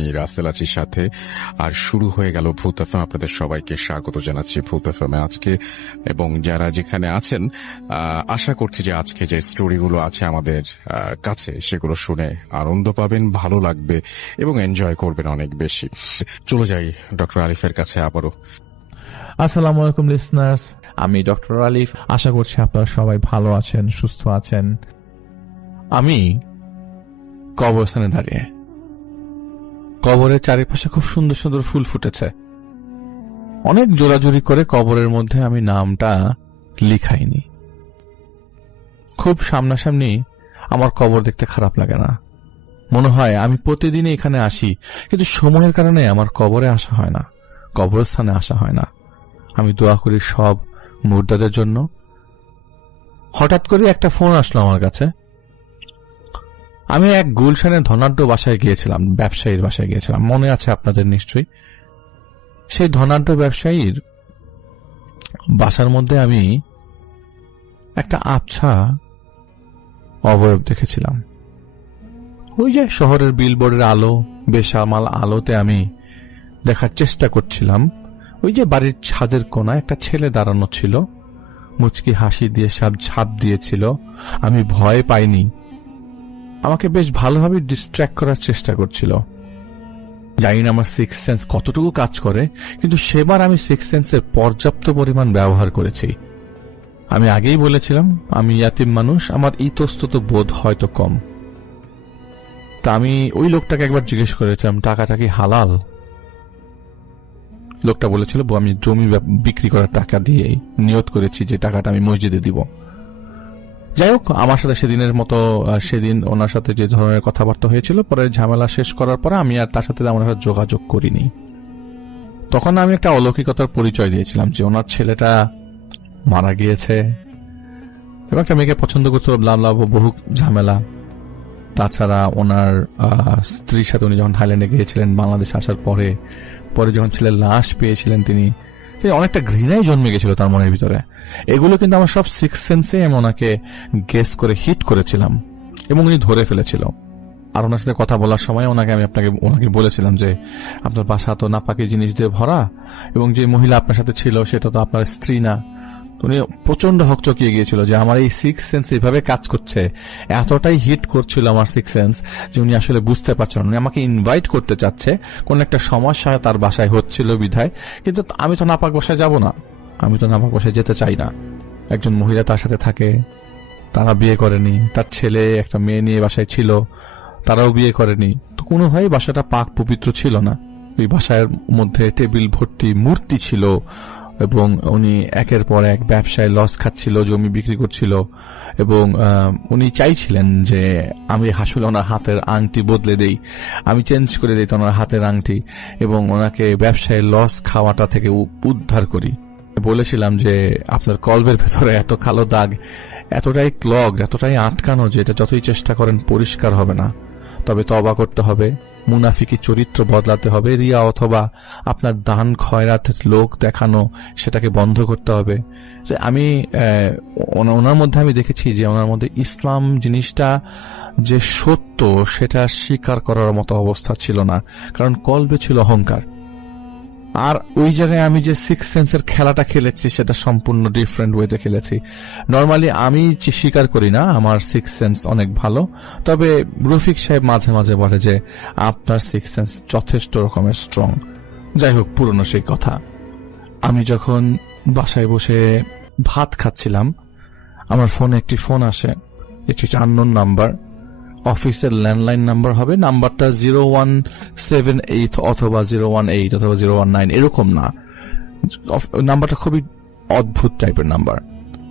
আমি রাসেল আছি সাথে। আর শুরু হয়ে গেল ভূত এফএম। আপনাদের সবাইকে স্বাগত জানাচ্ছি ভূত এফএম আজকে, এবং যারা যেখানে আছেন আশা করছি যে আজকে যে স্টোরিগুলো আছে আমাদের কাছে সেগুলো শুনে আনন্দ পাবেন, ভালো লাগবে এবং এনজয় করবেন অনেক বেশি। চলে যাই ডক্টর আলিফের কাছে আবারও। আসসালামু আলাইকুম লিসনার্স, আমি ডক্টর আলিফ। আশা করছি আপনারা সবাই ভালো আছেন, সুস্থ আছেন। আমি কবরস্থানে দাঁড়িয়ে, কবরের চারিপাশে খুব সুন্দর সুন্দর ফুল ফুটেছে। অনেক জোরাজুরি করে কবরের মধ্যে আমি নামটা লিখাইনি। খুব সামনাসামনি আমার কবর দেখতে খারাপ লাগে না। মনে হয় আমি প্রতিদিনই এখানে আসি, কিন্তু সময়ের কারণে আমার কবরে আসা হয় না, কবরস্থানে আসা হয় না। আমি দোয়া করি সব মুর্দাদের জন্য। হঠাৎ করে একটা ফোন আসলো আমার কাছে। আমি এক গুলশানের ধনাঢ্য বাসায় গিয়েছিলাম, ব্যবসায়ীর বাসায় গিয়েছিলাম, মনে আছে আপনাদের নিশ্চয়ই। সেই ধনাঢ্য ব্যবসায়ীর বাসার মধ্যে আমি একটা আবছা অবয়ব দেখেছিলাম। ওই যে শহরের বিলবোর্ডের আলো, বেসামাল আলোতে আমি দেখার চেষ্টা করছিলাম। ওই যে বাড়ির ছাদের কোনায় একটা ছেলে দাঁড়ানো ছিল, মুচকি হাসি দিয়ে সব ঝাঁপ দিয়েছিল। আমি ভয় পাইনি, আমাকে বেশ ভালোভাবে ডিস্ট্র্যাক্ট করার চেষ্টা করছিল। জানি না আমার সিক্স সেন্স কতটুকু কাজ করে, কিন্তু সেবার আমি সিক্স সেন্সের পর্যাপ্ত পরিমাণ ব্যবহার করেছি। আমি আগেই বলেছিলাম আমি ইয়াতিম মানুষ, আমার ইতস্তত বোধ হয়তো কম। তা আমি ওই লোকটাকে একবার জিজ্ঞেস করেছিলাম টাকাটা কি হালাল। লোকটা বলেছিল আমি জমি বিক্রি করার টাকা দিয়ে নিয়ত করেছি যে টাকাটা আমি মসজিদে দিব। যাই হোক, আমার সাথে সেদিনের মতো সেদিন ওনার সাথে যে ধরনের কথাবার্তা হয়েছিল, পরে ঝামেলা শেষ করার পরে আমি আর তার সাথে আমার সাথে যোগাযোগ করিনি। তখন আমি একটা অলৌকিকতার পরিচয় দিয়েছিলাম যে ওনার ছেলেটা মারা গিয়েছে এবং একটা মেয়েকে পছন্দ করছিল, বহু ঝামেলা। তাছাড়া ওনার স্ত্রীর সাথে উনি যখন থাইল্যান্ডে গিয়েছিলেন বাংলাদেশে আসার পরে যখন ছেলের লাশ পেয়েছিলেন তিনি অনেকটা ঘৃণাই জন্মে গেছিল তার মনের ভিতরে। এগুলো কিন্তু আমার সব সিক্স সেন্সে আমি ওনাকে গেস করে হিট করেছিলাম এবং উনি ধরে ফেলেছিল। আর ওনার সাথে কথা বলার সময় ওনাকে বলেছিলাম যে আপনার বাসা তো নাপাকি জিনিস দিয়ে ভরা, এবং যে মহিলা আপনার সাথে ছিল সেটা তো আপনার স্ত্রী না। উনি প্রচন্ড হকচকিয়ে গিয়েছিল যে আমার এই সিক্স সেন্স এইভাবে কাজ করছে। এতটাই হিট করছিল আমার সিক্স সেন্স যে উনি আসলে বুঝতে পারছেন। উনি আমাকে ইনভাইট করতে চাচ্ছে, কোন একটা সমস্যা তার বাসায় হচ্ছিল বিধায়। কিন্তু আমি তো নাপাক বাসায় যাব না, আমি তো নাপাক বাসায় যেতে চাই না। একজন মহিলা তার সাথে থাকে, তারা বিয়ে করেনি, তার ছেলে একটা মেয়ে নিয়ে বাসায় ছিল, তারাও বিয়ে করেনি। তো কোনোভাবেই বাসাটা পাক পবিত্র ছিল না। ওই বাসার মধ্যে টেবিল ভর্তি মূর্তি ছিল এবং উনি একের পর এক ব্যবসায় লস খাচ্ছিল, জমি বিক্রি করছিল। এবং উনি চাইছিলেন যে আমি আসলে ওনার হাতের আংটি বদলে দেই, আমি চেঞ্জ করে দিই ওনার হাতের আংটি, এবং ওনাকে ব্যবসায় লস খাওয়াটা থেকে উদ্ধার করি। বলেছিলাম যে আপনার কলবের ভেতরে এত কালো দাগ, এতটাই ক্লগ, এতটাই আটকানো যে এটা যতই চেষ্টা করেন পরিষ্কার হবে না। তবে তওবা করতে হবে, মুনাফিকি চরিত্র বদলাতে হবে, রিয়া অথবা আপনার দান খয়রাতের লোক দেখানো সেটাকে বন্ধ করতে হবে। আমি ওনার মধ্যে আমি দেখেছি যে ওনার মধ্যে ইসলাম জিনিসটা যে সত্য সেটা স্বীকার করার মতো অবস্থা ছিল না, কারণ কলবে ছিল অহংকার। আর ওই জায়গায় আমি যে সিক্স সেন্সের খেলাটা খেলেছি সেটা সম্পূর্ণ ডিফারেন্ট ওয়েতে খেলেছি। নর্মালি আমি স্বীকার করি না আমার সিক্স সেন্স অনেক ভালো, তবে রফিক সাহেব মাঝে মাঝে বলে যে আপনার সিক্স সেন্স যথেষ্ট রকমের স্ট্রং। যাই হোক, পুরনো সেই কথা। আমি যখন বাসায় বসে ভাত খাচ্ছিলাম, আমার ফোনে একটি ফোন আসে, একটি আননোন নাম্বার, অফিসের ল্যান্ডলাইন নাম্বার হবে, নাম্বারটা 0178 অথবা 018 অথবা 019 এরকম না, নাম্বারটা খুবই অদ্ভুত টাইপের নাম্বার।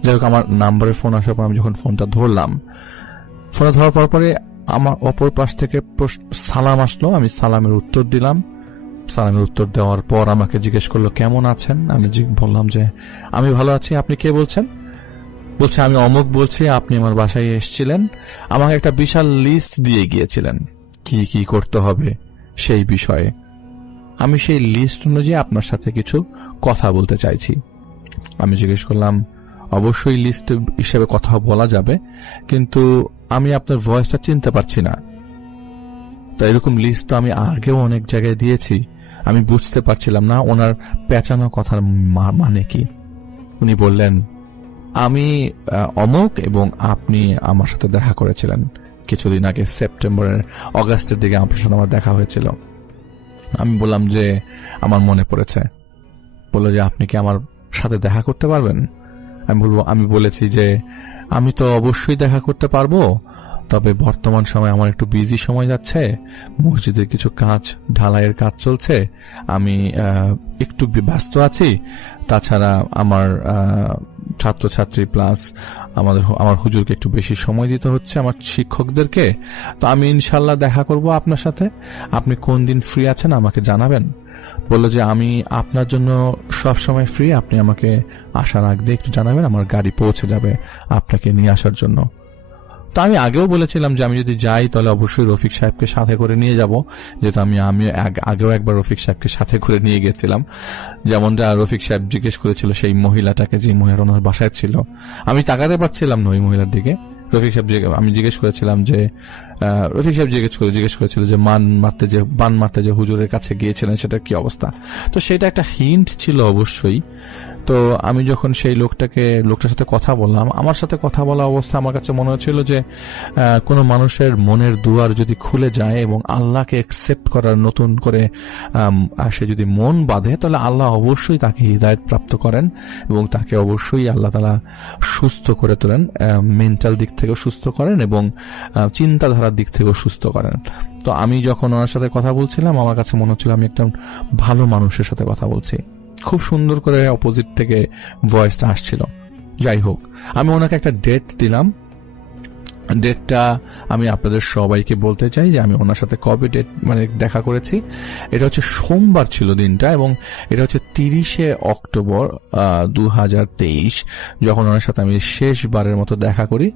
যাই হোক, আমার নাম্বারে ফোন আসার পর আমি যখন ফোনটা ধরলাম, ফোনে ধরার পরে আমার অপর পাশ থেকে সালাম আসলো, আমি সালামের উত্তর দিলাম। সালামের উত্তর দেওয়ার পর আমাকে জিজ্ঞেস করলো কেমন আছেন। আমি বললাম যে আমি ভালো আছি, আপনি কে বলছেন? বলছে আমি অমুক বলছি, আপনি আমার বাসায় এসেছিলেন, আমাকে একটা বিশাল লিস্ট দিয়ে গিয়েছিলেন কি কি করতে হবে সেই বিষয়ে। আমি সেই লিস্ট অনুযায়ী আপনার সাথে কিছু কথা বলতে চাইছি। আমি জিজ্ঞেস করলাম অবশ্যই লিস্ট হিসেবে কথা বলা যাবে, কিন্তু আমি আপনার ভয়েসটা চিনতে পারছি না। তো এরকম লিস্ট তো আমি আগেও অনেক জায়গায় দিয়েছি। আমি বুঝতে পারছিলাম না ওনার পেঁচানো কথার মানে কি। উনি বললেন, আমি অমুক এবং আপনি আমার সাথে দেখা করেছিলেন কিছুদিন আগে, অগাস্টের দিকে আপনার সাথে আমার দেখা হয়েছিল। আমি বললাম যে আমার মনে পড়েছে। বললো যে আপনি কি আমার সাথে দেখা করতে পারবেন? আমি বলেছি যে আমি তো অবশ্যই দেখা করতে পারবো, তবে বর্তমান সময় আমার একটু বিজি সময় যাচ্ছে, মসজিদের কিছু কাজ, ঢালাইয়ের কাজ চলছে, আমি একটু ব্যস্ত আছি। তাছাড়া আমার ছাত্রছাত্রী প্লাস আমার হুজুরকে একটু বেশি সময় দিতে হচ্ছে, আমার শিক্ষকদেরকে। তো আমি ইনশাল্লাহ দেখা করব আপনার সাথে। আপনি কোন দিন ফ্রি আছেন আমাকে জানাবেন। বললো যে আমি আপনার জন্য সব সময় ফ্রি, আপনি আমাকে আসার আগে একটু জানাবেন, আমার গাড়ি পৌঁছে যাবে আপনাকে নিয়ে আসার জন্য। তো আমি আগেও বলেছিলাম যে আমি যদি যাই তাহলে অবশ্যই রফিক সাহেবকে সাথে করে নিয়ে যাব, যেহেতু আমি আগেও একবার রফিক সাহেবকে সাথে করে নিয়ে গেছিলাম। যেমনটা রফিক সাহেব জিজ্ঞেস করেছিল সেই মহিলাটাকে, যে মহিলা ওনার বাসায় ছিল, আমি তাকাতে পারছিলাম না ওই মহিলার দিকে। রফিক সাহেব আমি জিজ্ঞেস করেছিলাম যে রফিক সাহেব জিজ্ঞেস করেছিল যে বান মারতে যে হুজুরের কাছে গিয়েছিলেন সেটার কি অবস্থা। তো সেটা একটা হিন্ট ছিল অবশ্যই। তো আমি যখন সেই লোকটার সাথে কথা বললাম, আমার সাথে কথা বলা অবস্থা আমার কাছে মনে হচ্ছিল যে কোনো মানুষের মনের দুয়ার যদি খুলে যায় এবং আল্লাহকে অ্যাকসেপ্ট করার নতুন করে সে যদি মন বাঁধে, তাহলে আল্লাহ অবশ্যই তাকে হিদায়াত প্রাপ্ত করেন এবং তাকে অবশ্যই আল্লাহ তাআলা সুস্থ করে তোলেন, মেন্টাল দিক থেকেও সুস্থ করেন এবং চিন্তাধারার দিক থেকেও সুস্থ করেন। তো আমি যখন ওনার সাথে কথা বলছিলাম, আমার কাছে মনে হচ্ছিল আমি একদম ভালো মানুষের সাথে কথা বলছি। খুব সুন্দর করে অপোজিট থেকে ভয়েসটা আসছিল। যাই হোক, আমি ওনাকে একটা ডেট দিলাম। ডেটটা আমি আপনাদের সবাইকে বলতে চাই যে আমি ওনার সাথে কবে দেখা করেছি। এটা হচ্ছে সোমবার ছিল দিনটা, এবং এটা হচ্ছে 30শে অক্টোবর 2023, যখন ওনার সাথে আমি শেষবারের মতো দেখা করি।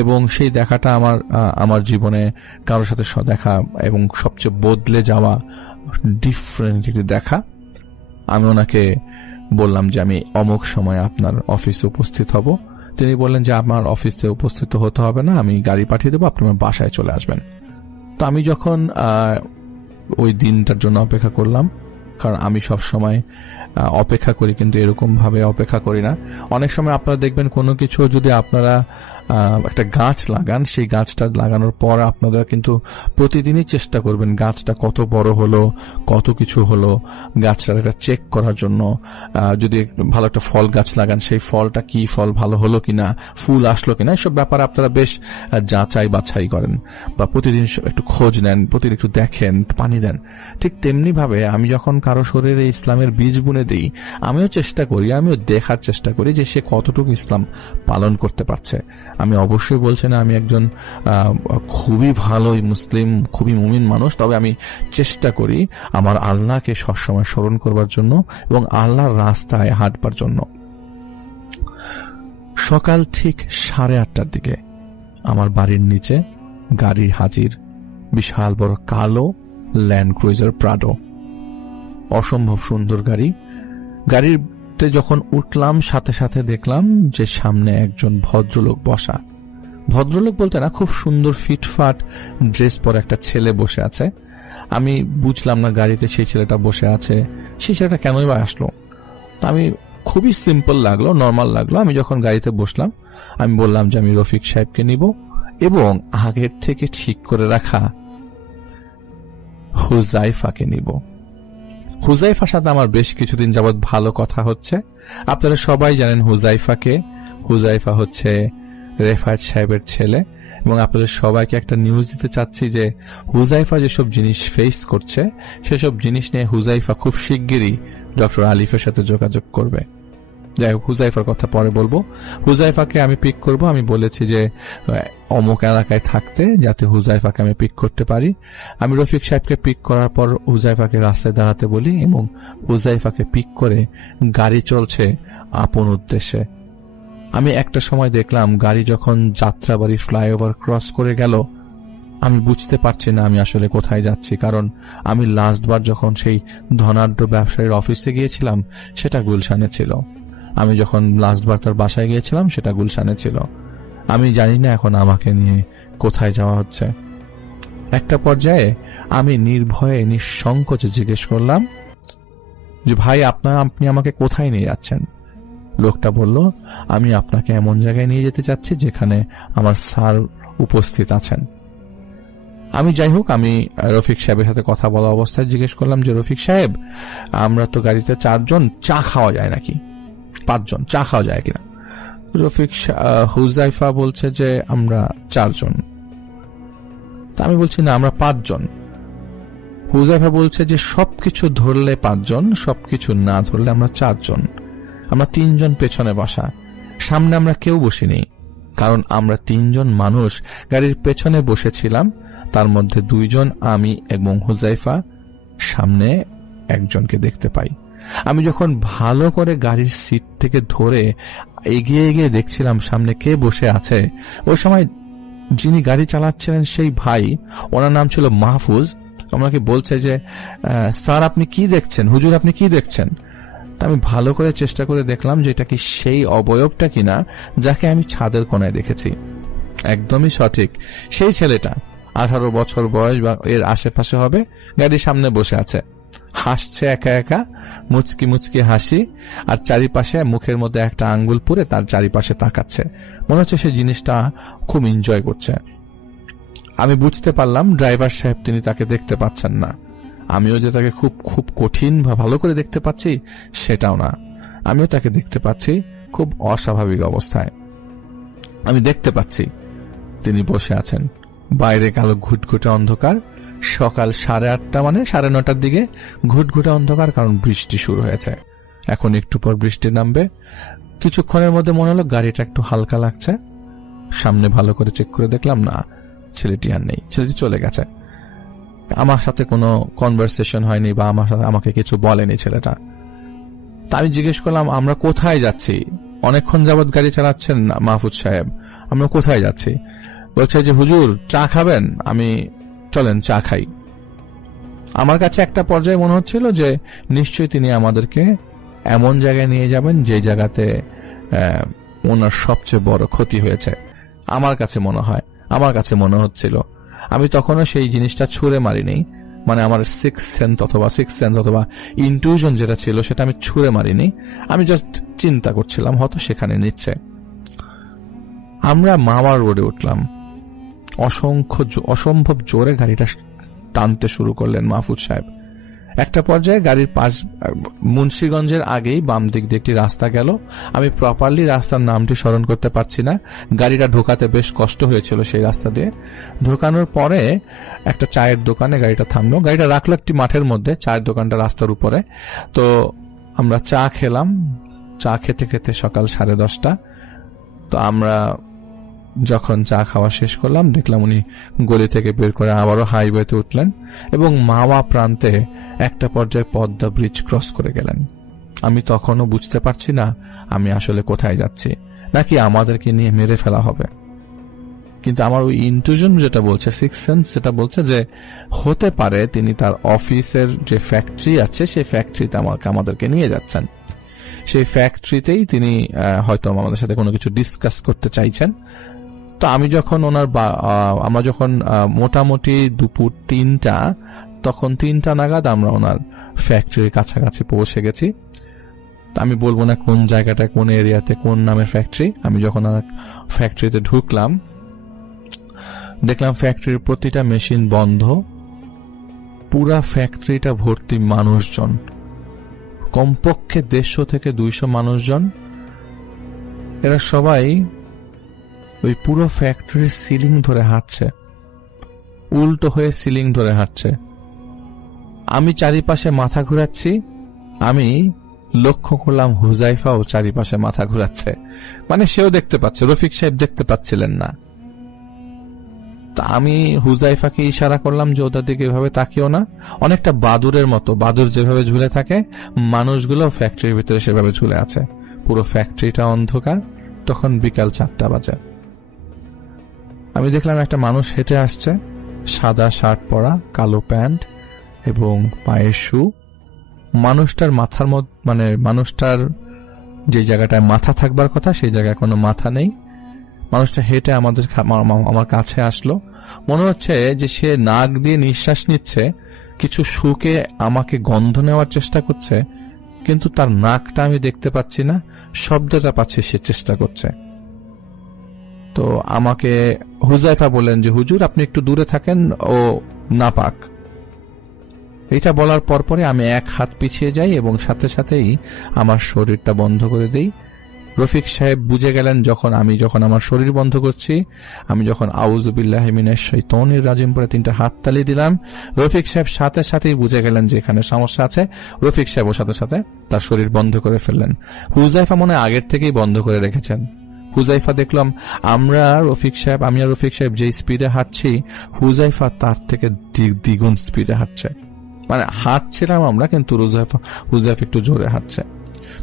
এবং সেই দেখাটা আমার জীবনে কারোর সাথে দেখা এবং সবচেয়ে বদলে যাওয়া ডিফারেন্ট একটি দেখা। আমি ওনাকে বললাম যে আমি অমুক সময় আপনার অফিসে উপস্থিত হব। তিনি বললেন যে আমার অফিসে উপস্থিত হতে হবে না, আমি গাড়ি পাঠিয়ে দেবো, আপনি আমার বাসায় চলে আসবেন। তো আমি যখন ওই দিনটার জন্য অপেক্ষা করলাম, কারণ আমি সব সময় অপেক্ষা করি, কিন্তু এরকম ভাবে অপেক্ষা করি না। অনেক সময় আপনারা দেখবেন কোনো কিছু যদি আপনারা একটা গাছ লাগান, সেই গাছটা লাগানোর পর আপনারা কিন্তু প্রতিদিনই চেষ্টা করবেন গাছটা কত বড় হলো, কত কিছু হলো, গাছটার একটা চেক করার জন্য। যদি ভালো একটা ফল গাছ লাগান, সেই ফলটা কি ফল ভালো হলো কিনা, ফুল আসলো কিনা, এসব ব্যাপারে আপনারা বেশ যাচাই বাছাই করেন বা প্রতিদিন একটু খোঁজ নেন, প্রতিদিন একটু দেখেন, পানি দেন। ঠিক তেমনি ভাবে আমি যখন কারো শরীরে ইসলামের বীজ বুনে দিই, আমিও দেখার চেষ্টা করি যে সে কতটুকু ইসলাম পালন করতে পারছে। আমি অবশ্যই বলছি না আমি একজন খুবই ভালো মুসলিম, খুবই মুমিন মানুষ, তবে আমি চেষ্টা করি আমার আল্লাহকে সবসময় স্মরণ করবার জন্য এবং আল্লাহর রাস্তায় হাঁটবার জন্য। সকাল ঠিক 8:30টার দিকে আমার বাড়ির নিচে গাড়ি হাজির, বিশাল বড় কালো ল্যান্ড ক্রুজার প্রাডো, অসম্ভব সুন্দর গাড়ি। গাড়িতে যখন উঠলাম, সাথে সাথে দেখলাম যে সামনে একজন ভদ্রলোক বসা। ভদ্রলোক বলতে না, খুব সুন্দর ফিটফাট ড্রেস পরে একটা ছেলে বসে আছে। আমি বুঝলাম না গাড়িতে সেই ছেলেটা বসে আছে, সেই ছেলেটা কেনই বা আসলো। আমি খুবই সিম্পল লাগলো, নর্মাল লাগলো। আমি যখন গাড়িতে বসলাম, আমি বললাম যে আমি রফিক সাহেবকে নিব এবং আগের থেকে ঠিক করে রাখা হুজাইফাকে নিব। হুজাইফার সাথে আমার বেশ কিছুদিন যাবৎ ভালো কথা হচ্ছে। আপনারা সবাই জানেন হুজাইফাকে। হুজাইফা হচ্ছে রেফায়েত সাহেবের ছেলে। এবং আপনাদের সবাইকে একটা নিউজ দিতে চাচ্ছি যে হুজাইফা যেসব জিনিস ফেস করছে, সেসব জিনিস নিয়ে হুজাইফা খুব শিগগিরই ডক্টর আলিফের সাথে যোগাযোগ করবে। যাই হোক, হুজাইফার কথা পরে বলবো। হুজাইফাকে আমি পিক করব। আমি বলেছি যে অমুক এলাকায় থাকতে, যাতে হুজাইফাকে আমি পিক করতে পারি। আমি রফিক সাহেবকে পিক করার পর হুজাইফাকে রাস্তায় দাঁড়াতে বলি এবং হুজাইফাকে পিক করে গাড়ি চলছে আপন উদ্দেশ্যে। আমি একটা সময় দেখলাম গাড়ি যখন যাত্রাবাড়ি ফ্লাইওভার ক্রস করে গেল, আমি বুঝতে পারছি না আমি আসলে কোথায় যাচ্ছি। কারণ আমি লাস্টবার যখন সেই ধনাঢ্য ব্যবসায়ীর অফিসে গিয়েছিলাম, সেটা গুলশানে ছিল। আমি যখন লাস্টবার তার বাসায় গিয়েছিলাম, সেটা গুলশানে ছিল। আমি জানি না এখন আমাকে নিয়ে কোথায় যাওয়া হচ্ছে। একটা পর্যায়ে আমি নির্ভয়ে নিঃসংকোচে জিজ্ঞেস করলাম যে ভাই আপনি আমাকে কোথায় নিয়ে যাচ্ছেন? লোকটা বলল, আমি আপনাকে এমন জায়গায় নিয়ে যেতে চাচ্ছি যেখানে আমার স্যার উপস্থিত আছেন। আমি যাই হোক, আমি রফিক সাহেবের সাথে কথা বলা অবস্থায় জিজ্ঞেস করলাম যে রফিক সাহেব, আমরা তো গাড়িতে 4 জন, চা খাওয়া যায় নাকি? 5 জন, চা খাওয়া যায় কিনা? হুজাইফা বলছে যে আমরা 4 জন। তা আমি বলছি না, আমরা 5 জন। হুজাইফা বলছে যে সবকিছু ধরলে 5 জন, সবকিছু না ধরলে আমরা 4 জন। আমরা 3 জন পেছনে বসা, সামনে আমরা কেউ বসিনি, কারণ আমরা 3 জন মানুষ গাড়ির পেছনে বসেছিলাম। তার মধ্যে 2 জন, আমি এবং হুজাইফা, সামনে একজনকে দেখতে পাই। আমি যখন ভালো করে গাড়ির সিট থেকে ধরে এগিয়ে এগিয়ে দেখছিলাম সামনে কে বসে আছে, ওই সময় যিনি গাড়ি চালাচ্ছিলেন সেই ভাই, ওনার নাম ছিল মাহফুজ, আমাকে বলছে যে স্যার আপনি কি দেখছেন, হুজুর আপনি কি দেখছেন? আমি ভালো করে চেষ্টা করে দেখলাম যে এটা কি সেই অবয়বটা কিনা যাকে আমি ছাদের কোণায় দেখেছি। একদমই সঠিক, সেই ছেলেটা 18 বছর বয়স বা এর আশেপাশে হবে, গাড়ির সামনে বসে আছে, হাসছে একা একা, মুচকি মুচকি হাসি, আর চারিপাশে মুখের মধ্যে একটা আঙ্গুল পুরে তার চারিপাশে তাকাচ্ছে। মনে হচ্ছে সে জিনিসটা খুব এনজয় করছে। আমি বুঝতে পারলাম ড্রাইভার সাহেব তিনি তাকে দেখতে পাচ্ছেন না। আমিও যে তাকে খুব খুব কঠিন বা ভালো করে দেখতে পাচ্ছি সেটাও না, আমিও তাকে দেখতে পাচ্ছি খুব অস্বাভাবিক অবস্থায়। আমি দেখতে পাচ্ছি তিনি বসে আছেন, বাইরে কালো ঘুটঘুটে অন্ধকার, সকাল 8:30 মানে 9:30 দিকে ঘুটঘুটে অন্ধকার, কারণ বৃষ্টি শুরু হয়েছে। এখন একটু পর বৃষ্টি নামবে। কিছুক্ষণের মধ্যে মনে হলো গাড়িটা একটু হালকা লাগছে। সামনে ভালো করে চেক করে দেখলাম না, ছেলেটি আর নেই, ছেলেটি চলে গেছে। আমার সাথে কোনো কনভারসেশন হয়নি বা আমাকে কিছু বলেনি ছেলেটা। তা আমি জিজ্ঞেস করলাম আমরা কোথায় যাচ্ছি? অনেকক্ষণ যাবৎ গাড়ি চালাচ্ছেন মাহফুজ সাহেব, আমরা কোথায় যাচ্ছি? বলছে যে হুজুর চা খাবেন? আমি চলেন চা খাই। আমার কাছে একটা পর্যায়ে মনে হচ্ছিল যে নিশ্চয়ই তিনি আমাদেরকে এমন জায়গায় নিয়ে যাবেন যে জায়গাতে ওনার সবচেয়ে বড় ক্ষতি হয়েছে। আমার কাছে মনে হচ্ছিল। আমি তখনও সেই জিনিসটা ছুঁড়ে মারিনি, মানে আমার সিক্স সেন্স অথবা ইনটিউশন যেটা ছিল সেটা আমি ছুঁড়ে মারিনি। আমি জাস্ট চিন্তা করছিলাম হয়তো সেখানে নিচ্ছে। আমরা মাওয়া রোডে উঠলাম। অসম্ভব জোরে গাড়িটা টানতে শুরু করলেন মাহফুজ সাহেব। একটা পর্যায়ে গাড়ির পাশ মুন্সিগঞ্জের আগেই বাম দিক দিয়ে একটি রাস্তা গেল। আমি প্রপারলি রাস্তার নামটি স্মরণ করতে পারছি না। গাড়িটা ঢোকাতে বেশ কষ্ট হয়েছিল সেই রাস্তা দিয়ে। ঢোকানোর পরে একটা চায়ের দোকানে গাড়িটা থামলো। গাড়িটা রাখলো একটি মাঠের মধ্যে, চায়ের দোকানটা রাস্তার উপরে। তো আমরা চা খেলাম। চা খেতে খেতে সকাল 10:30। তো আমরা যখন চা খাওয়া শেষ করলাম দেখলাম উনি গলি থেকে বের করে আবারও হাইওয়েতে উঠলেন এবং মাওয়া প্রান্তে একটা পর্যায়ে পদ্মা ব্রিজ ক্রস করে গেলেন। আমি তখনও বুঝতে পারছি না আমি আসলে কোথায় যাচ্ছি, নাকি আমাদেরকে নিয়ে মেরে ফেলা হবে। কিন্তু আমার ওই ইনটিউশন যেটা বলছে, সিক্স সেন্স যেটা বলছে যে হতে পারে তিনি তার অফিসের যে ফ্যাক্টরি আছে সেই ফ্যাক্টরিতে আমাদেরকে নিয়ে যাচ্ছেন। সেই ফ্যাক্টরিতেই তিনি হয়তো আমাদের সাথে কোনো কিছু ডিসকাস করতে চাইছেন। তো আমি যখন আমরা যখন মোটামুটি দুপুর 3টা, তখন 3টা নাগাদ আমরা ওনার ফ্যাক্টরির কাছাকাছি পৌঁছে গেছি। আমি বলবো না কোন জায়গাটা, কোন এরিয়াতে, কোন নামের ফ্যাক্টরি। আমি যখন ফ্যাক্টরিতে ঢুকলাম দেখলাম ফ্যাক্টরির প্রতিটা মেশিন বন্ধ, পুরা ফ্যাক্টরিটা ভর্তি মানুষজন, কমপক্ষে 150 থেকে 200 মানুষজন। এরা সবাই ওই পুরো ফ্যাক্টরির সিলিং ধরে হাঁটছে, উল্টো হয়ে সিলিং ধরে হাঁটছে। আমি চারিপাশে মাথা ঘুরাচ্ছি। আমি লক্ষ্য করলাম হুজাইফাও চারিপাশে মাথা ঘুরাচ্ছে, মানে সেও দেখতে পাচ্ছে, রফিক সাহেব দেখতে পাচ্ছিলেন না। তা আমি হুজাইফাকে ইশারা করলাম যে ওদের দিকে এভাবে তাকিও না। অনেকটা বাদুরের মতো, বাদুর যেভাবে ঝুলে থাকে মানুষগুলো ফ্যাক্টরির ভিতরে সেভাবে ঝুলে আছে। পুরো ফ্যাক্টরিটা অন্ধকার। তখন বিকাল 4টা বাজে। আমি দেখলাম একটা মানুষ হেঁটে আসছে, সাদা শার্ট পরা, কালো প্যান্ট এবং পায়ের শু। মানুষটার মাথার মধ্যে, মানে মানুষটার যে জায়গাটায় মাথা থাকবার কথা সেই জায়গায় কোনো মাথা নেই। মানুষটা হেঁটে আমার কাছে আসলো। মনে হচ্ছে যে সে নাক দিয়ে নিঃশ্বাস নিচ্ছে, কিছু শুকে আমাকে গন্ধ নেওয়ার চেষ্টা করছে, কিন্তু তার নাকটা আমি দেখতে পাচ্ছি না, শব্দটা পাচ্ছি সে চেষ্টা করছে। তো আমাকে হুজাইফা বললেন যে হুজুর আপনি একটু দূরে থাকেন, ও নাপাক। এটা বলার পরপরই আমি এক হাত পিছিয়ে যাই এবং সাথে সাথেই আমার শরীরটা বন্ধ করে দেই। রফিক সাহেব বুঝে গেলেন যখন আমার শরীর বন্ধ করছি, আমি যখন আউযুবিল্লাহি মিনাশ শাইতানির রাজিম পরে 3টা হাততালি দিলাম, রফিক সাহেব সাথে সাথেই বুঝে গেলেন যে এখানে সমস্যা আছে। রফিক সাহেবও সাথে সাথে তার শরীর বন্ধ করে ফেললেন। হুজাইফা মনে আগের থেকেই বন্ধ করে রেখেছেন। হুজাইফা দেখলাম আমি আর রফিক সাহেব যে স্পিডে হাঁটছি, হুজাইফা তার থেকে দ্বিগুণ স্পিডে হাঁটছে। মানে হাঁটছিলাম আমরা, কিন্তু হুজাইফা একটু জোরে হাঁটছে।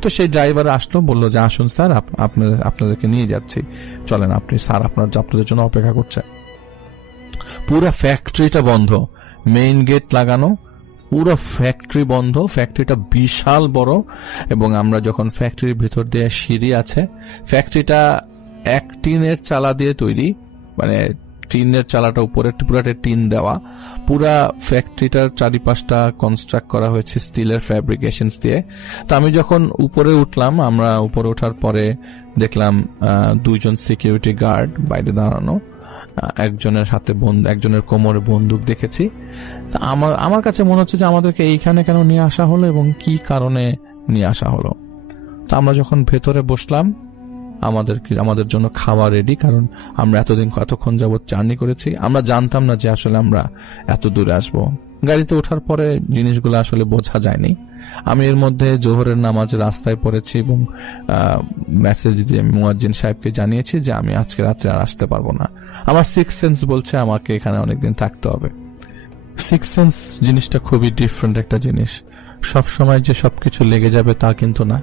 তো সেই ড্রাইভার আসলো, বললো যে আসুন স্যার, আপনাদেরকে নিয়ে যাচ্ছি, চলেন আপনি, স্যার আপনাদের জন্য অপেক্ষা করছে। পুরো ফ্যাক্টরিটা বন্ধ, মেইন গেট লাগানো, পুরো ফ্যাক্টরি বন্ধ। ফ্যাক্টরিটা বিশাল বড় এবং আমরা যখন ফ্যাক্টরির ভিতর দিয়ে সিঁড়ি আছে, ফ্যাক্টরিটা এক টিনের চালা দিয়ে তৈরি, মানে টিনের চালাটা উপরে পুরাটা টিন দেওয়া। পুরা ফ্যাক্টরিটার চারিপাশটা কনস্ট্রাক্ট করা হয়েছে স্টিলের ফ্যাব্রিকেশনস দিয়ে। তো আমি যখন উপরে উঠলাম, আমরা উপরে ওঠার পরে দেখলাম 2জন সিকিউরিটি গার্ড বাইরে দাঁড়ানো, একজনের কোমরে বন্দুক দেখেছি। তা আমার কাছে মনে হচ্ছে যে আমাদেরকে এইখানে কেন নিয়ে আসা হলো এবং কি কারণে নিয়ে আসা হলো। তো আমরা যখন ভেতরে বসলাম, আমাদের জন্য খাওয়া রেডি, কারণ আমরা এতক্ষণ যাবত জার্নি করেছি। আমরা জানতাম না যে আসলে আমরা এত দূরে আসবো। গাড়িতে ওঠার পরে জিনিসগুলো আসলে বোঝা যায়নি। আমি এর মধ্যে জোহরের নামাজ রাস্তায় পড়েছি এবং মেসেজ দিয়ে মুয়াজ্জিন সাহেবকে জানিয়েছি যে আমি আজকে রাত্রে আর আসতে পারবো না। আমার 6th সেন্স বলছে আমাকে এখানে অনেকদিন থাকতে হবে। 6th সেন্স জিনিসটা খুবই ডিফারেন্ট একটা জিনিস। সবসময় যে সবকিছু লেগে যাবে তা কিন্তু না।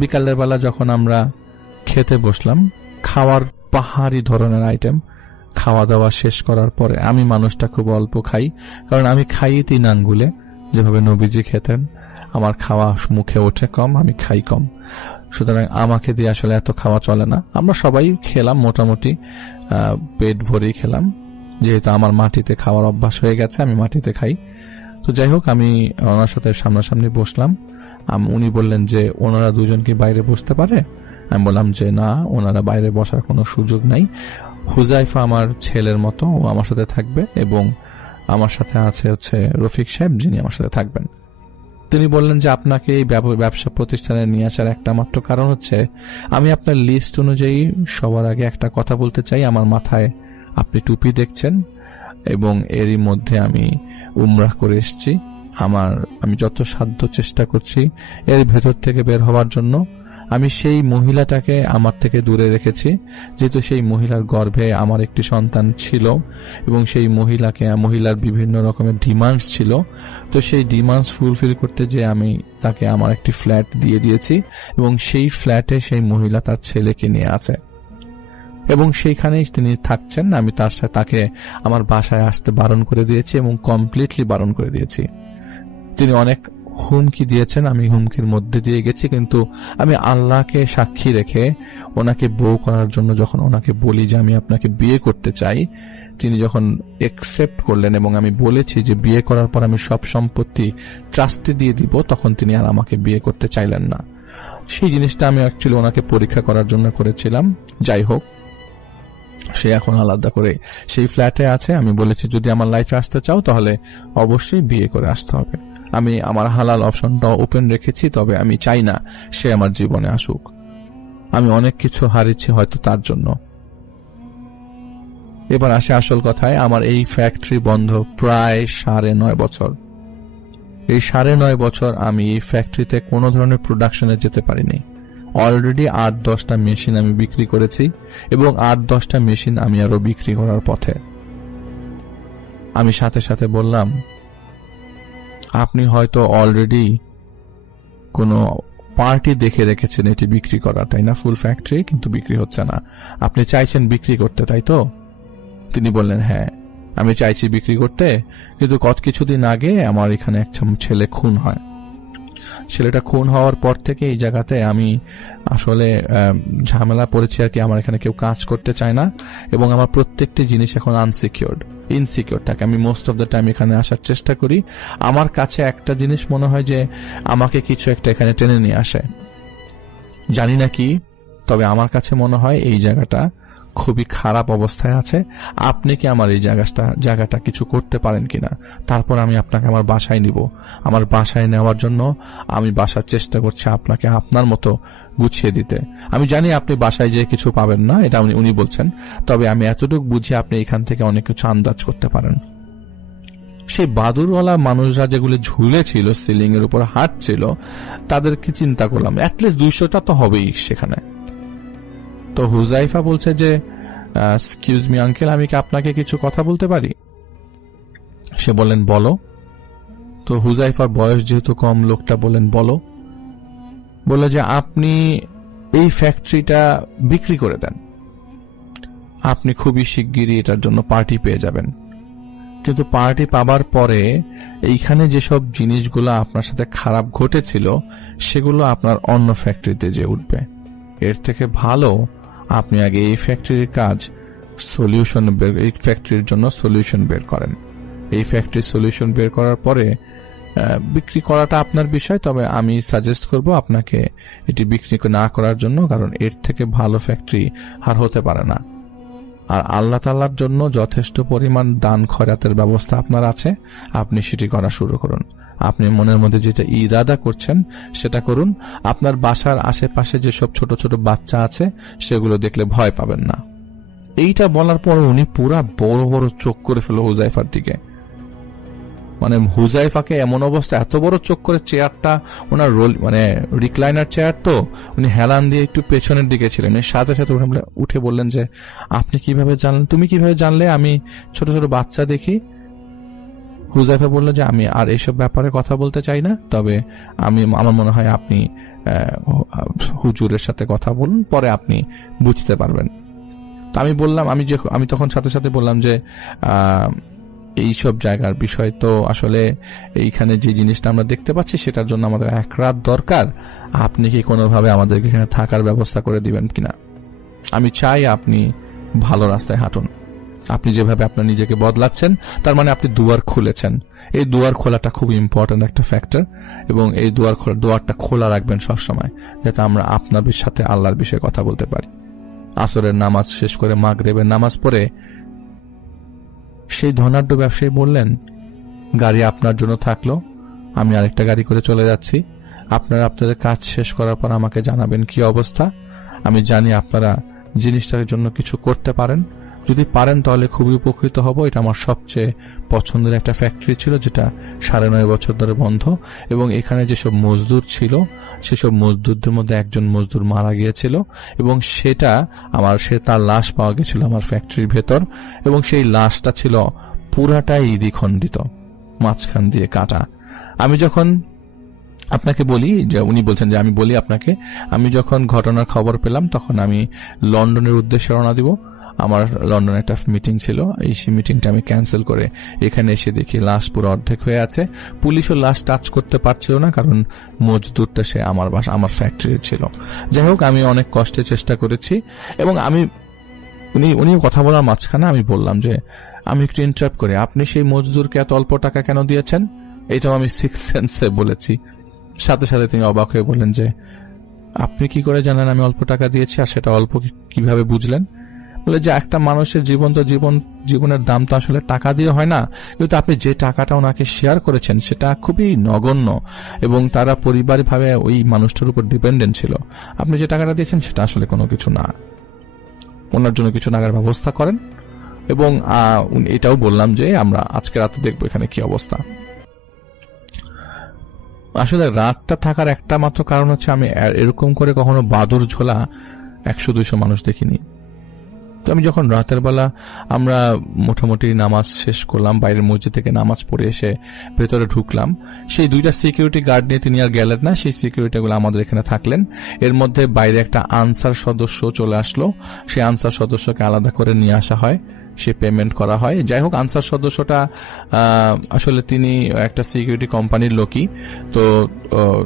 বিকালের বেলা যখন আমরা খেতে বসলাম, খাওয়ার পাহাড়ি ধরনের আইটেম, খাওয়া দাওয়া শেষ করার পরে আমি মানুষটা খুব অল্প খাই, কারণ আমি খাই 3 আঙ্গুলে, যেভাবে নবীজি খেতেন। আমার খাওয়া মুখে ওঠে কম, আমি খাই কম, সুতরাং আমাকে দিয়ে আসলে এত খাওয়া চলে না। আমরা সবাই খেলাম, মোটামুটি পেট ভরেই খেলাম, যেহেতু আমার মাটিতে খাওয়ার অভ্যাস হয়ে গেছে, আমি মাটিতে খাই। তো যাই হোক, আমি ওনার সাথে সামনাসামনি বসলাম। উনি বললেন যে ওনারা 2জন কি বাইরে বসতে পারে? আমি বললাম যে না, ওনারা বাইরে বসার কোনো সুযোগ নাই। হুজাইফা আমার ছেলের মতো, ও আমার সাথে থাকবে এবং আমার সাথে হচ্ছে রফিক সাহেব, যিনি আমার সাথে থাকবেন। তিনি বললেন যে আপনাকে এই ব্যবসা প্রতিষ্ঠানে নিয়ে আসার একটা মাত্র কারণ হচ্ছে আমি আপনার লিস্ট অনুযায়ী সবার আগে একটা কথা বলতে চাই। আমার মাথায় আপনি টুপি দেখছেন এবং এরই মধ্যে আমি উমরাহ করে এসেছি। আমি যত সাধ্য চেষ্টা করছি এর ভেতর থেকে বের হওয়ার জন্য। আমি সেই মহিলাটাকে আমার থেকে দূরে রেখেছি, যেহেতু সেই মহিলার গর্ভে আমার একটি সন্তান ছিল এবং সেই মহিলার বিভিন্ন রকমের ডিমান্ডস ছিল। তো সেই ডিমান্ডস ফুলফিল করতে যে আমি তাকে আমার একটি ফ্ল্যাট দিয়ে দিয়েছি এবং সেই ফ্ল্যাটে সেই মহিলা তার ছেলেকে নিয়ে আছে এবং সেইখানেই তিনি থাকছেন। আমি তাকে আমার বাসায় আসতে বারণ করে দিয়েছি এবং কমপ্লিটলি বারণ করে দিয়েছি। তিনি অনেক হুমকি দিয়েছেন, আমি হুমকির মধ্যে দিয়ে গেছি, কিন্তু আমি আল্লাহকে সাক্ষী রেখে ওনাকে বউ করার জন্য যখন ওনাকে বলি যে আমি আপনাকে বিয়ে করতে চাই, তিনি যখন একসেপ্ট করলেন এবং আমি বলেছি যে বিয়ে করার পর আমি সব সম্পত্তি ট্রাস্টে দিয়ে দিব, তখন তিনি আর আমাকে বিয়ে করতে চাইলেন না। সেই জিনিসটা আমি অ্যাকচুয়ালি ওনাকে পরীক্ষা করার জন্য করেছিলাম। যাই হোক, সে এখন আলাদা করে সেই ফ্ল্যাটে আছে। আমি বলেছি যদি আমার লাইফে আসতে চাও তাহলে অবশ্যই বিয়ে করে আসতে হবে। আমি আমার হালাল অপশনটা ওপেন রেখেছি, তবে আমি চাই না সে আমার জীবনে আসুক। আমি অনেক কিছু হারিয়েছি হয়তো তার জন্য। এবার আসে আসল কথায়। আমার এই ফ্যাক্টরি বন্ধ প্রায় 9.5 বছর। এই 9.5 বছর আমি এই ফ্যাক্টরিতে কোনো ধরনের প্রোডাকশনে যেতে পারিনি। অলরেডি 8-10টা মেশিন আমি বিক্রি করেছি এবং 8-10টা মেশিন আমি আরো বিক্রি করার পথে। আমি সাথে সাথে বললাম, আপনি হয়তো অলরেডি কোনো পার্টি দেখে রেখেছেন এটি বিক্রি করা, তাই না? ফুল ফ্যাক্টরি, কিন্তু বিক্রি হচ্ছে না। আপনি চাইছেন বিক্রি করতে, তাই তো? তিনি বললেন হ্যাঁ, আমি চাইছি বিক্রি করতে, কিন্তু কিছুদিন আগে আমার এখানে এক ছেলে খুন হয়। ছেলেটা খুন হওয়ার পর থেকে এই জায়গাতে আমি আসলে ঝামেলা পড়েছি আর কি। আমার এখানে কেউ কাজ করতে চায় না এবং আমার প্রত্যেকটি জিনিস এখন ইনসিকিউর থাকে। আমি মোস্ট অফ দ্য টাইম এখানে আসার চেষ্টা করি, আমার কাছে একটা জিনিস মনে হয় যে আমাকে কিছু একটা এখানে টেনে নিয়ে আসে, জানি না কি, তবে আমার কাছে মনে হয় এই জায়গাটা খুবই খারাপ অবস্থায় আছে। আপনি কি আমার এই জায়গাটা কিছু করতে পারেন কিনা, তারপর আমি আপনাকে আমার বাসায় নিব। আমার বাসায় নেওয়ার জন্য আমি বাসার চেষ্টা করছি আপনাকে আপনার মতো গুছিয়ে দিতে। আমি জানি আপনি বাসায় যেয়ে কিছু পাবেন না, এটা উনি বলছেন, তবে আমি এতটুকু বুঝি আপনি এখান থেকে অনেক কিছু আন্দাজ করতে পারেন। সেই বাদুরওয়ালা মানুষরা যেগুলো ঝুলে ছিল, সিলিং এর উপর হাঁটছিল, তাদেরকে চিন্তা করলাম অ্যাটলিস্ট 200টা তো হবেই সেখানে। তো হুজাইফা বলছে যে এক্সকিউজ মি আঙ্কেল, আমি কি আপনাকে কিছু কথা বলতে পারি? সে বললেন বলো। তো হুজাইফার বয়স যেহেতু কম, লোকটা বললেন বলো। বলল যে আপনি এই ফ্যাক্টরিটা বিক্রি করে দেন, আপনি খুবই শিগগিরই এটার জন্য পার্টি পেয়ে যাবেন, কিন্তু পার্টি পাবার পরে এইখানে যেসব জিনিসগুলো আপনার সাথে খারাপ ঘটেছিল সেগুলো আপনার অন্য ফ্যাক্টরিতে যে উঠবে। এর থেকে ভালো আপনি আগে এই ফ্যাক্টরির এই ফ্যাক্টরির জন্য সলিউশন বের করেন। এই ফ্যাক্টরির সলিউশন বের করার পরে বিক্রি করাটা আপনার বিষয়, তবে আমি সাজেস্ট করব আপনাকে এটি বিক্রি না করার জন্য, কারণ এর থেকে ভালো ফ্যাক্টরি আর হতে পারে না। আর আল্লাহ তাআলার জন্য যথেষ্ট পরিমাণ দান খয়রাতের ব্যবস্থা আপনার আছে, আপনি সেটি করা শুরু করুন। আপনি মনের মধ্যে যেটা ইরাদা করছেন সেটা করুন। আপনার বাসার আশেপাশে যেসব ছোট ছোট বাচ্চা আছে সেগুলো দেখলে ভয় পাবেন না। এইটা বলার পর উনি পুরা বড় বড় চোখ করে ফেল হুজাইফার দিকে। মানে হুজাইফাকে এমন অবস্থা, এত বড় চোখ করে, চেয়ারটা ওনার রিক্লাইনার চেয়ার, তো উনি হেলান দিয়ে একটু পেছনের দিকে ছিলেন। সাথে সাথে উঠে বললেন যে আপনি কিভাবে জানলেন, তুমি কিভাবে জানলে আমি ছোট ছোট বাচ্চা দেখি? হুজাইফা বলল যে আমি আর এইসব ব্যাপারে কথা বলতে চাই না, তবে আমার মনে হয় আপনি হুজুরের সাথে কথা বলুন, পরে আপনি বুঝতে পারবেন। তো আমি বললাম, আমি তখন সাথে সাথে বললাম যে এইসব জায়গার বিষয় তো আসলে এইখানে যে জিনিসটা আমরা দেখতে পাচ্ছি সেটার জন্য আমাদের 1 রাত দরকার, আপনি কি কোনোভাবে আমাদেরকে এখানে থাকার ব্যবস্থা করে দিবেন কিনা? আমি চাই আপনি ভালো রাস্তায় হাঁটুন। আপনি যেভাবে আপনার নিজেকে বদলাচ্ছেন, তার মানে আপনি দুয়ার খুলেছেন। এই দুয়ার খোলাটা খুব ইম্পর্টেন্ট একটা ফ্যাক্টর, এবং এই দুয়ারটা খোলা রাখবেন সবসময়, যাতে আমরা আপনার সাথে আল্লাহর বিষয়ে কথা বলতে পারি। আসরের নামাজ শেষ করে মাগরিবের নামাজ পড়ে সেই ধনাঢ্য ব্যবসায়ী বললেন, গাড়ি আপনার জন্য থাকলো, আমি আরেকটা গাড়ি করে চলে যাচ্ছি। আপনারা আপনাদের কাজ শেষ করার পর আমাকে জানাবেন কি অবস্থা। আমি জানি আপনারা জিনিসটার জন্য কিছু করতে পারেন, যদি পারেন তাহলে খুবই উপকৃত হব। এটা আমার সবচেয়ে পছন্দের একটা ফ্যাক্টরি ছিল, যেটা 9.5 বছর ধরে বন্ধ, এবং এখানে যেসব মজদুর ছিল সেসব মজদুরদের মধ্যে একজন মজদুর মারা গিয়েছিল, এবং সে তার লাশ পাওয়া গেছিল আমার ফ্যাক্টরির ভেতর, এবং সেই লাশটা ছিল পুরাটাই দ্বিখণ্ডিত, মাঝখান দিয়ে কাটা। আমি যখন আপনাকে বলি যে, উনি বলছেন যে আমি বলি আপনাকে, আমি যখন ঘটনার খবর পেলাম তখন আমি লন্ডনের উদ্দেশ্যে রওনা দিব। আমার লন্ডনে একটা মিটিং ছিল, এই মিটিংটা আমি ক্যান্সেল করে এখানে এসে দেখি লাশ পুরো অর্ধেক হয়ে আছে। পুলিশও লাশ টাচ করতে পারছিল না, কারণ মজদুরটা সে আমার ফ্যাক্টরির ছিল। যাই হোক, আমি অনেক কষ্টে চেষ্টা করেছি, এবং উনি কথা বলার মাঝখানে আমি বললাম যে আমি একটু ইন্টারাপ্ট করি, আপনি সেই মজদুরকে এত অল্প টাকা কেন দিয়েছেন? এটাও আমি 6 সেন্সে বলেছি। সাথে সাথে তিনি অবাক হয়ে বললেন যে আপনি কি করে জানেন আমি অল্প টাকা দিয়েছি, আর সেটা অল্প কিভাবে বুঝলেন? বলে যে একটা মানুষের জীবনের দাম তো আসলে টাকা দিয়ে হয় না, কিন্তু আপনি যে টাকাটা ওনাকে শেয়ার করেছেন সেটা খুবই নগণ্য, এবং তারা পরিবারভাবে ওই মানুষটার উপর ডিপেন্ডেন্ট ছিল। আপনি যে টাকাটা দিয়েছেন সেটা আসলে কোনো কিছু না, ওনার জন্য কিছু টাকার ব্যবস্থা করেন। এবং এটাও বললাম যে আমরা আজকে রাতে দেখবো এখানে কি অবস্থা। আসলে রাতটা থাকার একটা মাত্র কারণ হচ্ছে আমি এরকম করে কখনো বাদুর ঝোলা 100-200 মানুষ দেখিনি। তো আমি যখন রাতের বেলা আমরা মোটামুটি নামাজ শেষ করলাম, বাইরের মসজিদ থেকে নামাজ পড়ে এসে ভেতরে ঢুকলাম, সেই 2টা সিকিউরিটি গার্ড নিয়ে তিনি আর গেলেন না, সেই সিকিউরিটিগুলো আমাদের এখানে থাকলেন। এর মধ্যে বাইরে একটা আনসার সদস্য চলে আসলো, সেই আনসার সদস্যকে আলাদা করে নিয়ে আসা হয়, সে পেমেন্ট করা হয়। যাই হোক, আনসার সদস্যটা আসলে তিনি একটা সিকিউরিটি কোম্পানির লোকই, তো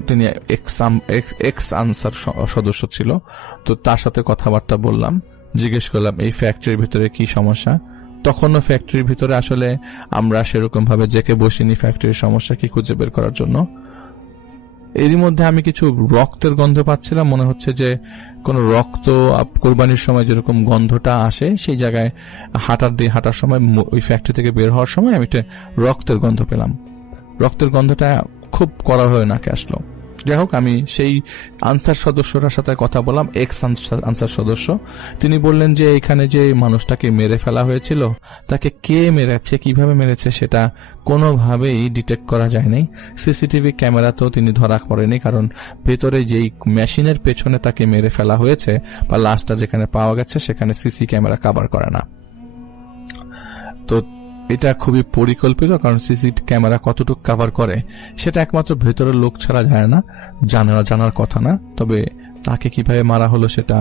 তিনি এক্স আনসার সদস্য ছিল। তো তার সাথে কথাবার্তা বললাম, জিজ্ঞেস করলাম এই ফ্যাক্টরির ভিতরে কি সমস্যা। তখনও ফ্যাক্টরির ভিতরে আসলে আমরা সেরকম ভাবে জেকে বসিনি ফ্যাক্টরির সমস্যা কি খুঁজে বের করার জন্য। এরই মধ্যে আমি কিছু রক্তের গন্ধ পাচ্ছিলাম, মনে হচ্ছে যে কোন রক্ত কোরবানির সময় যেরকম গন্ধটা আসে, সেই জায়গায় হাঁটার সময় ওই ফ্যাক্টরি থেকে বের হওয়ার সময় আমি একটা রক্তের গন্ধ পেলাম। রক্তের গন্ধটা খুব কড়া হয়ে নাকে আসলো। যাই হোক, আমি সেই আনসার সদস্যটার সাথে কথা বললাম, এক্স আনসার সদস্য। তিনি বললেন যে এখানে যে মানুষটাকে মেরে ফেলা হয়েছিল, তাকে কে মেরেছে, কিভাবে মেরেছে সেটা কোনোভাবেই ডিটেক্ট করা যায়নি। সিসিটিভি ক্যামেরাতেও তিনি ধরা পড়েনি, কারণ ভেতরে যেই মেশিনের পেছনে তাকে মেরে ফেলা হয়েছে বা লাশটা যেখানে পাওয়া গেছে সেখানে সিসি ক্যামেরা কভার করে না। তো এটা খুবই পরিকল্পিত, কারণ সিসি ক্যামেরা কতটুকু কভার করে সেটা একমাত্র ভেতরের লোক ছাড়া যায় না, জানার কথা না। তবে তাকে কিভাবে মারা হলো সেটা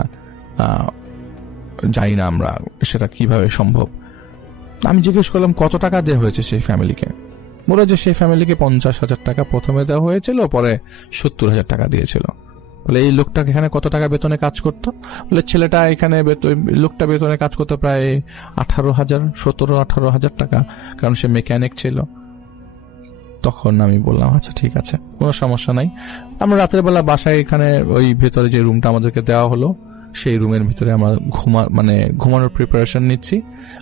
জানি না আমরা, সেটা কিভাবে সম্ভব। আমি জিজ্ঞেস করলাম কত টাকা দেওয়া হয়েছে সেই ফ্যামিলিকে। বলে যে সেই ফ্যামিলিকে 50,000 টাকা প্রথমে দেওয়া হয়েছিল, পরে 70,000 টাকা দিয়েছিল। বলে এই লোকটাকে এখানে কত টাকা বেতনে কাজ করতো? বলে ছেলেটা এখানে লোকটা বেতনে কাজ করতো প্রায় 17-18,000 টাকা, কারণ সে মেকানিক ছিল। তখন আমি বললাম আচ্ছা ঠিক আছে, কোনো সমস্যা নাই। আমরা রাতের বেলা বাসায় এখানে ওই ভেতরে যে রুমটা আমাদেরকে দেওয়া হলো, সেই রুমের ভিতরে আমরা ঘুমানোর প্রিপারেশন নিচ্ছি।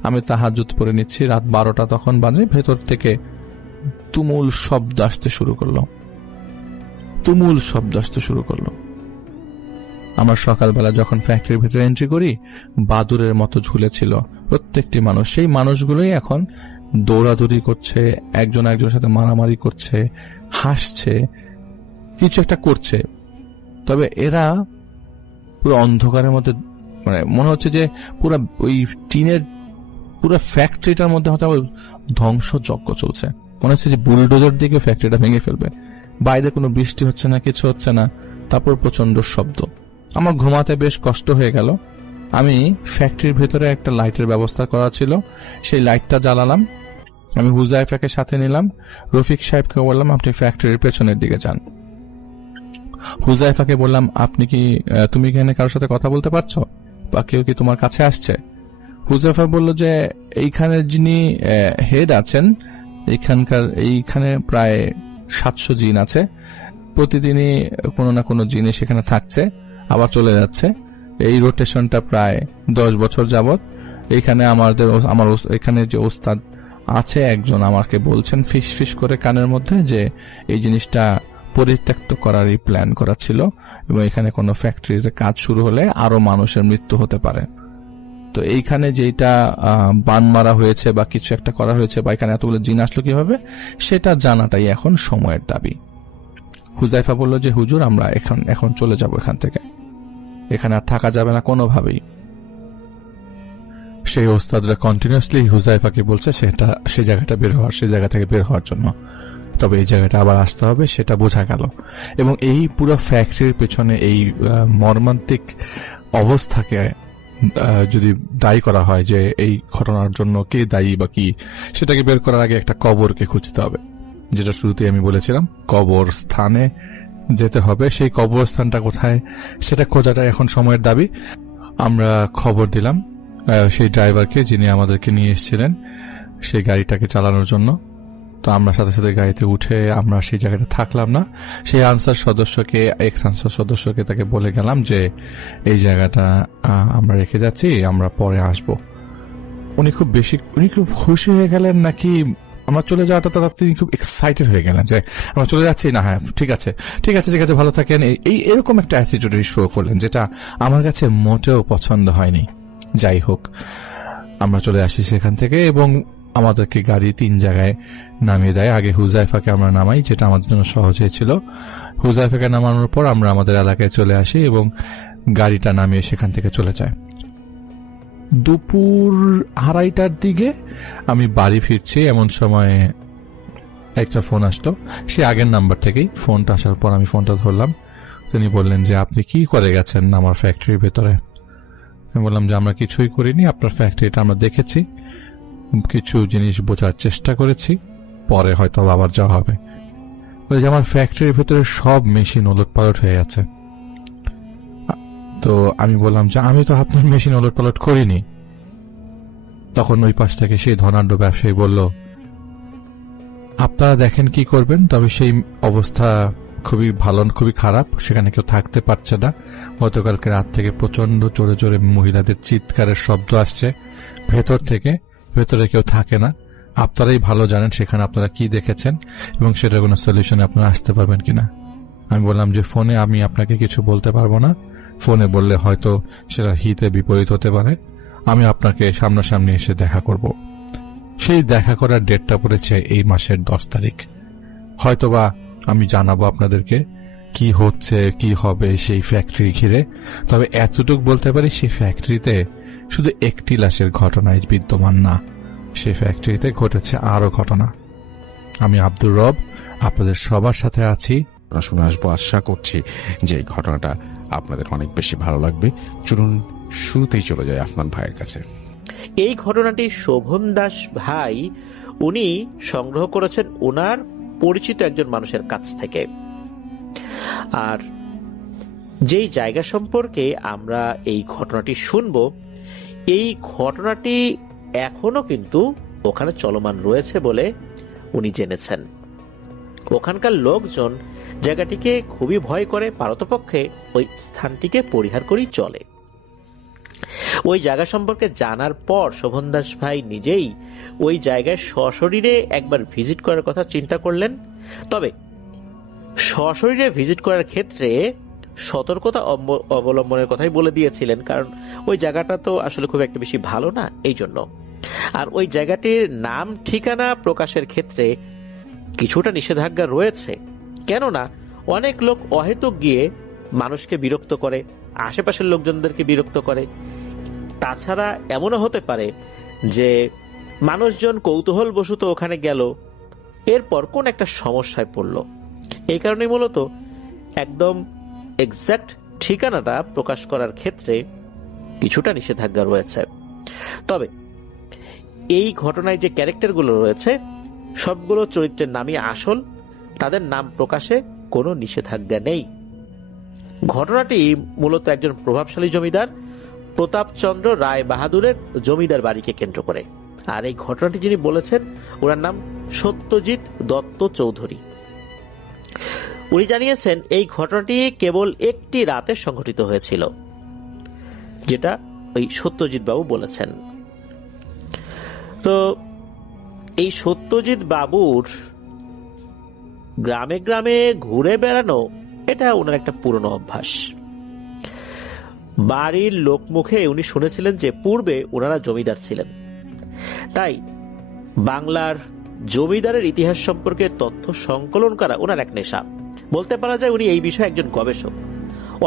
আমি তাহাজ্জুদ পড়ে নিচ্ছি, রাত 12টা তখন বাজে। ভেতর থেকে তুমুল শব্দ আসতে শুরু করলো। আমরা সকালবেলা যখন ফ্যাক্টরির ভিতরে এন্ট্রি করি, বাদুরের মতো ঝুলেছিল প্রত্যেকটি মানুষ। সেই মানুষগুলোই এখন দৌড়াদৌড়ি করছে, একজন একজনের সাথে মারামারি করছে, হাসছে, কিছু একটা করছে। তবে এরা পুরো অন্ধকারের মধ্যে, মানে মনে হচ্ছে যে পুরো ওই টিনের পুরো ফ্যাক্টরিটার মধ্যে হয়তো ধ্বংসযজ্ঞ চলছে। মনে হচ্ছে যে বুলডোজার দিকে ফ্যাক্টরিটা ভেঙে ফেলবে। বাইরে কোনো বৃষ্টি হচ্ছে না, কিছু হচ্ছে না, তারপর প্রচন্ড শব্দ। আমার ঘুমাতে বেশ কষ্ট হয়ে গেল। আমি ফ্যাক্টরির ভেতরে একটা লাইটের ব্যবস্থা করা ছিল, সেই লাইটটা জ্বালালাম। আমি হুজাইফাকে সাথে নিলাম, রফিক সাহেবকে বললাম আপনি ফ্যাক্টরির পেছনের দিকে যান। হুজাইফাকে বললাম তুমি এখানে কারোর সাথে কথা বলতে পারছো বা কেউ কি তোমার কাছে আসছে? হুজাইফা বলল যে এইখানে যিনি হেড আছেন, এইখানে প্রায় 700 জিন আছে, প্রতিদিনই কোনো না কোনো জিনিস এখানে থাকছে, আবার চলে যাচ্ছে। এই রোটেশনটা প্রায় 10 বছর যাবত। এইখানে আমার এখানে যে ওস্তাদ আছে একজন আমাকে বলছেন ফিস করে কানের মধ্যে যে এই জিনিসটা পরিত্যক্ত করারই প্ল্যান করা ছিল, এবং এখানে কোনো ফ্যাক্টরিতে কাজ শুরু হলে আরো মানুষের মৃত্যু হতে পারে। তো এইখানে যেটা বান মারা হয়েছে বা কিছু একটা করা হয়েছে বা এখানে এতগুলো জিন আসলো কিভাবে, সেটা জানাটাই এখন সময়ের দাবি। হুজাইফা বলল যে হুজুর আমরা এখন চলে যাব এখান থেকে, এখানে আর থাকা যাবে না কোনোভাবেই। সেই ওস্তাদরা কন্টিনিউয়াসলি হুজাইফাকে বলছে সেই জায়গা থেকে বের হওয়ার জন্য, তবে এই জায়গাটা আবার আসতে হবে, সেটা বোঝা গেল। এবং এই পুরো ফ্যাক্টরির পেছনে এই মর্মান্তিক অবস্থাকে যদি দায়ী করা হয় যে এই ঘটনার জন্য কে দায়ী বা কি, সেটাকে বের করার আগে একটা কবরকে খুঁজতে হবে। যেটা শুরুতে আমি বলেছিলাম, কবর স্থানে যেতে হবে। সেই কবরস্থানটা কোথায় সেটা খোঁজাটা এখন সময়ের দাবি। আমরা খবর দিলাম সেই ড্রাইভারকে যিনি আমাদেরকে নিয়ে এসেছিলেন সেই গাড়িটাকে চালানোর জন্য। তো আমরা সাথে সাথে গাড়িতে উঠে আমরা সেই জায়গাটা থাকলাম না। সেই এক্স আনসার সদস্যকে তাকে বলে গেলাম যে এই জায়গাটা আমরা রেখে যাচ্ছি, আমরা পরে আসব। উনি খুব খুশি হয়ে গেলেন, নাকি আমরা চলে যাওয়াটা তারা তিনি খুব এক্সাইটেড হয়ে গেলেন যে আমরা চলে যাচ্ছি, না হ্যাঁ ঠিক আছে ভালো থাকেন, এরকম একটা অ্যাটিটিউড শো করলেন, যেটা আমার কাছে মোটেও পছন্দ হয়নি। যাই হোক, আমরা চলে আসি সেখান থেকে এবং আমাদেরকে গাড়ি 3 জায়গায় নামিয়ে দেয়। আগে হুজাইফাকে আমরা নামাই, যেটা আমাদের জন্য সহজ হয়েছিল। হুজাইফাকে নামানোর পর আমরা আমাদের এলাকায় চলে আসি এবং গাড়িটা নামিয়ে সেখান থেকে চলে যায়। দুপুর 2:30টার দিকে আমি বাড়ি ফিরছি, এমন সময় একটা ফোন আসলো। সে আগের নাম্বার থেকেই। ফোনটা আসার পর আমি ফোনটা ধরলাম। তিনি বললেন যে আপনি কি করে গেছেন আমার ফ্যাক্টরির ভেতরে? আমি বললাম যে আমরা কিছুই করিনি, আপনার ফ্যাক্টরিটা আমরা দেখেছি, কিছু জিনিস বোঝার চেষ্টা করেছি, পরে হয়তো আবার যাওয়া হবে। বলে যে আমার ফ্যাক্টরির ভেতরে সব মেশিন ওলটপালট হয়ে গেছে। তো আমি বললাম যে আমি তো আপনার মেশিন ওলটপালট করিনি। তখন ওই পাশ থেকে সেই ধনাঢ্য ব্যবসায়ী বলল, আপনারা দেখেন কি করবেন, তবে সেই অবস্থা খুবই ভালো, খুবই খারাপ, সেখানে কেউ থাকতে পারছে না। গতকালকে রাত থেকে প্রচন্ড জোরে জোরে মহিলাদের চিৎকারের শব্দ আসছে ভেতর থেকে, ভেতরে কেউ থাকে না। আপনারাই ভালো জানেন সেখানে আপনারা কি দেখেছেন এবং সেটার কোনো সলিউশনে আপনারা আসতে পারবেন কিনা। আমি বললাম যে ফোনে আমি আপনাকে কিছু বলতে পারবো না, ফোনে বললে হয়তো সেটা হিতে বিপরীত হতে পারে, আমি আপনাকে সামনাসামনি এসে দেখা করব। সেই দেখা করার ডেটটা পড়েছে এই মাসের 10 তারিখ। হয়তোবা আমি জানাবো আপনাদেরকে কি হচ্ছে কি হবে সেই ফ্যাক্টরি ঘিরে। তবে এতটুকু বলতে পারি, সেই ফ্যাক্টরিতে শুধু একটি লাশের ঘটনায় বিদ্যমান না, সেই ফ্যাক্টরিতে ঘটেছে আরো ঘটনা। আমি আব্দুর রব আপনাদের সবার সাথে আছি। শুনে আসবো, আশা করছি যে এই ঘটনাটা আপনাদের অনেক বেশি ভালো লাগবে। চলুন শুরুতেই চলে যায় আফনান ভাইয়ের কাছে। এই ঘটনাটি শোভন দাস ভাই উনি সংগ্রহ করেছেন ওনার পরিচিত একজন মানুষের কাছ থেকে। আর যেই জায়গা সম্পর্কে আমরা এই ঘটনাটি শুনব, এই ঘটনাটি এখনো কিন্তু ওখানে চলমান রয়েছে বলে উনি জেনেছেন। ওখানকার লোকজন জায়গাটিকে খুবই ভয় করে, পারতপক্ষে ওই স্থানটিকে পরিহার করেই চলে। ওই জায়গা সম্পর্কে জানার পর শোভন দাস ভাই নিজেই ওই জায়গায় সশরীরে একবার ভিজিট করার কথা চিন্তা করলেন। তবে সশরীরে ভিজিট করার ক্ষেত্রে সতর্কতা অবলম্বনের কথাই বলে দিয়েছিলেন, কারণ ওই জায়গাটা তো আসলে খুব একটা বেশি ভালো না এই জন্য। আর ওই জায়গাটির নাম ঠিকানা প্রকাশের ক্ষেত্রে কিছুটা নিষেধাজ্ঞা রয়েছে, কেননা অনেক লোক অহেতুক গিয়ে মানুষকে বিরক্ত করে, আশেপাশের লোকজনদেরকে বিরক্ত করে। তাছাড়া এমনও হতে পারে যে মানুষজন কৌতূহলবশত ওখানে গেল, এরপর কোন একটা সমস্যায় পড়ল। এই কারণে মূলত একদম এক্সাক্ট ঠিকানাটা প্রকাশ করার ক্ষেত্রে কিছুটা নিষেধাজ্ঞা রয়েছে। তবে এই ঘটনায় যে ক্যারেক্টারগুলো রয়েছে সবগুলো চরিত্রের নামই আসল, তাদের নাম প্রকাশে কোনো নিষেধাজ্ঞা নেই। ঘটনাটি মূলত একজন প্রভাবশালী জমিদার প্রতাপচন্দ্র রায় বাহাদুরের জমিদার বাড়িকে কেন্দ্র করে। আর এই ঘটনাটি যিনি বলেছেন ওনার নাম সত্যজিৎ দত্ত চৌধুরী। উনি জানিয়েছেন এই ঘটনাটি কেবল একটি রাতে সংঘটিত হয়েছিল, যেটা ওই সত্যজিৎ বাবু বলেছেন। তো এই সত্যজিৎ বাবুর গ্রামে গ্রামে ঘুরে বেড়ানো এটা ওনার একটা পুরনো অভ্যাস। বাড়ির লোকমুখে উনি শুনেছিলেন যে পূর্বে ওনারা জমিদার ছিলেন, তাই বাংলার জমিদারের ইতিহাস সম্পর্কে তথ্য সংকলন করা ওনার এক নেশা। বলতে পারা যায় উনি এই বিষয়ে একজন গবেষক।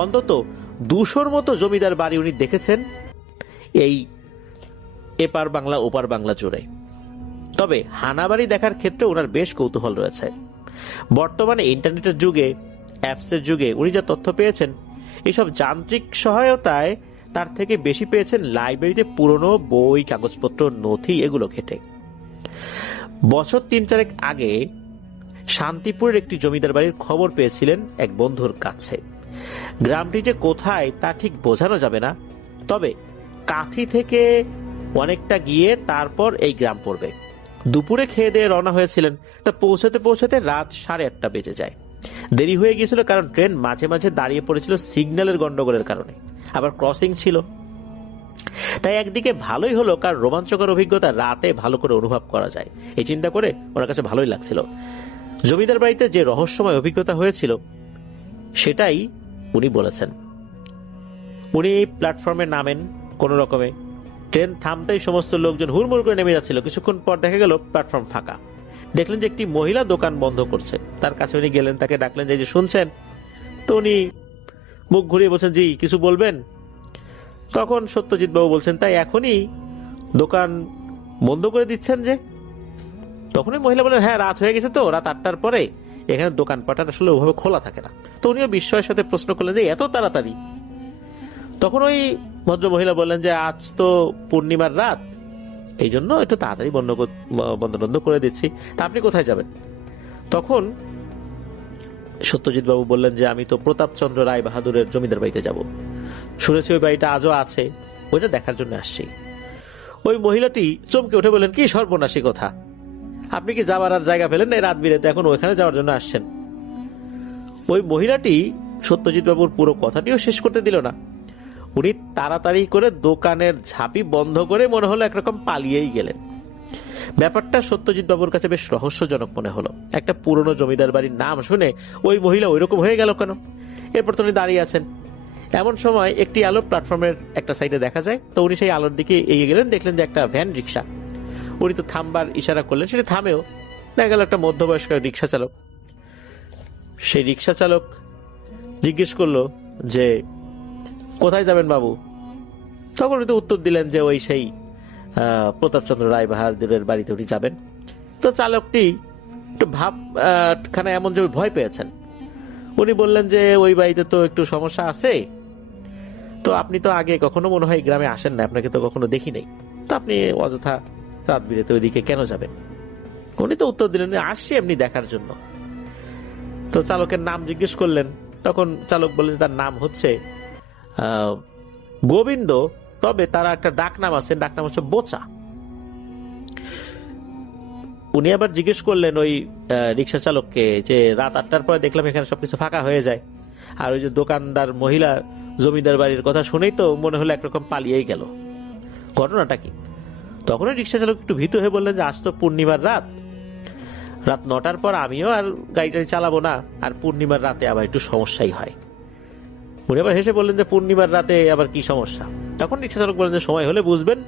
অন্তত 200-র মতো জমিদার বাড়ি উনি দেখেছেন এই এপার বাংলা ওপার বাংলা জুড়ে। তবে হানাবাড়ি দেখার ক্ষেত্রে ওনার বেশ কৌতূহল রয়েছে। বর্তমানে ইন্টারনেটের যুগে, অ্যাপসের যুগে উনি যা তথ্য পেয়েছেন, এসব যান্ত্রিক সহায়তায় তার থেকে বেশি পেয়েছেন লাইব্রেরিতে পুরনো বই, কাগজপত্র, নথি এগুলো ঘেটে। বছর 3-4 আগে শান্তিপুরের একটি জমিদার বাড়ির খবর পেয়েছিলেন এক বন্ধুর কাছে। গ্রামটি যে কোথায় তা ঠিক বোঝানো যাবে না, তবে কাথি থেকে অনেকটা গিয়ে তারপর এই গ্রাম পড়বে। দুপুরে খেয়ে দিয়ে রওনা হয়েছিলেন, তা পৌঁছাতে পৌঁছাতে রাত 8:30 বেজে যায়। দেরি হয়ে গিয়েছিল কারণ ট্রেন মাঝে মাঝে দাঁড়িয়ে পড়েছিল সিগন্যালের গন্ডগোলের কারণে, আবার ক্রসিং ছিল। তাই একদিকে ভালোই হলো, কারণ রোমাঞ্চকর অভিজ্ঞতা রাতে ভালো করে অনুভব করা যায়। এই চিন্তা করে ওনার কাছে ভালোই লাগছিল। জমিদার বাড়িতে যে রহস্যময় অভিজ্ঞতা হয়েছিল সেটাই উনি বলেছেন। উনি প্ল্যাটফর্মে নামেন কোন রকমে, ট্রেন থামতেই সমস্ত লোকজন হুড়মুড় করে নেমে যাচ্ছিল। কিছুক্ষণ পর দেখা গেল প্ল্যাটফর্ম ফাঁকা। দেখলেন যে একটি মহিলা দোকান বন্ধ করছে। তার কাছে উনি গেলেন, তাকে ডাকলেন যে শুনছেন? তো উনি মুখ ঘুরিয়ে বলছেন, জি কিছু বলবেন? তখন সত্যজিৎ বাবু বলছেন, তাই এখনই দোকান বন্ধ করে দিচ্ছেন যে? তখন ওই মহিলা বলেন, হ্যাঁ, রাত হয়ে গেছে তো, রাত 8টার পরে এখানে দোকানপাট আসলে ওভাবে খোলা থাকে না। তো উনিও বিস্ময়ের সাথে প্রশ্ন করলেন যে এত তাড়াতাড়ি? তখন ওই ভদ্র মহিলা বললেন যে আজ তো পূর্ণিমার রাত, এই জন্য একটু তাড়াতাড়ি বন্ধ করে দিচ্ছি। তা আপনি কোথায় যাবেন? তখন সত্যজিৎ বাবু বললেন যে আমি তো প্রতাপচন্দ্র রায় বাহাদুরের জমিদার বাড়িতে যাব, শুনেছি ওই বাড়িটা আজও আছে, ওইটা দেখার জন্য আসছি। ওই মহিলাটি চমকে উঠে বললেন, কি সর্বনাশী কথা, আপনি কি যাবার আর জায়গা পেলেন না? রাত বিরেতে এখন ওইখানে যাওয়ার জন্য আসছেন? ওই মহিলাটি সত্যজিৎ বাবুর পুরো কথাটিও শেষ করতে দিল না। উনি তাড়াতাড়ি করে দোকানের ঝাঁপি বন্ধ করে মনে হলো একরকম পালিয়েই গেলেন। ব্যাপারটা সত্যজিৎ বাবুর কাছে বেশ রহস্যজনক মনে হলো। একটা পুরনো জমিদার বাড়ির নাম শুনে ওই মহিলা ওইরকম হয়ে গেল কেন? এরপর তো উনি দাঁড়িয়ে আছেন। এমন সময় একটি আলো প্ল্যাটফর্মের একটা সাইডে দেখা যায়। তো উনি সেই আলোর দিকে এগিয়ে গেলেন, দেখলেন যে একটা ভ্যান রিক্সা। উনি তো থামবার ইশারা করলেন, সেটা থামেও। দেখা গেল একটা মধ্যবয়স্ক রিক্সা চালক। সেই রিক্সা চালক জিজ্ঞেস করলো যে কোথায় যাবেন বাবু? তখন উনি তো উত্তর দিলেন যে ওই সেই প্রতাপচন্দ্র রায় বাহাদুরের বাড়িতে উনি যাবেন। তো চালকটি একটু ভাবখানা এমন যে ভয় পেয়েছেন। উনি বললেন যে ওই বাড়িতে তো একটু সমস্যা আছে, তো আপনি তো আগে কখনো মনে হয় গ্রামে আসেন না, আপনাকে তো কখনো দেখি নাই, তো আপনি অযথা রাত বিরেতে ওইদিকে কেন যাবেন? উনি তো উত্তর দিলেন, আসছি এমনি দেখার জন্য। তো চালকের নাম জিজ্ঞেস করলেন। তখন চালক বললেন তার নাম হচ্ছে গোবিন্দ, তবে তার একটা ডাক নাম আছে, ডাক নাম হচ্ছে বোচা। উনি আবার জিজ্ঞেস করলেন ওই রিক্সা চালককে যে রাত 8টার পরে দেখলাম এখানে সবকিছু ফাঁকা হয়ে যায়, আর ওই যে দোকানদার মহিলা জমিদার বাড়ির কথা শুনেই তো মনে হলো একরকম পালিয়েই গেল, ঘটনাটা কি? তখন ওই রিক্সা চালক একটু ভীত হয়ে বললেন যে আজ তো পূর্ণিমার রাত, রাত 9টার পর আমিও আর গাড়িটারি চালাবো না, আর পূর্ণিমার রাতে আবার একটু সমস্যাই হয়। উনি আবার হেসে বললেন যে পূর্ণিমার রাতে আবার কি সমস্যা? তখন রিক্সা চালক বললেন যে সময় হলে বুঝবেন,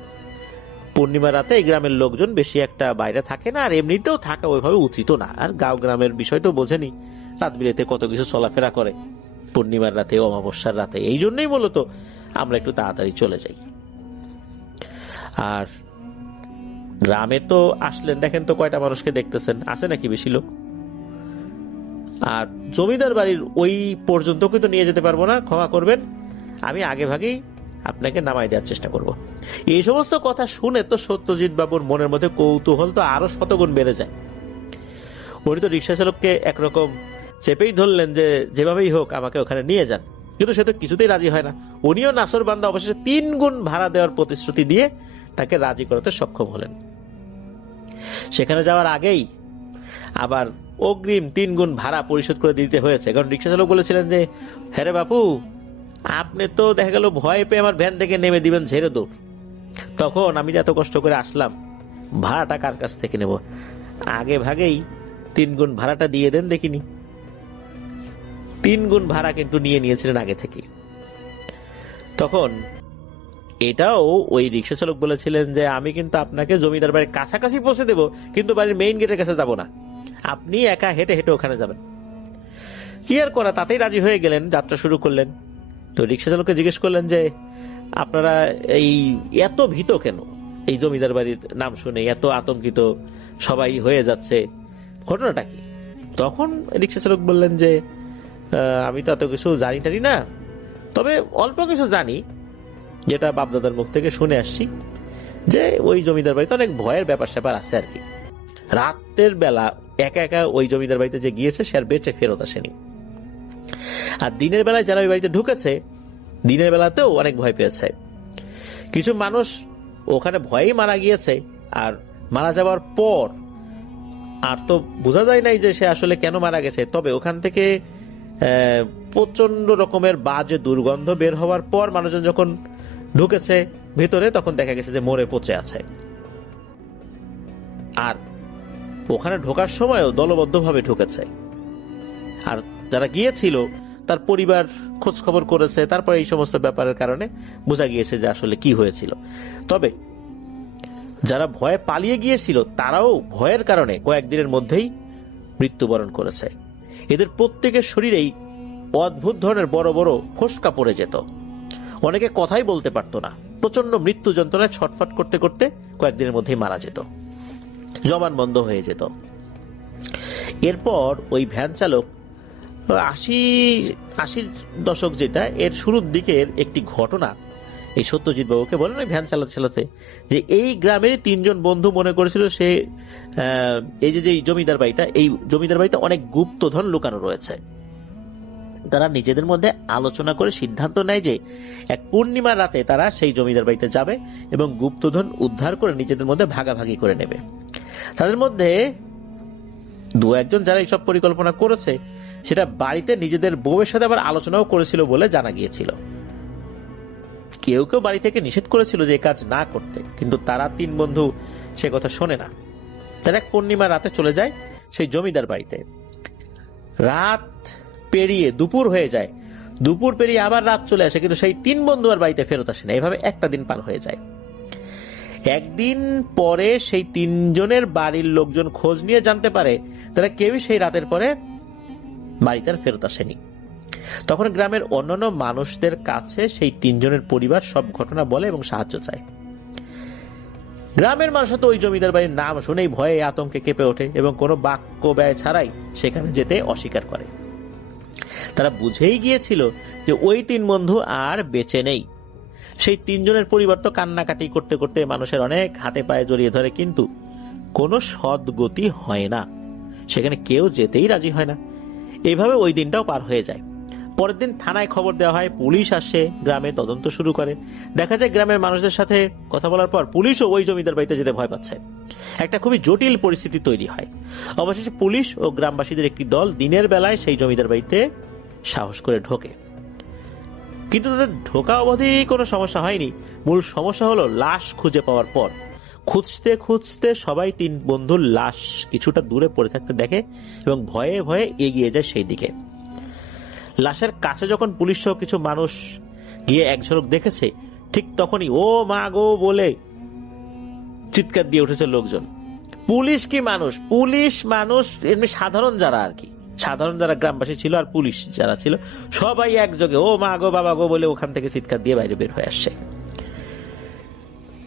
পূর্ণিমার রাতে এই গ্রামের লোকজন বেশি একটা বাইরে থাকে না, আর এমনিতেও থাকা ওইভাবে উচিত না, আর গাঁও গ্রামের বিষয় তো বোঝেনি, রাত বিরেতে কত কিছু চলাফেরা করে পূর্ণিমার রাতে, অমাবস্যার রাতে, এই জন্যই মূলত আমরা একটু তাড়াতাড়ি চলে যাই। আর গ্রামে তো আসলেন, দেখেন তো কয়টা মানুষকে দেখতেছেন, আছে নাকি বেশি লোক? আর জমিদার বাড়ির ওই পর্যন্ত কিন্তু নিয়ে যেতে পারবো না, ক্ষমা করবেন, আমি আগে ভাগেই আপনাকে নামাই দেওয়ার চেষ্টা করব। এই সমস্ত কথা শুনে তো সত্যজিৎ বাবুর মনের মধ্যে কৌতূহল তো আরো শতগুণ বেড়ে যায়। উনি তো রিক্সা চালককে একরকম চেপেই ধরলেন যে যেভাবেই হোক আমাকে ওখানে নিয়ে যান, কিন্তু সে তো কিছুতেই রাজি হয় না। উনিও নাসর বান্দা অবশেষে 3 গুণ ভাড়া দেওয়ার প্রতিশ্রুতি দিয়ে তাকে রাজি করাতে সক্ষম হলেন। সেখানে যাওয়ার আগেই আবার অগ্রিম 3 গুণ ভাড়া পরিশোধ করে দিতে হয়েছে, কারণ রিক্সা চালক বলেছিলেন যে হ্যাঁ রে বাপু, আপনি তো দেখা গেল ভয় পেয়ে আমার ভ্যান থেকে নেমে দিবেন ঝেড়ে দৌড়, তখন আমি এত কষ্ট করে আসলাম, ভাড়াটা কার কাছ থেকে নেব? আগে ভাগেই 3 গুণ ভাড়াটা দিয়ে দেন দেখিনি। 3 গুণ ভাড়া কিন্তু নিয়েছিলেন আগে থেকে। তখন এটাও ওই রিক্সা চালক বলেছিলেন যে আমি কিন্তু আপনাকে জমিদার বাড়ির কাছাকাছি পৌঁছে দেবো, কিন্তু বাড়ির মেইন গেটের কাছে যাব না, আপনি একা হেঁটে হেঁটে ওখানে যাবেন। কি আর করা, তাতেই রাজি হয়ে গেলেন, যাত্রা শুরু করলেন। তো রিক্সা চালককে জিজ্ঞেস করলেন যে আপনারা এই এত ভীত কেন, এই জমিদার বাড়ির নাম শুনে এত আতঙ্কিত সবাই হয়ে যাচ্ছে, ঘটনাটা কি? তখন রিক্সা চালক বললেন যে আমি তো এত কিছু জানি টানি না, তবে অল্প কিছু জানি, যেটা বাপদাদার মুখ থেকে শুনে আসছি, যে ওই জমিদার বাড়িতে অনেক ভয়ের ব্যাপার স্যাপার আছে আর কি। রাতের বেলা একা একা ওই জমিদার বাড়িতে যে গিয়েছে সে আর বেঁচে ফেরত আসেনি, আর দিনের বেলায় যারা ওই বাড়িতে ঢুকেছে দিনের বেলাতেও অনেক ভয় পেয়েছে। কিছু মানুষ ওখানে ভয়েই মারা গিয়েছে, আর মারা যাওয়ার পর আর তো বোঝা যায় নাই যে সে আসলে কেন মারা গেছে। তবে ওখান থেকে প্রচন্ড রকমের বাজে দুর্গন্ধ বের হওয়ার পর মানুষজন যখন ঢুকেছে ভিতরে, তখন দেখা গেছে যে মরে পচে আছে। আর ওখানে ঢোকার সময়ও দলবদ্ধভাবে ঢুকেছে, আর যারা গিয়েছিল তার পরিবার খোঁজ খবর করেছে, তারপরে এই সমস্ত ব্যাপারের কারণে বোঝা গিয়েছে যে আসলে কি হয়েছিল। তবে যারা ভয়ে পালিয়ে গিয়েছিল তারাও ভয়ের কারণে কয়েকদিনের মধ্যেই মৃত্যুবরণ করেছে। এদের প্রত্যেকের শরীরেই অদ্ভুত ধরনের বড় বড় ফোস্কা পড়ে যেত। অনেকে কথাই বলতে পারতো না, প্রচন্ড মৃত্যু যন্ত্রণায় ছটফট করতে করতে কয়েকদিনের মধ্যেই মারা যেত, জবান বন্ধ হয়ে যেত। এরপর ওই ভ্যান চালক 80 দশক যেটা, এর শুরুর দিকের একটি ঘটনা এই সত্যজিৎ বাবুকে বলেন ওই ভ্যান চালাতে চালাতে, যে এই গ্রামের 3 জন বন্ধু মনে করেছিল সে এই যে জমিদার বাড়িটা, এই জমিদার বাড়িতে অনেক গুপ্তধন লুকানো রয়েছে। তারা নিজেদের মধ্যে আলোচনা করে সিদ্ধান্ত নেয় যে এক পূর্ণিমার রাতে তারা সেই জমিদার বাড়িতে যাবে এবং গুপ্তধন উদ্ধার করে নিজেদের মধ্যে ভাগাভাগি করে নেবে। তাদের মধ্যে 2-1 যারা এইসব পরিকল্পনা করেছে, সেটা বাড়িতে নিজেদের বউয়ের সাথে আবার আলোচনাও করেছিল বলে জানা গিয়েছিল। কেউ কেউ বাড়ি থেকে নিষেধ করেছিল যে কাজ না করতে, কিন্তু তারা 3 বন্ধু সে কথা শোনে না। তারা এক পূর্ণিমা রাতে চলে যায় সেই জমিদার বাড়িতে। রাত পেরিয়ে দুপুর হয়ে যায়, দুপুর পেরিয়ে আবার রাত চলে আসে, কিন্তু সেই 3 বন্ধু আর বাড়িতে ফেরত আসে না। এভাবে একটা দিন পার হয়ে যায়। একদিন পরে সেই 3 জনের বাড়ির লোকজন খোঁজ নিয়ে জানতে পারে তারা কেউই সেই রাতের পরে বাড়িতে আর ফেরত আসেনি। তখন গ্রামের অন্যান্য মানুষদের কাছে সেই 3 জনের পরিবার সব ঘটনা বলে এবং সাহায্য চায়। গ্রামের মানুষ তো ওই জমিদার বাড়ির নাম শুনেই ভয়ে আতঙ্কে কেঁপে ওঠে এবং কোনো বাক্য ব্যয় ছাড়াই সেখানে যেতে অস্বীকার করে। তারা বুঝেই গিয়েছিল যে ওই 3 বন্ধু আর বেঁচে নেই। সেই 3 জনের পরিবার তো কান্নাকাটি করতে করতে মানুষের অনেক হাতে পায়ে জড়িয়ে ধরে, কিন্তু কোনো সদ্গতি হয় না, সেখানে কেউ যেতেই রাজি হয় না। এইভাবে ওই দিনটাও পার হয়ে যায়। পরের দিন থানায় খবর দেওয়া হয়, পুলিশ আসে, গ্রামে তদন্ত শুরু করে। দেখা যায় গ্রামের মানুষদের সাথে কথা বলার পর পুলিশও ওই জমিদার বাড়িতে যেতে ভয় পাচ্ছে। একটা খুবই জটিল পরিস্থিতি তৈরি হয়। অবশেষে পুলিশ ও গ্রামবাসীদের একটি দল দিনের বেলায় সেই জমিদার বাড়িতে সাহস করে ঢোকে, কিন্তু তাদের ঢোকা অবধি কোনো সমস্যা হয়নি। মূল সমস্যা হলো লাশ খুঁজে পাওয়ার পর। খুঁজতে খুঁজতে সবাই 3 বন্ধুর লাশ কিছুটা দূরে পড়ে থাকতে দেখে এবং ভয়ে ভয়ে এগিয়ে যায় সেই দিকে। লাশের কাছে যখন পুলিশ সহ কিছু মানুষ গিয়ে এক ঝলক দেখেছে, ঠিক তখনই ও মা গো বলে চিৎকার দিয়ে উঠেছে লোকজন। পুলিশ কি মানুষ, পুলিশ মানুষ এমনি সাধারণ যারা আর কি, সাধারণ যারা গ্রামবাসী ছিল আর পুলিশ যারা ছিল, সবাই একযোগে ও মা গো বাবা গো বলে ওখান থেকে চিৎকার দিয়ে বাইরে বের হয়ে আসছে।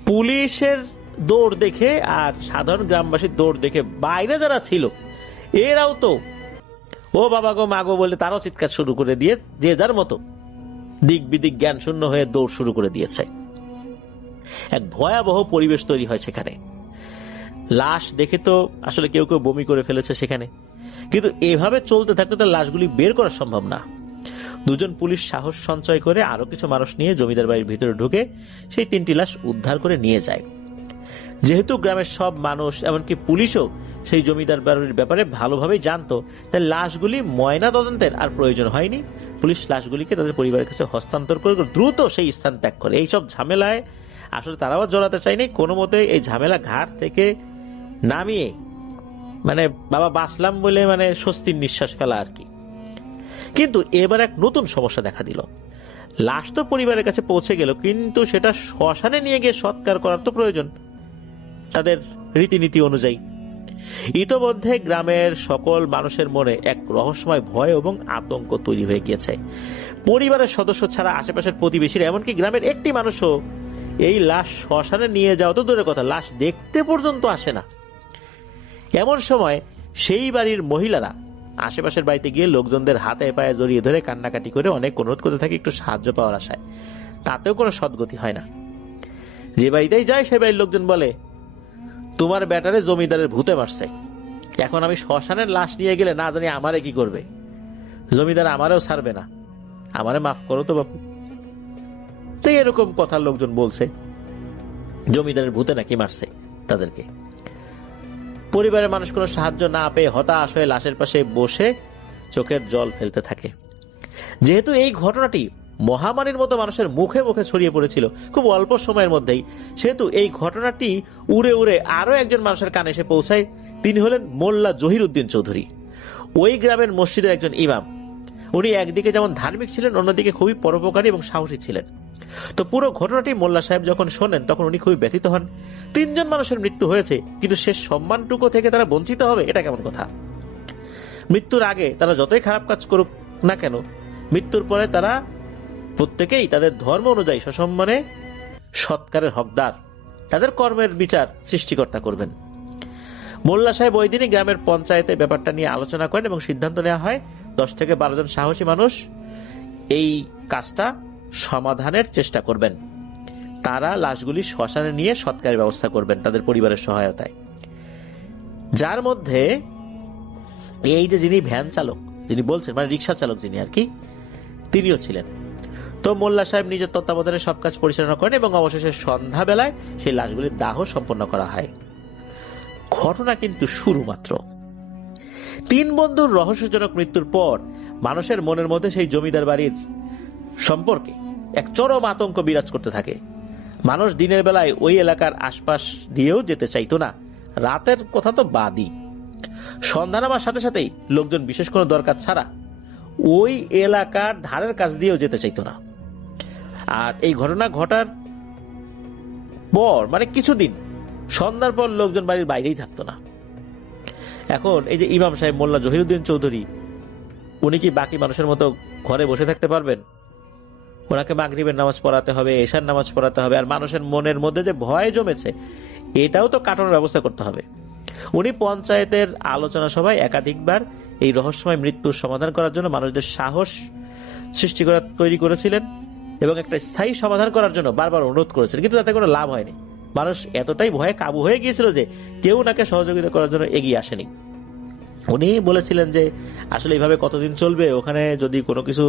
পুলিশের দৌড় দেখে আর সাধারণ গ্রামবাসীর দৌড় দেখে বাইরে যারা ছিল এরাও তো ও বাবা গো মা গো বলে তারাও চিৎকার শুরু করে দিয়ে যে যার মতো দিক বিদিক জ্ঞান শূন্য হয়ে দৌড় শুরু করে দিয়েছে। এক ভয়াবহ পরিবেশ তৈরি হয় সেখানে। লাশ দেখে তো আসলে কেউ কেউ বমি করে ফেলেছে সেখানে, কিন্তু এভাবে চলতে থাকলে তো লাশগুলি বের করা সম্ভব না। 2 জন পুলিশ সাহস সঞ্চয় করে আরো কিছু মানুষ নিয়ে জমিদার বাড়ির ভিতরে ঢুকে সেই 3টি লাশ উদ্ধার করে নিয়ে যায়। যেহেতু গ্রামের সব মানুষ এমনকি পুলিশও সেই জমিদার বাড়ির ব্যাপারে ভালোভাবেই জানতো, তাই লাশগুলি ময়না তদন্তের আর প্রয়োজন হয়নি। পুলিশ লাশগুলিকে তাদের পরিবারের কাছে হস্তান্তর করে দ্রুত সেই স্থান ত্যাগ করে। এইসব ঝামেলায় আসলে তারাও জড়াতে চায়নি, কোনো মতে এই ঝামেলা ঘাট থেকে নামিয়ে মানে বাবা বাঁচলাম বলে মানে স্বস্তির নিঃশ্বাস ফেলা আর কি। কিন্তু এবার এক নতুন সমস্যা দেখা দিল। লাশ তো পরিবারের কাছে পৌঁছে গেল, কিন্তু সেটা শ্মশানে নিয়ে গিয়ে সৎকার করার তো প্রয়োজন তাদের রীতিনীতি অনুযায়ী। ইতোমধ্যে গ্রামের সকল মানুষের মনে এক রহস্যময় ভয় এবং আতঙ্ক তৈরি হয়ে গিয়েছে। পরিবারের সদস্য ছাড়া আশেপাশের প্রতিবেশীরা এমনকি গ্রামের একটি মানুষও এই লাশ শ্মশানে নিয়ে যাওয়া তো দূরের কথা, লাশ দেখতে পর্যন্ত আসে না। এমন সময় সেই বাড়ির মহিলারা আশেপাশের বাড়িতে গিয়ে লোকজনদের হাতে পায়ে জড়িয়ে ধরে কান্নাকাটি করে অনেক অনুরোধ করতে থাকে একটু সাহায্য পাওয়ার আশায়। তাতেও কোনো সদ্গতি হয় না। যে বাড়িতেই যায় সে বাড়ির লোকজন বলে, তোমার ব্যাটারে জমিদারের ভূতে মারছে, এখন আমি শ্মশানের লাশ নিয়ে গেলে না জানি আমারে কি করবে, জমিদার আমারেও ছাড়বে না, আমারে মাফ করো তো বাপু। তো এরকম কথা লোকজন বলছে, জমিদারের ভূতে নাকি মারছে তাদেরকে। পরিবারের মানুষ কোনো সাহায্য না পেয়ে হতাশ হয়ে লাশের পাশে বসে চোখের জল ফেলতে থাকে। যেহেতু এই ঘটনাটি মহামারীর মতো মানুষের মুখে মুখে ছড়িয়ে পড়েছিল খুব অল্প সময়ের মধ্যেই, সেহেতু এই ঘটনাটি উড়ে উড়ে আরো একজন মানুষের কানে এসে পৌঁছায়। তিনি হলেন মোল্লা জহির উদ্দিন চৌধুরী, ওই গ্রামের মসজিদের একজন ইমাম। উনি একদিকে যেমন ধার্মিক ছিলেন, অন্যদিকে খুবই পরোপকারী এবং সাহসী ছিলেন। তো পুরো ঘটনাটি মোল্লা সাহেব যখন শোনেন তখন উনি খুবই ব্যথিত হন। 3 জন মানুষের মৃত্যু হয়েছে, কিন্তু শেষ সম্মানটুকু থেকে তারা বঞ্চিত হবে, এটা কেমন কথা? মৃত্যুর আগে তারা যতই খারাপ কাজ করুক না কেন, মৃত্যুর পরে তারা প্রত্যেকেই তাদের ধর্ম অনুযায়ী সসম্মানে সৎকারের হকদার, তাদের কর্মের বিচার সৃষ্টিকর্তা করবেন। মোল্লা সাহেব ওই দিনই গ্রামের পঞ্চায়েতে ব্যাপারটা নিয়ে আলোচনা করেন এবং সিদ্ধান্ত নেওয়া হয় 10 থেকে 12 জন সাহসী মানুষ এই কাজটা সমাধানের চেষ্টা করবেন। তারা লাশগুলি শ্মশানে নিয়ে সৎকারের ব্যবস্থা করবেন তাদের পরিবারের সহায়তায়। যার মধ্যে এই যে যিনি ভ্যান চালক, যিনি বলছেন মানে রিক্সা চালক যিনি আর কি, তিনিও ছিলেন। তো মোল্লা সাহেব নিজের তত্ত্বাবধানে সব কাজ পরিচালনা করেন এবং অবশেষে সন্ধ্যাবেলায় সেই লাশগুলির দাহ সম্পন্ন করা হয়। ঘটনা কিন্তু শুরু মাত্র। 3 বন্ধুর রহস্যজনক মৃত্যুর পর মানুষের মনের মধ্যে সেই জমিদার বাড়ির সম্পর্কে এক চরম আতঙ্ক বিরাজ করতে থাকে। মানুষ দিনের বেলায় ওই এলাকার আশপাশ দিয়েও যেতে চাইতো না, রাতের কথা তো বাদই। সন্ধ্যা নামার সাথে সাথেই লোকজন বিশেষ কোনো দরকার ছাড়া ওই এলাকার ধারের কাছ দিয়েও যেতে চাইতো না। আর এই ঘটনা ঘটার পর মানে কিছুদিন সন্ধ্যার পর লোকজন বাড়ির বাইরেই থাকতো না। এখন এই যে ইমাম সাহেব মোল্লা জহিরুদ্দিন চৌধুরী, উনি কি বাকি মানুষের মতো ঘরে বসে থাকতে পারবেন? ওনাকে মাগরিবের নামাজ পড়াতে হবে, এশার নামাজ পড়াতে হবে, আর মানুষের মনের মধ্যে যে ভয় জমেছে এটাও তো কাটানোর ব্যবস্থা করতে হবে। উনি পঞ্চায়েতের আলোচনা সভায় একাধিকবার এই রহস্যময় মৃত্যুর সমাধান করার জন্য মানুষদের সাহস সৃষ্টি করা তৈরি করেছিলেন এবং একটা স্থায়ী সমাধান করার জন্য বারবার অনুরোধ করেছিলেন, কিন্তু তাতে কোনো লাভ হয়নি। মানুষ এতটাই ভয়ে কাবু হয়ে গিয়েছিল যে কেউ ওনাকে সহযোগিতা করার জন্য এগিয়ে আসেনি। উনি বলেছিলেন যে আসলে এইভাবে কতদিন চলবে, ওখানে যদি কোনো কিছু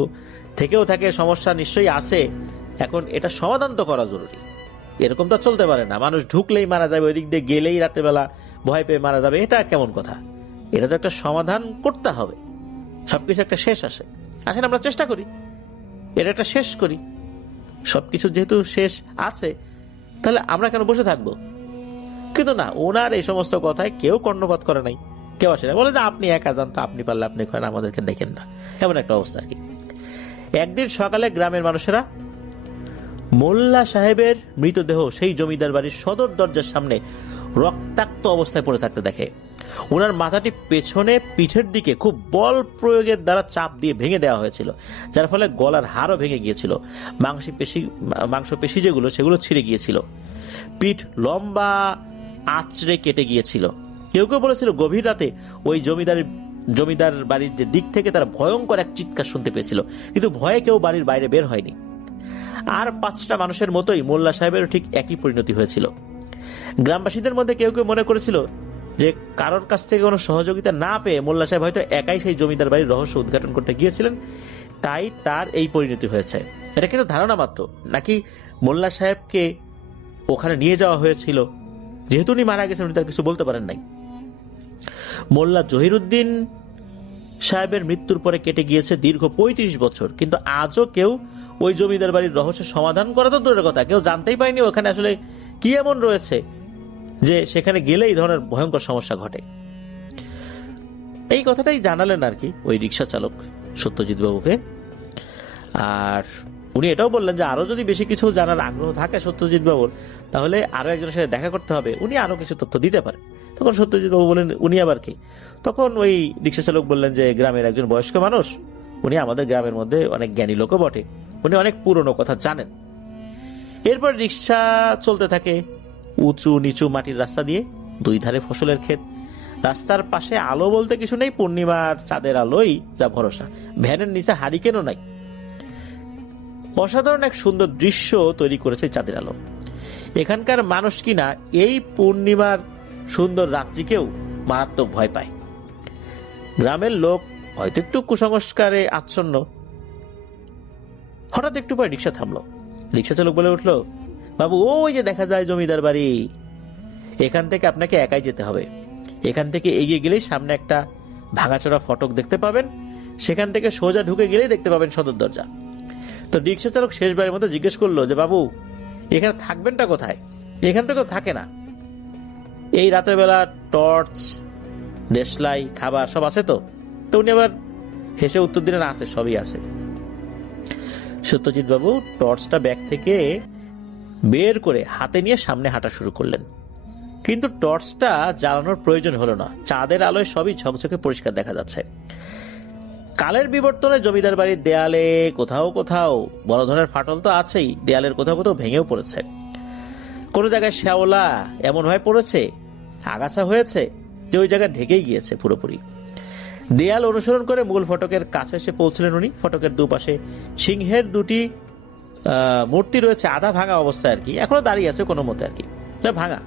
থেকেও থাকে সমস্যা নিশ্চয়ই আছে, এখন এটা সমাধান তো করা জরুরি। এরকম তো চলতে পারে না, মানুষ ঢুকলেই মারা যাবে, ওই দিক দিয়ে গেলেই রাতেবেলা ভয় পেয়ে মারা যাবে, এটা কেমন কথা? এটা তো একটা সমাধান করতে হবে, সবকিছু একটা শেষ আসে। আসেন আমরা চেষ্টা করি, এটা একটা শেষ করি। সবকিছু যেহেতু শেষ আছে তাহলে আমরা কেন বসে থাকবো? কিন্তু না, ওনার এই সমস্ত কথায় কেউ কর্ণপাত করে নাই, কেউ আসে না, বলে যে আপনি একা যান তো, আপনি পারলে আপনি করেন, আমাদেরকে দেখেন না, এমন একটা অবস্থা আর কি। একদিন সকালে গ্রামের মানুষেরা মোল্লা সাহেবের মৃতদেহ সেই জমিদার বাড়ির সদর দরজার সামনে রক্তাক্ত অবস্থায় পড়ে থাকতে দেখে। ওনার মাথাটি পেছনে পিঠের দিকে খুব বল প্রয়োগের দ্বারা চাপ দিয়ে ভেঙে দেওয়া হয়েছিল, যার ফলে গলার হাড়ও ভেঙে গিয়েছিল, মাংসপেশি যেগুলো সেগুলো ছিঁড়ে গিয়েছিল, পিঠ লম্বা আঁচড়ে কেটে গিয়েছিল। কেউ কেউ বলেছিল গভীর রাতে ওই জমিদার বাড়ির যে দিক থেকে তারা ভয়ঙ্কর এক চিৎকার শুনতে পেয়েছিল, কিন্তু ভয়ে কেউ বাড়ির বাইরে বের হয়নি। আর 5টা মানুষের মতোই মোল্লা সাহেবেরও ঠিক একই পরিণতি হয়েছিল। গ্রামবাসীদের মধ্যে কেউ কেউ মনে করেছিল যে কারোর কাছ থেকে কোনো সহযোগিতা না পেয়ে মোল্লা সাহেব হয়তো একাই সেই জমিদার বাড়ির রহস্য উদ্ঘাটন করতে গিয়েছিলেন, তাই তার এই পরিণতি হয়েছে। এটা কিন্তু ধারণা মাত্র, নাকি মোল্লা সাহেবকে ওখানে নিয়ে যাওয়া হয়েছিল, যেহেতু উনি মারা গেছেন উনি তার কিছু বলতে পারেন নাই। মোল্লা জহিরুদ্দিন সাহেবের মৃত্যুর পরে কেটে গিয়েছে দীর্ঘ 35 বছর, কিন্তু আজও কেউ ওই জমিদার বাড়ির রহস্য সমাধান করা তো দূরের কথা, কেউ জানতেই পারেনি ওখানে আসলে কি এমন রয়েছে যে সেখানে গেলে এই ধরনের ভয়ঙ্কর সমস্যা ঘটে। এই কথাটাই জানালেন আর কি ওই রিক্সা চালক সত্যজিৎ বাবুকে। আর উনি এটাও বললেন যে আরো যদি বেশি কিছু জানার আগ্রহ থাকে সত্যজিৎ বাবুর, তাহলে আরো একজনের সাথে দেখা করতে হবে, উনি আরো কিছু তথ্য দিতে পারে। তখন সত্যজিৎ বাবু বললেন উনি আবার কি? তখন ওই রিক্সা চালক বললেন যে গ্রামের একজন বয়স্ক মানুষ, উনি আমাদের গ্রামের মধ্যে অনেক জ্ঞানী লোকও বটে, উনি অনেক পুরনো কথা জানেন। এরপর রিক্সা চলতে থাকে উঁচু নিচু মাটির রাস্তা দিয়ে, 2 ধারে ফসলের ক্ষেত, রাস্তার পাশে আলো বলতে কিছু নেই, পূর্ণিমার চাঁদের আলোই যা ভরসা, ভ্যানের নিচে হারিকেনও নাই। অসাধারণ এক সুন্দর দৃশ্য তৈরি করেছে চাঁদের আলো। এখানকার মানুষ কিনা এই পূর্ণিমার সুন্দর রাত্রিকেও মারাত্মক ভয় পায়। গ্রামের লোক হয়তো একটু কুসংস্কারে আচ্ছন্ন। হঠাৎ একটু পরে রিক্সা থামলো। রিক্সা চালক বলে উঠলো, বাবু ওই যে দেখা যায় জমিদার বাড়ি, এখান থেকে আপনাকে একাই যেতে হবে। এখান থেকে এগিয়ে গেলেই সামনে একটা ভাঙাচোরা ফটক দেখতে পাবেন, সেখান থেকে সোজা ঢুকে গেলেই দেখতে পাবেন সদর দরজা। তো রিক্সা চালক শেষবারের মতো জিজ্ঞেস করলো যে বাবু এখানে থাকবেনটা কোথায়? এখান থেকে থাকে না, এই রাতের বেলা টর্চ, দেশলাই, খাবার সব আছে তো? তো উনি আবার হেসে উত্তর দিলেন আছে, সবই আছে। সত্যজিৎ বাবু টর্চটা ব্যাগ থেকে বের করে হাতে নিয়ে সামনে হাঁটা শুরু করলেন, কিন্তু টর্চটা জ্বালানোর প্রয়োজন হলো না, চাঁদের আলোয় সবই ঝকঝকে পরিষ্কার দেখা যাচ্ছে। কালের বিবর্তনে জমিদার বাড়ির দেয়ালে কোথাও কোথাও বড় ধরনের ফাটল তো আছেই, দেয়ালের কোথাও কোথাও ভেঙেও পড়েছে। কোনো জায়গায় শ্যাওলা এমন ভাবে পড়েছে, আগাছা হয়েছে যে ওই জায়গায় ঢেকেই গিয়েছে পুরোপুরি। দেয়াল অনুসরণ করে মূল ফটকের কাছে এসে পৌঁছলেন উনি। ফটকের দুপাশে সিংহের দুটি মূর্তি রয়েছে, আধা ভাঙা অবস্থায় আর কি, এখনো দাঁড়িয়ে আছে কোনো মতে আর কি, ভাঙা।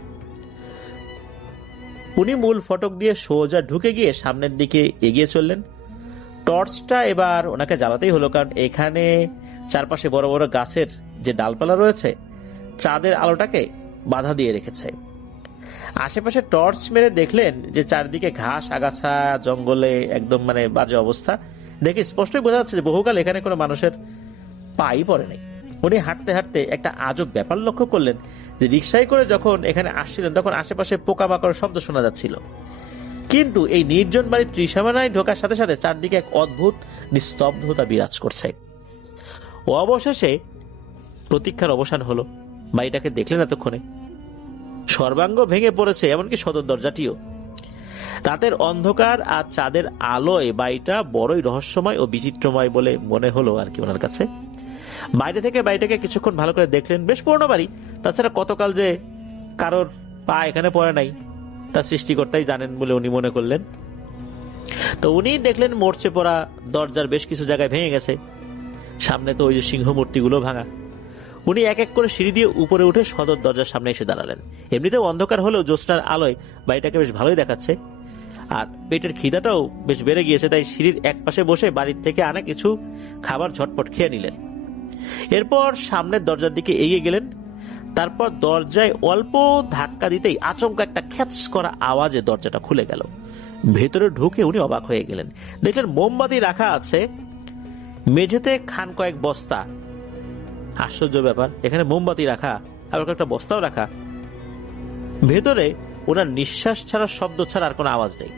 উনি মূল ফটক দিয়ে সোজা ঢুকে গিয়ে সামনের দিকে এগিয়ে চললেন। টর্চটা এবার ওনাকে জ্বালাতেই হলো, কারণ এখানে চারপাশে বড় বড় গাছের যে ডালপালা রয়েছে চাঁদের আলোটাকে বাধা দিয়ে রেখেছে। আশেপাশে টর্চ মেরে দেখলেন যে চারদিকে ঘাস, আগাছা, জঙ্গলে একদম মানে বাজে অবস্থা। দেখে স্পষ্টই বোঝা যাচ্ছে যে বহুকাল এখানে কোনো মানুষের পাই পড়ে নাই। উনি হাঁটতে হাঁটতে একটা আজব ব্যাপার লক্ষ্য করলেন যে রিকশায় করে যখন এখানে আসছিলেন তখন আশেপাশে পোকামাকড়ের শব্দ শোনা যাচ্ছিল, কিন্তু এই নির্জন বাড়ির ত্রিসীমানায় ঢোকার সাথে সাথে চারদিকে এক অদ্ভুত নিস্তব্ধতা বিরাজ করছে। অবশেষে প্রতীক্ষার অবসান হলো। বাড়িটাকে দেখলেন এতক্ষণে সর্বাঙ্গ ভেঙে পড়েছে, এমনকি সদর দরজাটিও। রাতের অন্ধকার আর চাঁদের আলোয় বাড়িটা বড়ই রহস্যময় ও বিচিত্রময় বলে মনে হলো আর কি ওনার কাছে। বাইরে থেকে বাড়িটাকে কিছুক্ষণ ভালো করে দেখলেন। বেশ পুরনো বাড়ি, তাছাড়া কতকাল যে কারোর পা এখানে পড়ে নাই তার সৃষ্টিকর্তাই জানেন বলে উনি মনে করলেন। তো উনি দেখলেন মরচে পড়া দরজার বেশ কিছু জায়গায় ভেঙে গেছে, সামনে তো ওই যে সিংহ মূর্তিগুলো ভাঙা। উনি এক এক করে সিঁড়ি দিয়ে উপরে উঠে সদর দরজার সামনে এসে দাঁড়ালেন। এমনিতেও অন্ধকার হলেও জ্যোৎস্নার আলোয় বাড়িটাকে বেশ ভালোই দেখাচ্ছে, আর পেটের খিদাটাও বেশ বেড়ে গিয়েছে, তাই সিঁড়ির এক পাশে বসে বাড়ির থেকে আনা কিছু খাবার ঝটপট খেয়ে নিলেন। এরপর সামনের দরজার দিকে এগিয়ে গেলেন। তারপর দরজায় অল্প ধাক্কা দিতেই আচমকা একটা খ্যাচ করা আওয়াজে দরজাটা খুলে গেল। ভেতরে ঢুকে উনি অবাক হয়ে গেলেন। দেখলেন মোমবাতি রাখা আছে মেঝেতে, খান কয়েক বস্তা। আশ্চর্য ব্যাপার, এখানে মোমবাতি রাখা, আবার একটা বস্তাও রাখা। ভেতরে ওনার নিঃশ্বাস ছাড়া, শব্দ ছাড়া আর কোনো আওয়াজ নেই।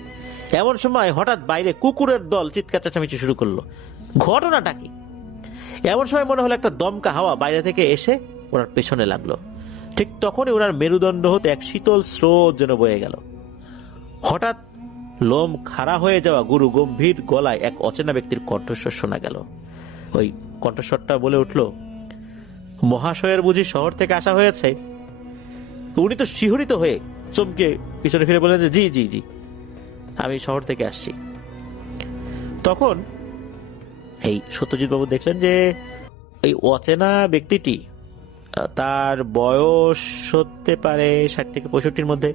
এমন সময় হঠাৎ বাইরে কুকুরের দল চিৎকার চেঁচামেচি শুরু করলো। ঘটনাটা কি? এমন সময় মনে হলো একটা দমকা হাওয়া বাইরে থেকে এসে ওনার পেছনে লাগলো। ঠিক তখনই ওনার মেরুদণ্ড হতে এক শীতল স্রোত যেন বয়ে গেল। হঠাৎ লোম খাড়া হয়ে যাওয়া গুরু গম্ভীর গলায় এক অচেনা ব্যক্তির কণ্ঠস্বর শোনা গেল। ওই কণ্ঠস্বরটা বলে উঠল, মহাশয়ের বুঝি শহর থেকে আসা হয়েছে? উনি তো শিহরিত হয়ে চমকে পিছনে ফিরে বললেন যে জি জি জি, আমি শহর থেকে আসছি। তখন এই সত্যজিৎ বাবু দেখলেন যে এই অচেনা ব্যক্তিটি, তার বয়স হতে পারে 60 থেকে 65-র মধ্যে,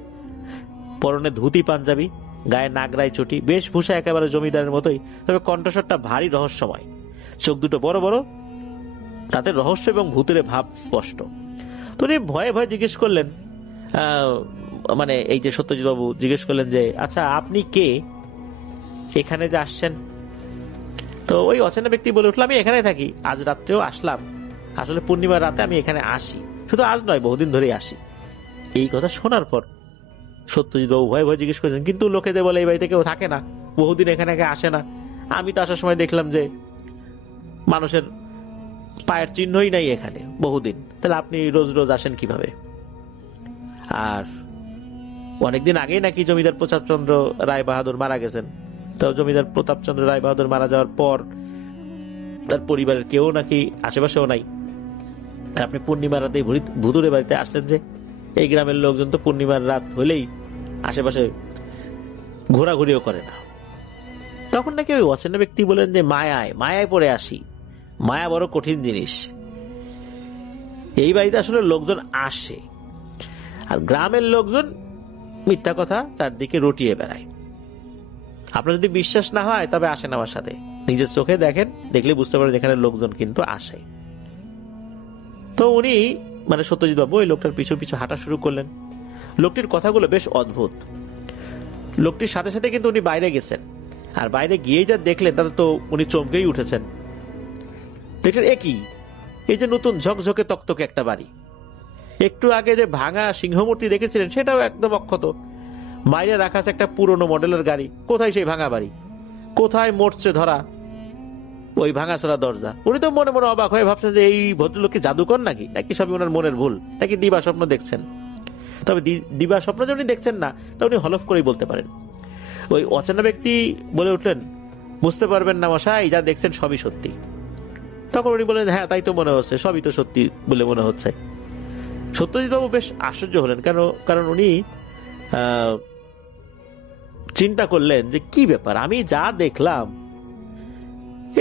পরনে ধুতি পাঞ্জাবি, গায়ে নাগরাই চটি, বেশভূষা একেবারে জমিদারের মতোই, তবে কণ্ঠস্বরটা ভারী রহস্যময়, চোখ দুটো বড় বড়, তাতে রহস্য এবং ভূতের ভাব স্পষ্ট। তো উনি ভয়ে ভয়ে জিজ্ঞেস করলেন, মানে এই যে সত্যজিৎ বাবু জিজ্ঞেস করলেন যে আচ্ছা আপনি কে, এখানে যে আসছেন? তো ওই অচেনা ব্যক্তি বলে উঠল, আমি এখানে থাকি, আজ রাত্রেও আসলাম, আসলে পূর্ণিমার রাতে আমি এখানে আসি, শুধু আজ নয় বহুদিন ধরেই আসি। এই কথা শোনার পর সত্যজিৎ বাবু ভয়ে ভয়ে জিজ্ঞেস করেছেন, কিন্তু লোকেদের বলে এই বাড়িতে কেউ থাকে না, বহুদিন এখানে আসে না, আমি তো আসার সময় দেখলাম যে মানুষের পায়ের চিহ্নই নাই এখানে বহুদিন, তাহলে আপনি রোজ রোজ আসেন কিভাবে? আর অনেকদিন আগেই নাকি জমিদার প্রতাপচন্দ্র রায় বাহাদুর মারা গেছেন, তো জমিদার প্রতাপচন্দ্র রায় বাহাদুর মারা যাওয়ার পর তার পরিবারের কেউ নাকি আশেপাশেও নাই, আর আপনি পূর্ণিমার রাতে ভুতুরে বাড়িতে আসলেন যে? এই গ্রামের লোকজন তো পূর্ণিমার রাত হলেই আশেপাশে ঘোরাঘুরিও করে না। তখন নাকি ওই অচেনা ব্যক্তি বলেন যে মায়ায় পড়ে আসি, মায়া বড় কঠিন জিনিস, এই বাড়িতে আসলে লোকজন আসে, আর গ্রামের লোকজন মিথ্যা কথা চারদিকে রটিয়ে বেড়ায়। আপনার যদি বিশ্বাস না হয় তবে আসেন আমার সাথে, নিজের চোখে দেখেন, দেখলে বুঝতে পারবেন এখানে লোকজন কিন্তু আসে। তো উনি মানে সত্যজিৎ বাবু ওই লোকটার পিছু পিছু হাঁটা শুরু করলেন। লোকটির কথাগুলো বেশ অদ্ভুত। লোকটির সাথে সাথে কিন্তু উনি বাইরে গেছেন, আর বাইরে গিয়েই যা দেখলেন তাতে তো উনি চমকেই উঠেছেন। দেখলেন একই, এই যে নতুন ঝকঝকে তকতকে একটা বাড়ি, একটু আগে যে ভাঙা সিংহমূর্তি দেখেছিলেন সেটাও একদম অক্ষত, বাইরে রাখা আছে একটা পুরনো মডেলের গাড়ি, কোথায় সেই ভাঙা বাড়ি, কোথায় মরচে ধরা ওই ভাঙাচোরা দরজা। উনি তো মনে মনে অবাক হয়ে ভাবছেন যে এই ভদ্রলোক কি জাদুকর নাকি সবই ওনার মনের ভুল, নাকি দিবা স্বপ্ন দেখছেন। তবে দিবা স্বপ্ন যে উনি দেখছেন না তা উনি হলফ করেই বলতে পারেন। ওই অচেনা ব্যক্তি বলে উঠলেন, বুঝতে পারবেন না মশাই, যা দেখছেন সবই সত্যি। তখন উনি বললেন, হ্যাঁ তাই তো মনে হচ্ছে, সবই তো সত্যি বলে মনে হচ্ছে। সত্যজিৎ বাবু বেশ আশ্চর্য হলেন, কারণ উনি চিন্তা করলেন যে কি ব্যাপার, আমি যা দেখলাম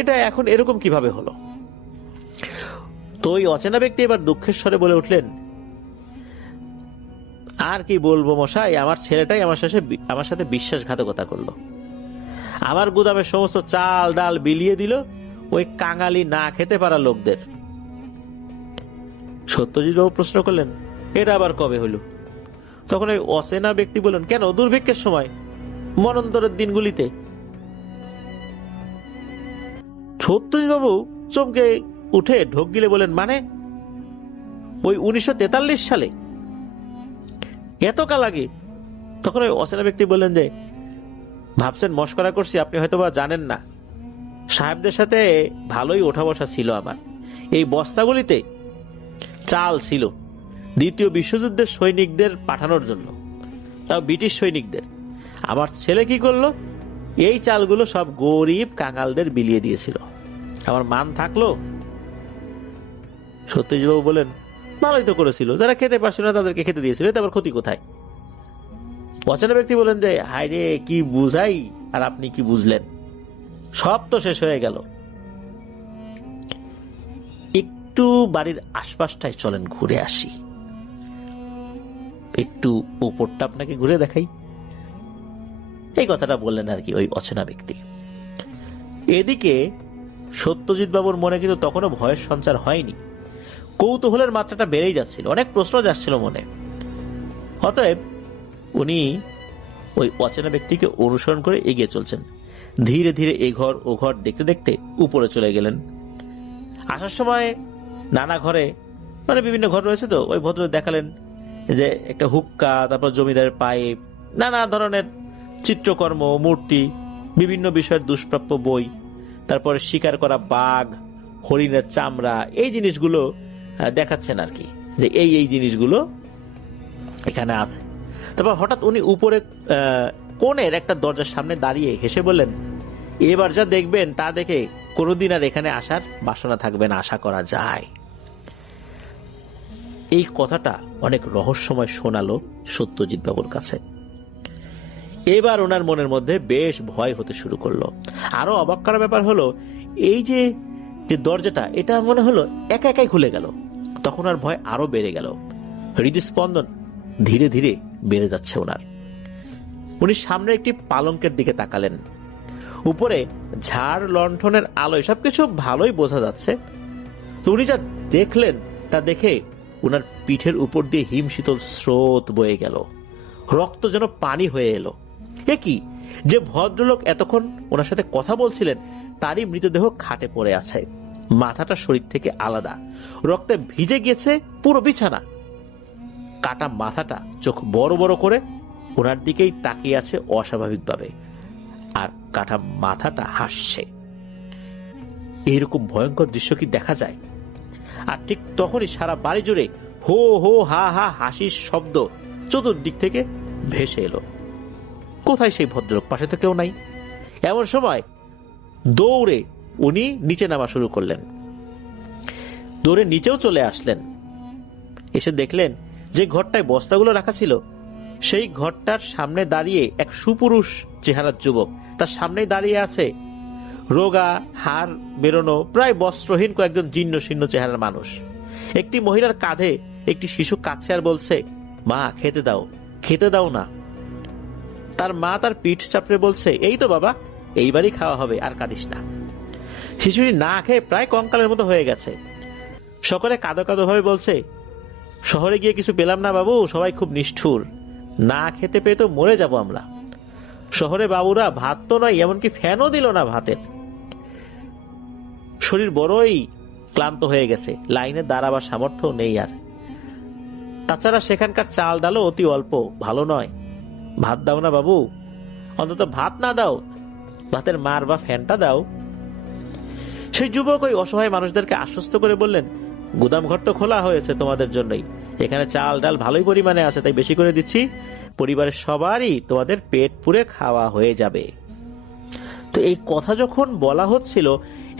এটা এখন এরকম কিভাবে হলো। তো ওই অচেনা ব্যক্তি এবার দুঃখের স্বরে বলে উঠলেন, আর কি বলবো মশাই, আমার ছেলেটাই আমার সাথে বিশ্বাসঘাতকতা করলো। আমার গুদামের সমস্ত চাল ডাল বিলিয়ে দিল ওই কাঙালি না খেতে পারা লোকদের। সত্যজিৎ বাবু প্রশ্ন করলেন, এটা আবার কবে হলো? তখন ওই অচেনা ব্যক্তি বললেন, কেন, দুর্ভিক্ষের সময়, মনন্তরের দিনগুলিতে। সত্যজিৎ বাবু চমকে উঠে ঢোক গিলে বলেন, মানে ওই 1943 সালে, এত কাল আগে? তখন ওই অচেনা ব্যক্তি বললেন যে, ভাবছেন মস্করা করছি, আপনি হয়তো বা জানেন না, সাহেবদের সাথে ভালোই ওঠা বসা ছিল আমার। এই বস্তাগুলিতে চাল ছিল দ্বিতীয় বিশ্বযুদ্ধের সৈনিকদের পাঠানোর জন্য, তাও ব্রিটিশ সৈনিকদের। আমার ছেলে কি করলো, এই চালগুলো সব গরিব কাঙালদের বিলিয়ে দিয়েছিল। আমার মান থাকলো? সত্যজিৎ বাবু বলেন, ভালোই তো করেছিল, যারা খেতে পারছিল না তাদেরকে খেতে দিয়েছিল, এতে আবার ক্ষতি কোথায়? অচেনা ব্যক্তি বলেন যে, হায় রে, কি বুঝাই আর আপনি কি বুঝলেন, সব তো শেষ হয়ে গেল। একটু বাড়ির আশপাশটায় চলেন, ঘুরে আসি, একটু উপরটা আপনাকে ঘুরে দেখাই। এই কথাটা বললেন আর কি ওই অচেনা ব্যক্তি। এদিকে সত্যজিৎ বাবুর মনে কিন্তু তখনও ভয়ের সঞ্চার হয়নি, কৌতূহলের মাত্রাটা বেড়েই যাচ্ছিল, অনেক প্রশ্ন যাচ্ছিল মনে। অতএব উনি ওই অচেনা ব্যক্তিকে অনুসরণ করে এগিয়ে চলছেন। ধীরে ধীরে এ ঘর ও ঘর দেখতে দেখতে উপরে চলে গেলেন। আসার সময় নানা ঘরে, মানে বিভিন্ন ঘর রয়েছে, তো ওই ভদ্র দেখালেন যে একটা হুক্কা, তারপর জমিদারের পাইপ, নানা ধরনের চিত্রকর্ম, মূর্তি, বিভিন্ন বিষয়ের দুষ্প্রাপ্য বই, তারপরে শিকার করা বাঘ, হরিণের চামড়া, এই জিনিসগুলো দেখাচ্ছেন আর কি, যে এই জিনিসগুলো এখানে আছে। তারপর হঠাৎ উনি উপরে কোণের একটা দরজার সামনে দাঁড়িয়ে হেসে বললেন, এবার যা দেখবেন তা দেখে কোনোদিন আর এখানে আসার বাসনা থাকবে না, আশা করা যায়। এই কথাটা অনেক রহস্যময় শোনালো সত্যজিৎ বাবুর কাছে। এবার ওনার মনের মধ্যে বেশ ভয় হতে শুরু করলো। আরো অবাক করার ব্যাপার হলো, এই যে দরজাটা, এটা মনে হলো একা একাই খুলে গেল। তখন আর ভয় আরো বেড়ে গেল, হৃদস্পন্দন ধীরে ধীরে বেড়ে যাচ্ছে ওনার। উনি সামনে একটি পালঙ্কের দিকে তাকালেন। উপরে ঝাড় লণ্ঠনের আলোয় সবকিছু ভালোই বোঝা যাচ্ছে। তো উনি যা দেখলেন তা দেখে উনার পিঠের উপর দিয়ে হিমশীতল স্রোত বয়ে গেল, রক্ত যেন পানি হয়ে এলো। এ কি, যে ভদ্রলোক এতক্ষণ ওনার সাথে কথা বলছিলেন তারই মৃতদেহ খাটে পড়ে আছে, মাথাটা শরীর থেকে আলাদা, রক্তে ভিজে গেছে পুরো বিছানা। কাটা মাথাটা চোখ বড় বড় করে ওনার দিকেই তাকিয়ে আছে অস্বাভাবিকভাবে, আর কাটা মাথাটা হাসছে। এইরকম ভয়ঙ্কর দৃশ্য কি দেখা যায়? আর ঠিক তখনই সারা বাড়ি জুড়ে হো হো হা হা হাসির শব্দ চতুর্দিক থেকে ভেসে এলো। কোথায় সেই ভদ্রলোক? পাশে তো কেউ নাই। এমন সময় দৌড়ে উনি নিচে নামা শুরু করলেন। দৌড়ে নিচেও চলে আসলেন। এসে দেখলেন যে ঘরটায় বস্তাগুলো রাখা ছিল, সেই ঘরটার সামনে দাঁড়িয়ে এক সুপুরুষ চেহারার যুবক। তার সামনেই দাঁড়িয়ে আছে রোগা, হাড় বেরোনো, প্রায় বস্ত্রহীন কয়েকজন জীর্ণ শীর্ণ চেহারার মানুষ। একটি মহিলার কাঁধে একটি শিশু কাঁদছে আর বলছে, মা খেতে দাও, খেতে দাও না। তার মা তার পিঠ চাপড়ে বলছে, এই তো বাবা, এইবারই খাওয়া হবে, আর কাঁদিস না। শিশুটি না খেয়ে প্রায় কঙ্কালের মতো হয়ে গেছে। সকলে কাঁদো কাঁদো ভাবে বলছে, শহরে গিয়ে কিছু পেলাম না বাবু, সবাই খুব নিষ্ঠুর, না খেতে পেয়ে তো মরে যাব আমরা। শহরে বাবুরা ভাত তো নয়, এমনকি ফ্যানও দিল না ভাতের। শরীর বড়ই ক্লান্ত হয়ে গেছে, লাইনে দাঁড়াবার সামর্থ্য নেই আর। তাছাড়া সেখানকার চাল ডালও অতি অল্প, ভালো নয়। ভাত দাও না বাবু, অন্তত ভাত না দাও, ভাতের মার বা ফ্যানটা দাও। সেই যুবক ওই অসহায় মানুষদেরকে আশ্বস্ত করে বললেন, গুদাম ঘর তো খোলা হয়েছে তোমাদের জন্যই, এখানে চাল ডাল ভালোই পরিমাণে আছে, তাই বেশি করে দিচ্ছি, পরিবারের সবারই তোমাদের পেট পুরে খাওয়া হয়ে যাবে। তো এই কথা যখন বলা হচ্ছিল,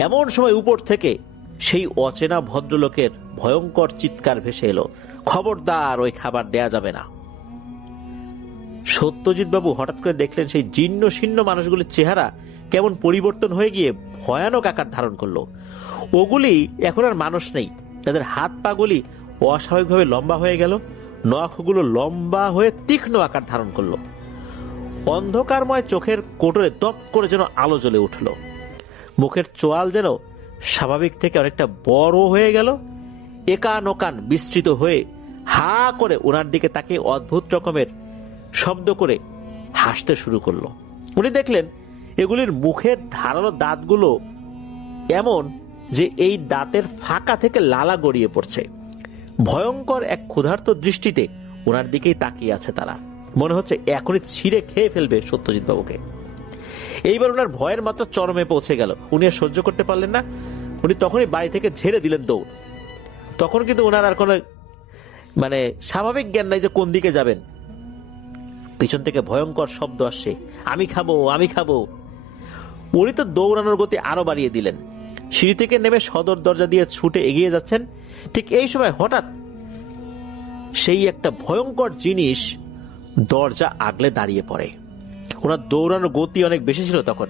এমন সময় উপর থেকে সেই অচেনা ভদ্রলোকের ভয়ঙ্কর চিৎকার ভেসে এলো, খবরদার, ওই খাবার দেয়া যাবে না। সত্যজিৎ বাবু হঠাৎ করে দেখলেন সেই জীর্ণ শীর্ণ মানুষগুলির চেহারা কেমন পরিবর্তন হয়ে গিয়ে ভয়ানক আকার ধারণ করলো। ওগুলি এখন আর মানুষ নেই, তাদের হাত পাগুলি অস্বাভাবিকভাবে লম্বা হয়ে গেল, নখগুলো লম্বা হয়ে তীক্ষ্ণ আকার ধারণ করলো। অন্ধকারময় চোখের কোটরে দপ করে যেন আলো জ্বলে উঠল, মুখের চোয়াল যেন স্বাভাবিক থেকে অনেকটা বড় হয়ে গেল, একান ওকান বিস্তৃত হয়ে হা করে ওনার দিকে তাকে অদ্ভুত রকমের শব্দ করে হাসতে শুরু করলো। উনি দেখলেন এগুলির মুখের ধারালো দাঁতগুলো এমন যে এই দাঁতের ফাঁকা থেকে লালা গড়িয়ে পড়ছে। ভয়ঙ্কর এক ক্ষুধার্ত দৃষ্টিতে ওনার দিকেই তাকিয়ে আছে তারা। মনে হচ্ছে এখনই ছিঁড়ে খেয়ে ফেলবে সত্যজিৎ বাবুকে। এইবার ওনার ভয়ের মাত্রা চরমে পৌঁছে গেল, উনি আর সহ্য করতে পারলেন না। উনি তখনই বাড়ি থেকে ঝেড়ে দিলেন দৌড়। তখন কিন্তু ওনার আর কোনো স্বাভাবিক জ্ঞান নাই যে কোন দিকে যাবেন। পিছন থেকে ভয়ঙ্কর শব্দ আসছে, আমি খাবো, আমি খাবো। উনি তো দৌড়ানোর গতি আরো বাড়িয়ে দিলেন, সিঁড়ি থেকে নেমে সদর দরজা দিয়ে ছুটে এগিয়ে যাচ্ছেন। ঠিক এই সময় হঠাৎ সেই একটা ভয়ঙ্কর জিনিস দরজা আগলে দাঁড়িয়ে পড়ে। ওনার দৌড়ানোর গতি অনেক বেশি ছিল তখন,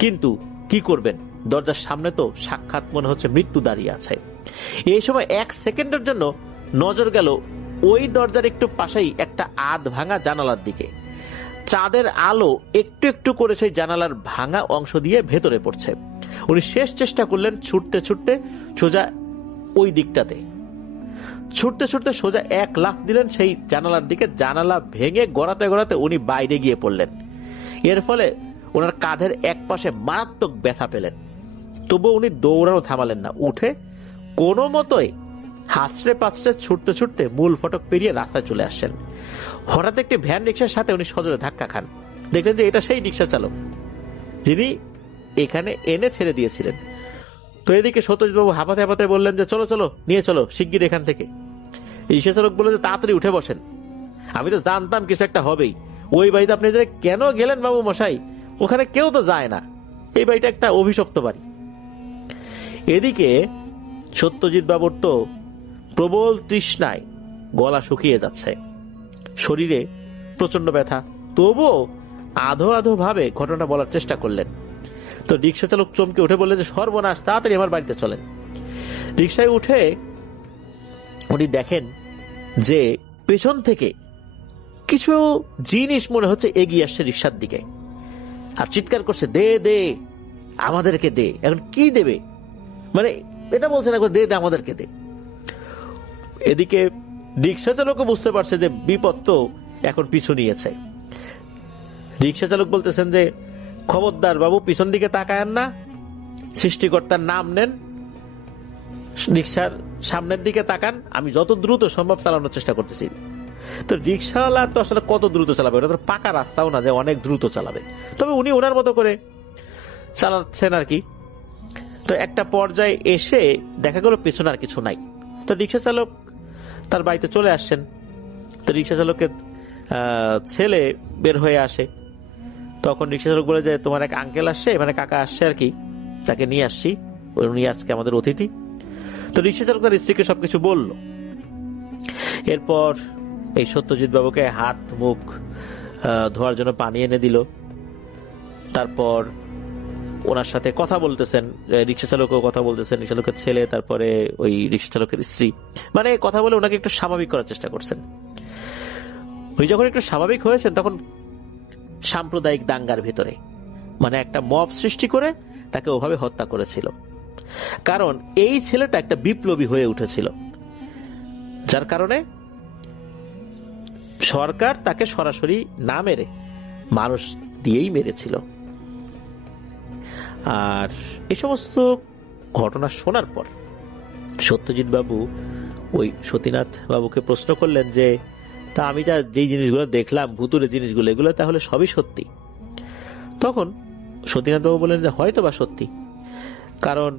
কিন্তু কি করবেন, দরজার সামনে তো সাক্ষাৎ মনে হচ্ছে মৃত্যু দাঁড়িয়ে আছে। এই সময় 1 সেকেন্ডের জন্য নজর গেল ওই দরজার একটু পাশেই একটা আধ ভাঙা জানালার দিকে। চাঁদের আলো একটু একটু করে সেই জানালার ভাঙা অংশ দিয়ে ভেতরে পড়ছে। উনি শেষ চেষ্টা করলেন ছুটতে ছুটতে সোজা ওই দিকটাতে। ছুটতে ছুটতে সোজা 1 লাফ দিলেন সেই জানালার দিকে। জানালা ভেঙে গড়াতে গড়াতে উনি বাইরে গিয়ে পড়লেন। এর ফলে ওনার কাঁধের এক পাশে মারাত্মক ব্যথা পেলেন। তবুও উনি দৌড়ানো থামালেন না, উঠে কোনো মতোই হাঁচড়ে পাঁচড়ে ছুটতে ছুটতে মূল ফটক পেরিয়ে রাস্তায় চলে আসছেন। হঠাৎ একটি ভ্যান রিক্সার সাথে উনি সজোরে ধাক্কা খান। দেখলেন যে এটা সেই রিক্সা চালক যিনি এখানে এনে ছেড়ে দিয়েছিলেন। তো এদিকে সত্যজিৎ বাবু হাঁপাতে হাঁপাতে বললেন যে চলো চলো, নিয়ে চলো শিগগির এখান থেকে। রিক্সা চালক বললেন যে তাড়াতাড়ি উঠে বসেন, আমি তো জানতাম কিছু একটা হবেই। ওই বাড়িতে আপনি কেন গেলেন বাবু মশাই? ওখানে কেউ তো যায় না, এই বাড়িটা একটা অভিশপ্ত বাড়ি। এদিকে সত্যজিৎ বাবুর তো প্রবল তৃষ্ণায় গলা শুকিয়ে যাচ্ছে, শরীরে প্রচন্ড ব্যথা, তবুও আধো আধো ভাবে ঘটনা বলার চেষ্টা করলেন। তো রিক্সা চালক চমকে উঠে বললেন যে সর্বনাশ, তাড়াতাড়ি আমার বাড়িতে চলেন। রিক্সায় উঠে উনি দেখেন যে পেছন থেকে কিছু জিনিস মনে হচ্ছে এগিয়ে আসছে রিক্সার দিকে, আর চিৎকার করছে, দে দে, আমাদেরকে দে। এখন কি দেবে, এটা বলছে না, দে দে, আমাদেরকে দে। এদিকে রিক্সা চালকও বুঝতে পারছে যে বিপদ তো এখন পিছু নিয়েছে। রিক্সা চালক বলতেছেন যে খবরদার বাবু, পিছন দিকে তাকায়েন না, সৃষ্টিকর্তার নাম নেন, রিক্সার সামনের দিকে তাকান, আমি যত দ্রুত সম্ভব চালানোর চেষ্টা করতেছি। তো রিক্সাওয়ালা তো আসলে কত দ্রুত চালাবে, ওটা তো পাকা রাস্তাও না যে অনেক দ্রুত চালাবে, তবে উনি ওনার মতো করে চালাচ্ছেন আর কি। তো একটা পর্যায়ে এসে দেখা গেল পেছনে আর কিছু নাই। তো রিক্সা চালক তার বাড়িতে চলে আসছেন। তো রিক্সা চালকের ছেলে বের হয়ে আসে। তখন রিক্সা চালক বলে যে তোমার এক আঙ্কেল আসছে, কাকা আসছে আর কি, তাকে নিয়ে আসছি, উনি আজকে আমাদের অতিথি। তো রিক্সা চালক তার স্ত্রীকে সবকিছু বলল। এরপর এই সত্যজিৎ বাবুকে হাত মুখ ধোয়ার জন্য পানি এনে দিল। তারপর ওনার সাথে কথা বলতেছেন, রিক্সা চালকও কথা বলতেছেন, রিক্সা চালকের ছেলে, তারপরে ওই রিক্সা চালকের স্ত্রী, কথা বলে ওনাকে একটু স্বাভাবিক করার চেষ্টা করছেন। ওই যখন একটু স্বাভাবিক হয়েছেন তখন সাম্প্রদায়িক দাঙ্গার ভেতরে একটা মব সৃষ্টি করে তাকে ওভাবে হত্যা করেছিল। কারণ এই ছেলেটা একটা বিপ্লবী হয়ে উঠেছিল, যার কারণে সরকার তাকে সরাসরি না মেরে মানুষ দিয়েই মেরেছিল। আর এই সমস্ত ঘটনা শোনার পর সত্যজিৎ বাবু ওই সতীনাথ বাবুকে প্রশ্ন করলেন যে তা আমি যেই জিনিসগুলো দেখলাম, ভুতুরে জিনিসগুলো, এগুলো তাহলে সবই সত্যি? তখন সতীনাথ বাবু বললেন যে হয়তো বা সত্যি, কারণ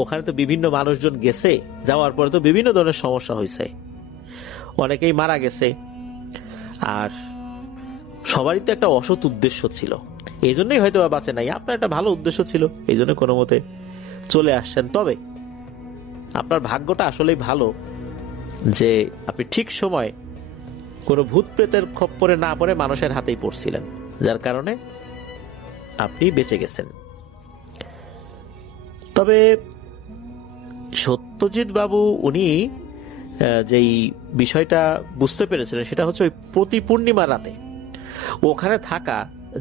ওখানে তো বিভিন্ন মানুষজন গেছে, যাওয়ার পরে তো বিভিন্ন ধরনের সমস্যা হয়েছে, অনেকেই মারা গেছে, আর সবারই তো একটা অসৎ উদ্দেশ্য ছিল। এই জন্যই হয়তো বা বাঁচে নাই। আপনার একটা ভালো উদ্দেশ্য ছিল, এই জন্য কোনো মতে চলে আসছেন। তবে আপনার ভাগ্যটা আসলেই ভালো যে আপনি ঠিক সময় কোনো ভূত প্রেতের খপ্পরে না পড়ে মানুষের হাতেই পড়ছিলেন, যার কারণে আপনি বেঁচে গেছেন। তবে সত্যজিৎ বাবু উনি যেই বিষয়টা বুঝতে পেরেছিলেন সেটা হচ্ছে ওই প্রতি পূর্ণিমা রাতে ওখানে থাকা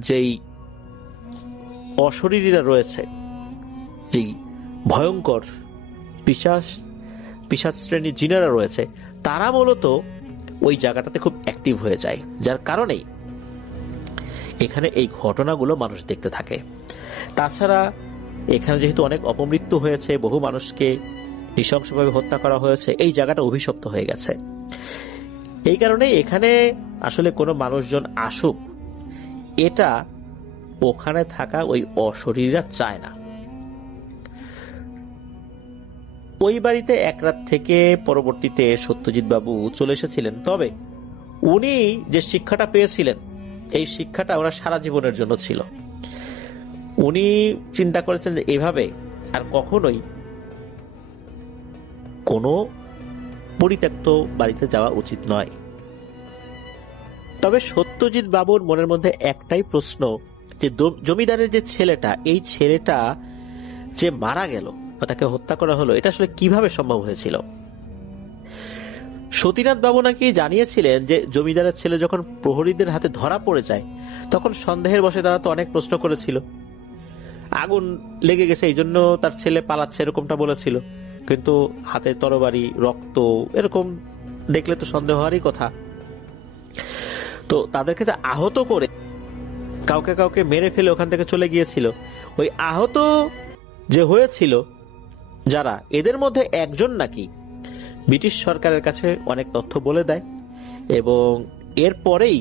যেই অশরীরীরা রয়েছে, যেই ভয়ঙ্কর পিশাচ শ্রেণীর জিনেরা রয়েছে, তারা মূলত ওই জায়গাটাতে খুব অ্যাক্টিভ হয়ে যায়, যার কারণেই এখানে এই ঘটনাগুলো মানুষ দেখতে থাকে। তাছাড়া এখানে যেহেতু অনেক অপমৃত্যু হয়েছে, বহু মানুষকে নৃশংসভাবে হত্যা করা হয়েছে, এই জায়গাটা অভিশপ্ত হয়ে গেছে। এই কারণে এখানে আসলে কোনো মানুষজন আসুক, এটা ওখানে থাকা ওই অশরীররা চায় না। ওই বাড়িতে এক রাত থেকে পরবর্তীতে সত্যজিৎ বাবু চলে এসেছিলেন। তবে উনি যে শিক্ষাটা পেয়েছিলেন, এই শিক্ষাটা ওনার সারা জীবনের জন্য ছিল। উনি চিন্তা করেছেন যে এভাবে আর কখনোই কোনো পরিত্যক্ত বাড়িতে যাওয়া উচিত নয়। তবে সত্যজিৎ বাবুর মনের মধ্যে একটাই প্রশ্ন, যে জমিদারের যে ছেলেটা, এই ছেলেটা যে মারা গেল বা তাকে হত্যা করা হলো, এটা আসলে কিভাবে সম্ভব হয়েছিল? সতীনাথ বাবু নাকি জানিয়েছিলেন যে জমিদারের ছেলে যখন প্রহরীদের হাতে ধরা পড়ে যায়, তখন সন্দেহের বশে তারা তো অনেক প্রশ্ন করেছিল, আগুন লেগে গেছে এই জন্য তার ছেলে পালাচ্ছে, এরকমটা বলেছিল। কিন্তু হাতে তরবারি, রক্ত, এরকম দেখলে তো সন্দেহ হওয়ারই কথা। তো তাদেরকে আহত করে কাউকে কাউকে মেরে ফেলে ওখান থেকে চলে গিয়েছিল। ওই আহত যে হয়েছিল যারা, এদের মধ্যে একজন নাকি ব্রিটিশ সরকারের কাছে অনেক তথ্য বলে দেয়, এবং এরপরেই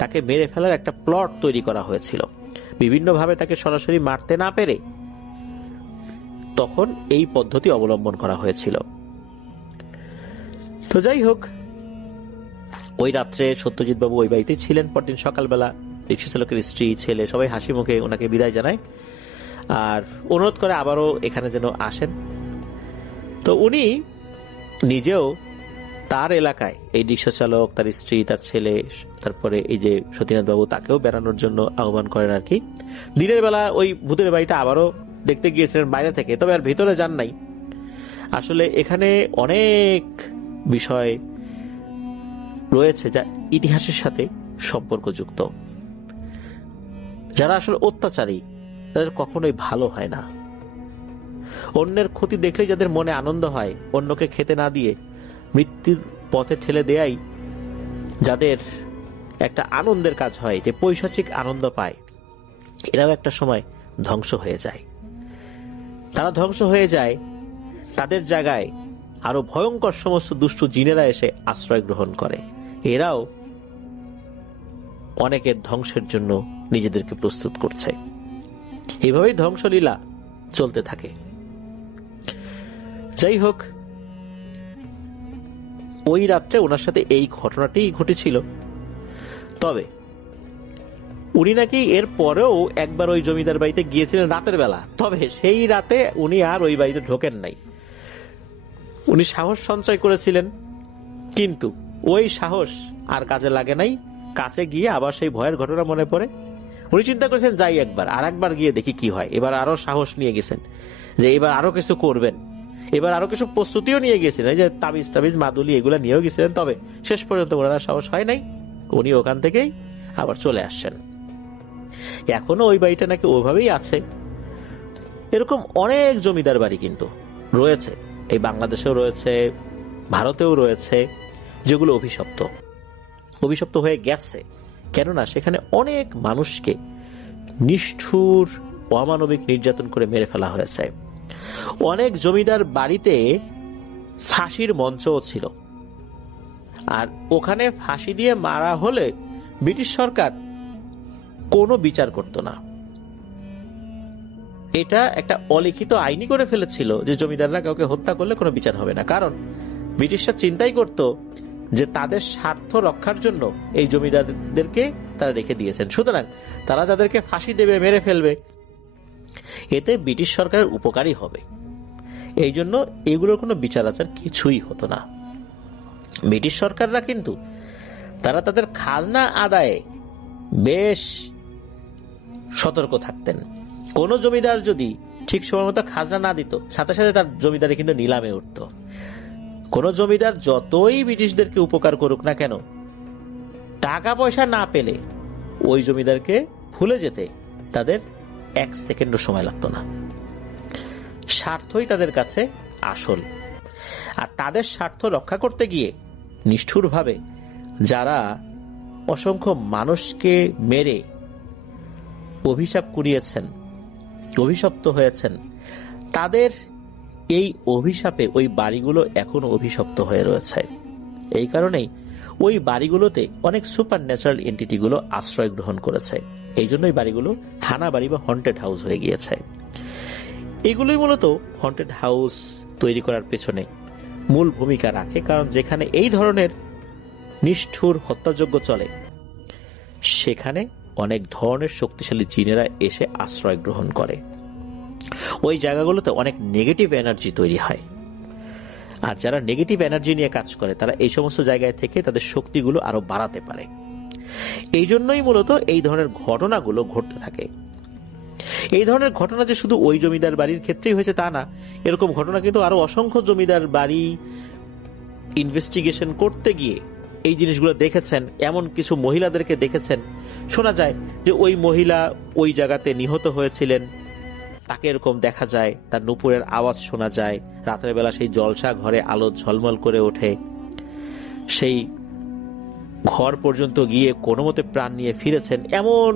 তাকে মেরে ফেলার একটা প্লট তৈরি করা হয়েছিল। বিভিন্নভাবে তাকে সরাসরি মারতে না পেরে তখন এই পদ্ধতি অবলম্বন করা হয়েছিল। তো যাই হোক, ওই রাত্রে সত্যজিৎ বাবু ওই বাড়িতেই ছিলেন। পরদিন সকালবেলা রিক্সা চালকের স্ত্রী, ছেলে সবাই হাসি মুখে ওনাকে বিদায় জানায় আর অনুরোধ করে আবারও এখানে যেন আসেন। তো উনি নিজেও তার এলাকায় এই রিক্সা চালক, তার স্ত্রী, তার ছেলে, তারপরে এই যে সতীনাথ বাবু, তাকেও বেড়ানোর জন্য আহ্বান করেন আর কি। দিনের বেলা ওই ভূতের বাড়িটা আবারও দেখতে গিয়েছিলেন বাইরে থেকে, তবে আর ভিতরে যান নাই। আসলে এখানে অনেক বিষয় রয়েছে যা ইতিহাসের সাথে সম্পর্কযুক্ত। যারা আসলে অত্যাচারী, তাদের কখনোই ভালো হয় না। অন্যের ক্ষতি দেখলে যাদের মনে আনন্দ হয়, অন্যকে খেতে না দিয়ে মৃত্যুর পথে ঠেলে দেয়াই যাদের একটা আনন্দের কাজ হয়, যে পৈশাচিক আনন্দ পায়, এরাও একটা সময় ধ্বংস হয়ে যায়। তারা ধ্বংস হয়ে যায়, তাদের জায়গায় আরো ভয়ঙ্কর সমস্ত দুষ্ট জিনেরা এসে আশ্রয় গ্রহণ করে। এরাও অনেকের ধ্বংসের জন্য নিজেদেরকে প্রস্তুত করছে। এভাবেই ধ্বংসলীলা চলতে থাকে। যাই হোক, ওই রাত্রে ওনার সাথে এই ঘটনাটি ঘটেছিল। তবে উনি নাকি এর পরেও একবার ওই জমিদার বাড়িতে গিয়েছিলেন রাতের বেলা। তবে সেই রাতে উনি আর ওই বাড়িতে ঢোকেন নাই। উনি সাহস সঞ্চয় করেছিলেন, কিন্তু ওই সাহস আর কাজে লাগে নাই। কাছে গিয়ে আবার সেই ভয়ের ঘটনা মনে পড়ে। উনি চিন্তা করেছেন, যাই একবার গিয়ে দেখি কি হয়। এবার আরো সাহস নিয়ে গেছেন যে এবার আরো কিছু করবেন। এবার আরো কিছু প্রস্তুতিও নিয়ে গেছিলেন, এই যে তাবিজ মাদুলি এগুলা নিয়েও গেছিলেন। তবে শেষ পর্যন্ত ওনার সাহস হয় নাই, উনি ওখান থেকেই আবার চলে আসছেন। এখনো ওই বাড়িটা নাকি ওইভাবেই আছে। এরকম অনেক জমিদার বাড়ি কিন্তু রয়েছে, এই বাংলাদেশেও রয়েছে, ভারতেও রয়েছে, যেগুলো অভিশপ্ত হয়ে গেছে। কেননা সেখানে অনেক মানুষকে নিষ্ঠুর অমানবিক নির্যাতন করে মেরে ফেলা হয়েছে। অনেক জমিদার বাড়িতে ফাঁসির মঞ্চও ছিল, আর ওখানে ফাঁসি দিয়ে মারা হলে ব্রিটিশ সরকার কোনো বিচার করত না। এটা একটা অলিখিত আইনি করে ফেলেছিল যে জমিদাররা কাউকে হত্যা করলে কোনো বিচার হবে না। কারণ ব্রিটিশরা চিন্তাই করত যে তাদের স্বার্থ রক্ষার জন্য এই জমিদারদেরকে তারা রেখে দিয়েছেন। সুতরাং তারা যাদেরকে ফাঁসি দেবে, মেরে ফেলবে, এতে ব্রিটিশ সরকারের উপকারই হবে। এই জন্য এগুলোর কোনো বিচার আচার কিছুই হতো না। ব্রিটিশ সরকাররা কিন্তু তারা তাদের খাজনা আদায়ে বেশ সতর্ক থাকতেন। কোন জমিদার যদি ঠিক সময় মতো খাজনা না দিত, সাথে সাথে তার জমিদারি কিন্তু নিলামে উঠত। কোন জমিদার যতই ব্রিটিশদেরকে উপকার করুক না কেন, টাকা পয়সা না পেলে ওই জমিদারকে ভুলে যেতে তাদের 1 সেকেন্ডও সময় লাগতো না। স্বার্থই তাদের কাছে আসল। আর তাদের স্বার্থ রক্ষা করতে গিয়ে নিষ্ঠুরভাবে যারা অসংখ্য মানুষকে মেরে অভিশাপ কুড়িয়েছেন, অভিশপ্ত হয়েছেন, তাদের এই অভিশাপে ওই বাড়িগুলো এখনো অভিশপ্ত হয়ে রয়েছে। এই কারণেই ওই বাড়িগুলোতে অনেক সুপার ন্যাচারাল এন্টিটিগুলো আশ্রয় গ্রহণ করেছে। এই জন্যই বাড়িগুলো হানা বাড়ি বা হন্টেড হাউস হয়ে গিয়েছে। এগুলোই মূলত হন্টেড হাউস তৈরি করার পেছনে মূল ভূমিকা রাখে, কারণ যেখানে এই ধরনের নিষ্ঠুর হত্যাযজ্ঞ চলে সেখানে অনেক ধরনের শক্তিশালী জিনেরা এসে আশ্রয় গ্রহণ করে। ওই জায়গাগুলোতে অনেক নেগেটিভ এনার্জি তৈরি হয়, আর যারা নেগেটিভ এনার্জি নিয়ে কাজ করে তারা এই সমস্ত জায়গায় থেকে তাদের শক্তিগুলো আরো বাড়াতে পারে। এই জন্যই মূলত এই ধরনের ঘটনাগুলো ঘটতে থাকে। এই ধরনের ঘটনা যে শুধু ওই জমিদার বাড়ির ক্ষেত্রেই হয়েছে তা না, এরকম ঘটনা কিন্তু আরো অসংখ্য জমিদার বাড়ি ইনভেস্টিগেশন করতে গিয়ে এই জিনিসগুলো দেখেছেন। এমন কিছু মহিলাদেরকে দেখেছেন, শোনা যায় যে ওই মহিলা ওই জায়গাতে নিহত হয়েছিলেন, তাকে এরকম দেখা যায়, তার নুপুরের আওয়াজ শোনা যায়, রাতের বেলা সেই জলসা ঘরে আলো ঝলমল করে ওঠে, সেই ঘর পর্যন্ত গিয়ে কোনো মতে প্রাণ নিয়ে ফিরেছেন। এমন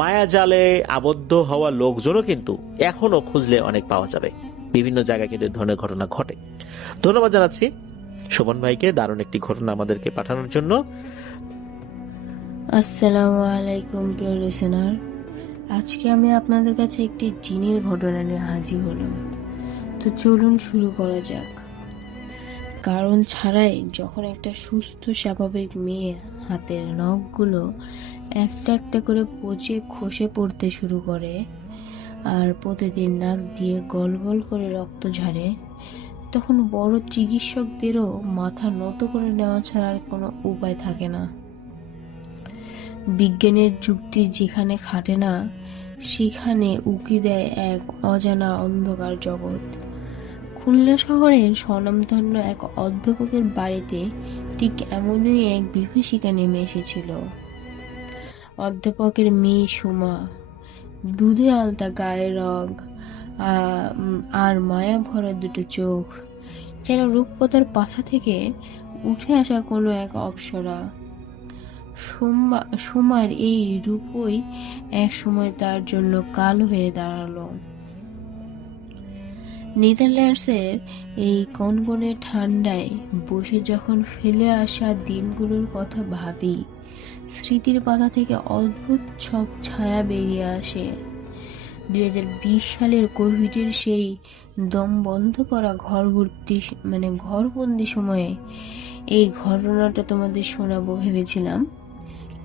মায়াজালে আবদ্ধ হওয়া লোকজনও কিন্তু এখনো খুঁজলে অনেক পাওয়া যাবে। বিভিন্ন জায়গায় কিন্তু এই ধরনের ঘটনা ঘটে। ধন্যবাদ জানাচ্ছি শোভন ভাইকে দারুণ একটি ঘটনা আমাদেরকে পাঠানোর জন্য। আসসালামু আলাইকুম প্রিয় লিসেনার, আজকে আমি আপনাদের কাছে একটি জিনের ঘটনা নিয়ে হাজির হলাম। তো চলুন শুরু করা যাক। কারণ ছাড়াই যখন একটা সুস্থ স্বাভাবিক মেয়ের হাতের নখগুলো একটা একটা করে পচে খসে পড়তে শুরু করে আর প্রতিদিন নাক দিয়ে গল গল করে রক্ত ঝরে, তখন বড় চিকিৎসকদেরও মাথা নত করে নেওয়া ছাড়া আর কোনো উপায় থাকে না। বিজ্ঞানের যুক্তি যেখানে খাটে না সেখানে উকি দেয় এক অজানা অন্ধকার জগৎ। খুলনা শহরের স্বনামধন্য এক অধ্যাপকের বাড়িতে ঠিক এমনই এক বিভীষিকা নেমে এসেছিল। অধ্যাপকের মেয়ে সুমা, দুধে আলতা গায়ের রগ আর মায়া ভরা দুটো চোখ, যেন রূপকথার পাতা থেকে উঠে আসা কোনো এক অপ্সরা। সুমার এই রূপই এক সময় তার জন্য কাল হয়ে দাঁড়ালো। নেদারল্যান্ডসের এই কনকনে ঠান্ডায় বসে যখন ফেলে আসা দিনগুলোর কথা ভাবি, স্মৃতির পাতা থেকে অদ্ভুত সব ছায়া বেরিয়ে আসে। 2020 সালের কোভিডের সেই দম বন্ধ করা ঘরবন্দি সময়ে এই ঘটনাটা তোমাদের শোনাবো ভেবেছিলাম,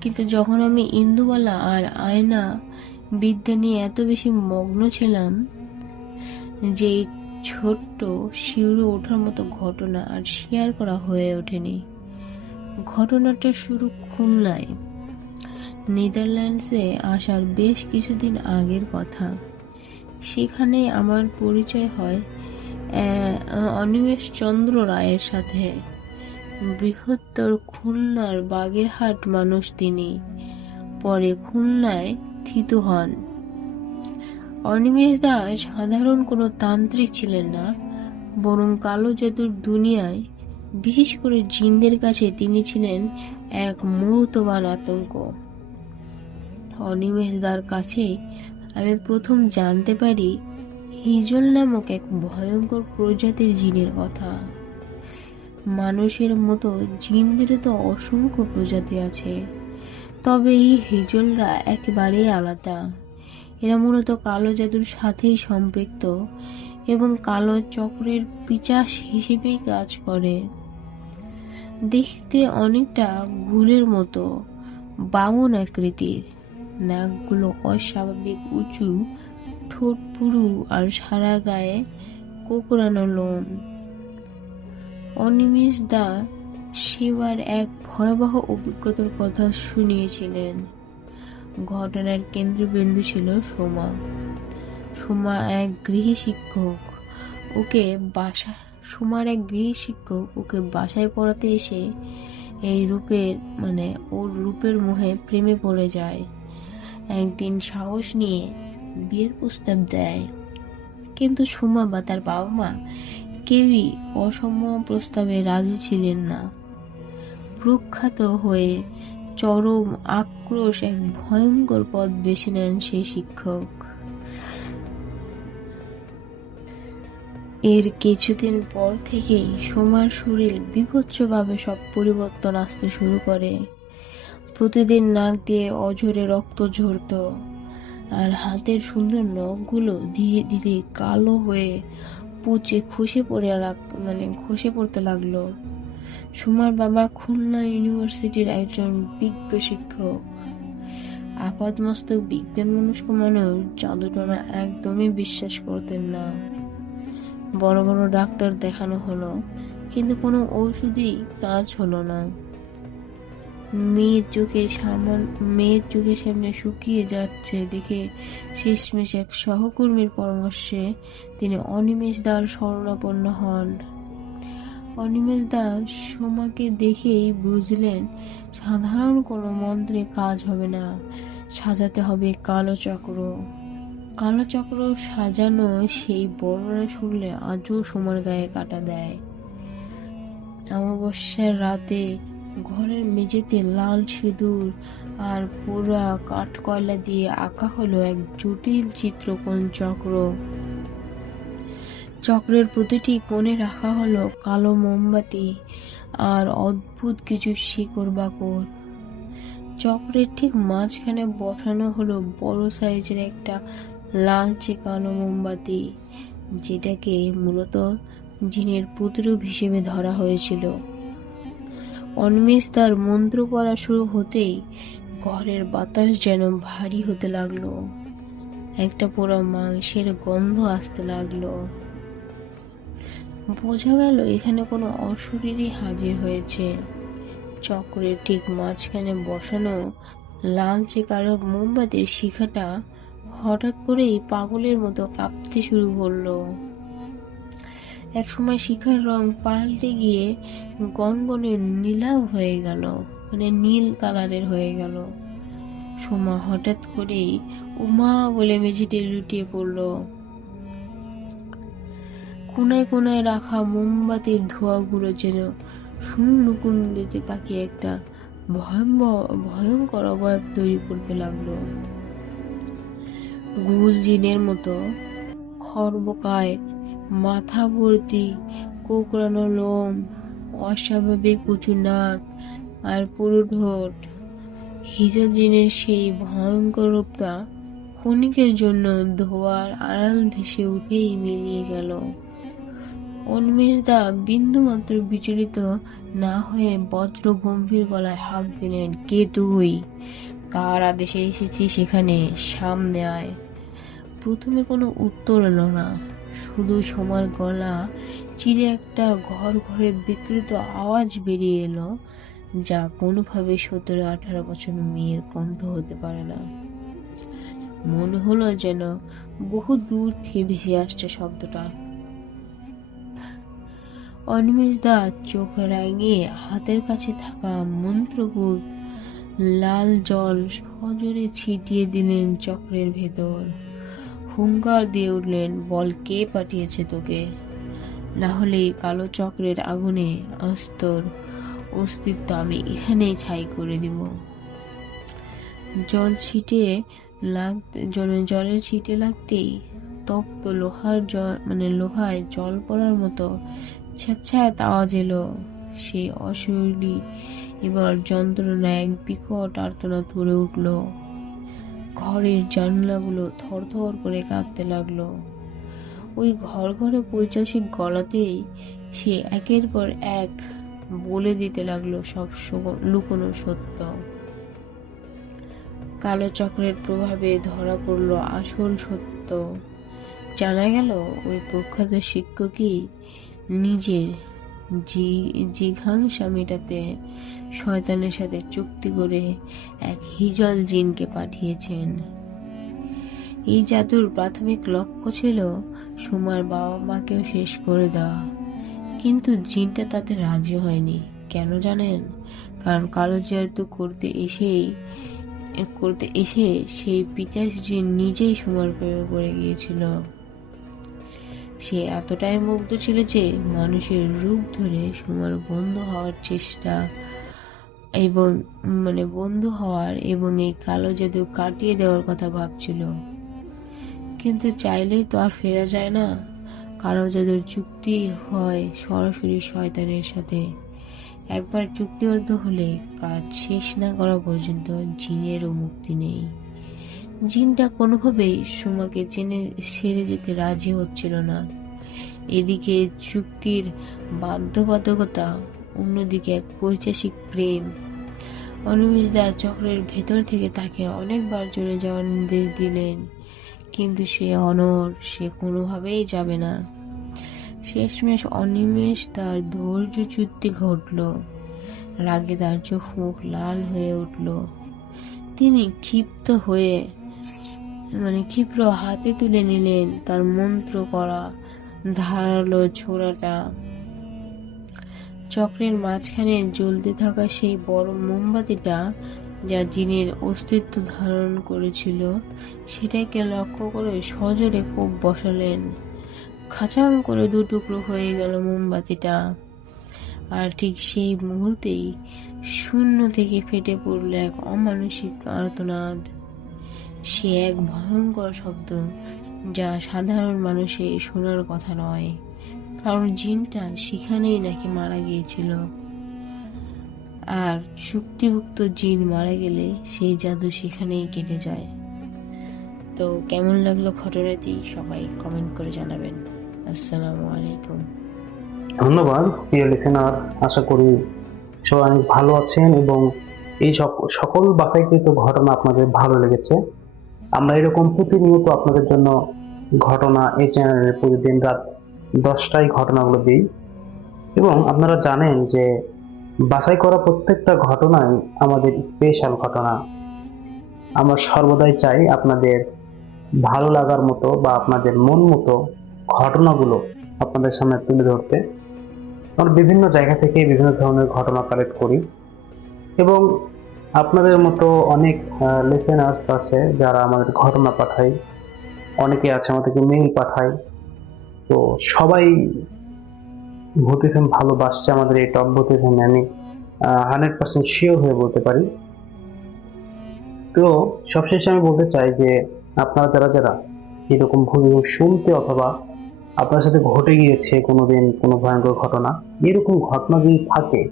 কিন্তু যখন আমি ইন্দুবালা আর আয়না বিদ্যা নিয়ে এত বেশি মগ্ন ছিলাম যে এই ছোট্ট শিউরে ওঠার মতো ঘটনা আর শেয়ার করা হয়ে ওঠেনি। ঘটনাটা শুরু খুলনায়। নেদারল্যান্ডসে আসার বেশ কিছুদিন আগের কথা। সেখানে আমার পরিচয় হয় অনিমেষ চন্দ্র রায়ের সাথে। বৃহত্তর খুলনার বাগেরহাট মানুষ তিনি, পরে খুলনায় থিত হন। অনিমেষ দাস সাধারণ কোনো তান্ত্রিক ছিলেন না, বরং কালো জাদুর দুনিয়ায়, বিশেষ করে জিনদের কাছে তিনি ছিলেন এক মূর্তবান আতঙ্ক। অনিমেষ দার কাছে আমি প্রথম জানতে পারি হিজল নামক এক ভয়ঙ্কর প্রজাতির জিনের কথা। মানুষের মতো জিনদেরও তো অসংখ্য প্রজাতি আছে, তবে এই হিজলরা একেবারেই আলাদা। এরা মূলত কালো জাদুর সাথেই সম্পৃক্ত এবং কালো চক্রের পিশাচ হিসেবেই কাজ করে। দেখতে অনেকটা ঘুলের মতো, বামন আকৃতির, নাকগুলো অস্বাভাবিক উঁচু, ঠোঁট পুরু আর সারা গায়ে কোকড়ানো লোম। অনিমেষ দা সেবার এক ভয়াবহ অভিজ্ঞতার কথা শুনিয়েছিলেন। ঘটনার কেন্দ্রবিন্দু ছিল সোমা। সোমার এক গৃহী শিক্ষক ওকে বাসায় পড়াতে এসে ওর রূপের মোহে প্রেমে পড়ে যায়। একদিন সাহস নিয়ে বিয়ের প্রস্তাব দেয়, কিন্তু সোমা বা তার বাবা মা কেউই অসম প্রস্তাবে রাজি ছিলেন না। প্রখ্যাত হয়ে চরম আক্রোশ এক ভয়ঙ্কর পথ বেছে নেন সেই শিক্ষক। এর কিছুদিন পর থেকেই সোমার শরীর বিভৎসভাবে সব পরিবর্তন আসতে শুরু করে। প্রতিদিন নাক দিয়ে অঝরে রক্ত ঝরত, আর হাতের সুন্দর নখগুলো ধীরে ধীরে কালো হয়ে পচে খসে পড়তে লাগলো। সুমার বাবা খুলনা ইউনিভার্সিটির একজন বিজ্ঞ শিক্ষক। আপাতমস্তক বিজ্ঞান মনস্ক মানুষ জাদুটনা একদমই বিশ্বাস করতেন না। বড় বড় ডাক্তার দেখানো হলো, কিন্তু কোনো ঔষধই কাজ হলো না। মেয়ের চোখের সামনে শুকিয়ে যাচ্ছে দেখে শেষমেশ এক সহকর্মীর পরামর্শে তিনি অনিমেষ দার শরণাপন্ন হন। অনিমেষ দা সোমাকে দেখেই বুঝলেন সাধারণ কোনো মন্ত্রে কাজ হবে না, সাজাতে হবে কালচক্র। কালচক্র সাজানো সেই বর্ণনা শুনলে আজও সোমার গায়ে কাটা দেয়। অমাবস্যার রাতে ঘরের মেঝেতে লাল সিঁদুর আর পোড়া কাঠকয়লা দিয়ে আঁকা হলো এক জটিল চিত্রকোণ চক্র। চক্রের প্রতিটি কোণে রাখা হলো কালো মোমবাতি আর অদ্ভুত কিছু শিকড় বাকড়। চক্রের ঠিক মাঝখানে বসানো হলো বড় সাইজের একটা লালচে কালো মোমবাতি, যেটাকে মূলত জিনের প্রতিরূপ হিসেবে ধরা হয়েছিল। অনিমেষ তার মন্ত্র পড়া শুরু হতেই ঘরের বাতাস যেন ভারী হতে লাগলো। একটা পোড়া মাংসের গন্ধ আসতে লাগলো। বোঝা গেল এখানে কোনো অশরীরই হাজির হয়েছে। চক্রের ঠিক মাঝখানে বসানো লালচে কালো মোমবাতির শিখাটা হঠাৎ করেই পাগলের মতো কাঁপতে শুরু করলো। একসময় শিখার রং পাল্টে গিয়ে গনগনে নীলাও হয়ে গেল, নীল কালারের হয়ে গেল। সোমা হঠাৎ করেই উমা বলে মেঝেতে লুটিয়ে পড়ল। কোনায় কোনায় রাখা মোমবাতির ধোঁয়াগুলো যেন শূন্য কুণ্ডলিতে পাকিয়ে একটা ভয়ঙ্কর অবয়ব তৈরি করতে লাগলো। গুল জিনের মতো খর্বকায়, মাথা ভর্তি কোকড়ানো লোম, অস্বাভাবিক উঁচু নাক আর পুরু ঠোঁট। হিজল জিনের সেই ভয়ঙ্কর রূপটা ক্ষণিকের জন্য ধোয়ার আড়াল ভেসে উঠেই মিলিয়ে গেল। অনিমেষ দা বিন্দু মাত্র বিচলিত না হয়ে বজ্র গম্ভীর গলায় হাঁক দিলেন, কে তুই? কার আদেশে এসেছি সেখানে? সামনে আয়। প্রথমে কোনো উত্তর এলো না, শুধু সোমার গলা চিরে একটা ঘরে বিকৃত আওয়াজ বেরিয়ে এলো, যা কোনোভাবে 17-18 বছর মেয়ের কণ্ঠ হতে পারে না। মনে হলো যেন বহু দূর থেকে ভেসে আসছে শব্দটা। অনিমেষ দা চোখ রাঙিয়ে হাতের কাছে থাকা মন্ত্রপুত লাল জল সজোরে ছিটিয়ে দিলেন চক্রের ভেতর। হুঙ্কার দিয়ে উঠলেন, বল কে পাঠিয়েছে তোকে? না হলে কালো চক্রের আগুনে অস্তর অস্তিত্ব আমি এখানেই ছাই করে দিব। জলের ছিটে লাগতেই তপ্ত লোহায় জল পড়ার মতো ছ্যাঁৎ আওয়াজ এলো। সে অশরীরী এবার যন্ত্রণায় এক বিকট আর্তনাদ করে উঠল। ঘরের জানলাগুলো থরথর করে কাঁপতে লাগলো। ওই ঘরে পৈশাচিক গলাতেই সে একের পর এক বলে দিতে লাগলো সব লুকোনো সত্য। কালো চক্রের প্রভাবে ধরা পড়ল আসল সত্য। জানা গেল ওই প্রখ্যাত শিক্ষকই নিজের জিঘাংসা মেটাতে শয়তানের সাথে চুক্তি করে এক হিজল জিনকে পাঠিয়েছেন। এই জাদুর প্রাথমিক লক্ষ্য ছিল সুমার বাবা মাকেও শেষ করে দেওয়া, কিন্তু জিনটা তাতে রাজি হয়নি। কেন জানেন? কারণ কালো জাদু করতে এসে সেই পিচাস জিন নিজেই সুমার প্রেমে পড়ে গিয়েছিল। সে এতটাই মুগ্ধ ছিল যে মানুষের রূপ ধরে সুমার বন্ধু হওয়ার এবং এই কালো জাদু কাটিয়ে দেওয়ার কথা ভাবছিল। কিন্তু চাইলেই তো আর ফেরা যায় না। কালো জাদুর চুক্তি হয় সরাসরি শয়তানের সাথে। একবার চুক্তিবদ্ধ হলে কাজ শেষ না করা পর্যন্ত জিনেরও মুক্তি নেই। জিনটা কোনোভাবেই সুমাকে ছেড়ে যেতে রাজি হচ্ছিল না। এদিকে চুক্তির বাধ্যবাধকতা, অন্যদিকে এক পৈশাচিক প্রেম। অনিমেষ দা চক্রের ভেতর থেকে তাকে অনেকবার চলে যাওয়ার নির্দেশ দিলেন, কিন্তু সে কোনোভাবেই যাবে না। শেষমেশ অনিমেষ তার ধৈর্যচ্যুতি ঘটল। রাগে তার চোখ মুখ লাল হয়ে উঠল। তিনি ক্ষিপ্র হাতে তুলে নিলেন তার মন্ত্র করা ধারালো ছোড়াটা। চক্রের মাঝখানে জ্বলতে থাকা সেই বড় মোমবাতিটা, যা জিনের অস্তিত্ব ধারণ করেছিল, সেটাকে লক্ষ্য করে সজোরে কোপ বসালেন। খাচাং করে দুটুকরো হয়ে গেল মোমবাতিটা। আর ঠিক সেই মুহূর্তেই শূন্য থেকে ফেটে পড়ল এক অমানসিক আর্তনাদ। সে এক ভয়ঙ্কর শব্দ, যা সাধারণ মানুষের শোনার কথা নয়, কারণ জিনটা সেখানেই নাকি মারা গিয়েছিল। আর চুক্তিভুক্ত জিন মারা গেলে সেই জাদু সেখানেই কেটে যায়। তো কেমন লাগলো ঘটনাটি সবাই কমেন্ট করে জানাবেন। আসসালামু আলাইকুম। ধন্যবাদ প্রিয় লিসেনার। আশা করি সবাই অনেক ভালো আছেন এবং এই সকল বাছাইকৃত ঘটনা আপনাদের ভালো লেগেছে। আমরা এরকম প্রতিনিয়ত আপনাদের জন্য ঘটনা এই চ্যানেলে প্রতিদিন রাত 10টায় ঘটনাগুলো দিই, এবং আপনারা জানেন যে বাছাই করা প্রত্যেকটা ঘটনাই আমাদের স্পেশাল ঘটনা। আমরা সর্বদাই চাই আপনাদের ভালো লাগার মতো বা আপনাদের মন মতো ঘটনাগুলো আপনাদের সামনে তুলে ধরতে। আমরা বিভিন্ন জায়গা থেকে বিভিন্ন ধরনের ঘটনা কালেক্ট করি, এবং আপনাদের মতো অনেক লিসেনার্স আছে যারা আমাদের ঘটনা পাঠায়, অনেকে আছে আমাদেরকে মেইল পাঠায়। তো সবাই ভূত এফএম ভালোবাসছে, আমাদের এই টপ ভূত এফএম আমি 100% শিওর হয়ে বলতে পারি। তো সবশেষে আমি বলতে চাই যে আপনারা যারা এরকম ভূত শুনতে অথবা আপনার সাথে ঘটে গিয়েছে কোনোদিন কোনো ভয়ঙ্কর ঘটনা, এরকম ঘটনা যদি থাকে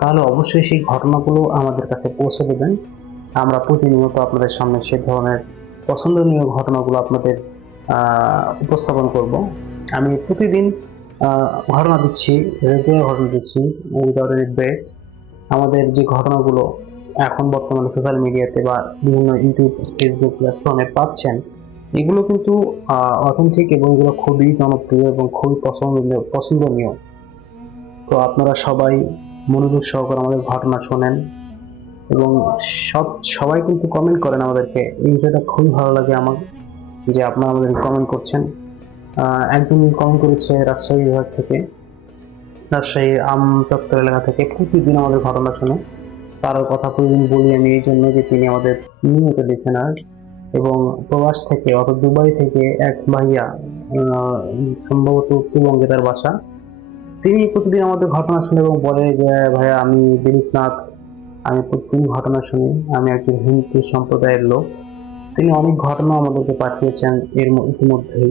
তাহলে অবশ্যই সেই ঘটনাগুলো আমাদের কাছে পৌঁছে দেবেন। আমরা প্রতিনিয়ত আপনাদের সামনে সে ধরনের পছন্দনীয় ঘটনাগুলো আপনাদের উপস্থাপন করব। আমি প্রতিদিন ঘটনা দিচ্ছি, রেগুলার ঘটনা দিচ্ছি উইদাউট এনি ব্রেক। আমাদের যে ঘটনাগুলো এখন বর্তমানে সোশ্যাল মিডিয়াতে বা বিভিন্ন ইউটিউব ফেসবুক প্ল্যাটফর্মে পাচ্ছেন, এগুলো কিন্তু অথেন্টিক এবং এগুলো খুবই জনপ্রিয় এবং খুবই পছন্দনীয়। তো আপনারা সবাই মনোযোগ সহকারে আমাদের ঘটনা শোনেন এবং সবাই কিন্তু কমেন্ট করেন আমাদেরকে। এই বিষয়টা খুবই ভালো লাগে আমার যে আপনারা আমাদের কমেন্ট করছেন। একজন কমেন্ট করেছে রাজশাহী বিভাগ থেকে, রাজশাহী চত্বর এলাকা থেকে, প্রতিদিন আমাদের ঘটনা শুনে। তার কথা প্রতিদিন বলি আমি এই জন্য যে তিনি আমাদের নিয়মিত লিসেনার, এবং প্রবাস থেকে অর্থাৎ দুবাই থেকে এক ভাইয়া, সম্ভবত উত্তরবঙ্গে তার বাসা, তিনি প্রতিদিন আমাদের ঘটনা শুনে এবং বলে যে ভাইয়া আমি দিলীপনাথ, আমি প্রতিদিন ঘটনা শুনি, আমি একজন হিন্দু সম্প্রদায়ের লোক। তিনি অনেক ঘটনা আমাদেরকে পাঠিয়েছেন ইতিমধ্যেই।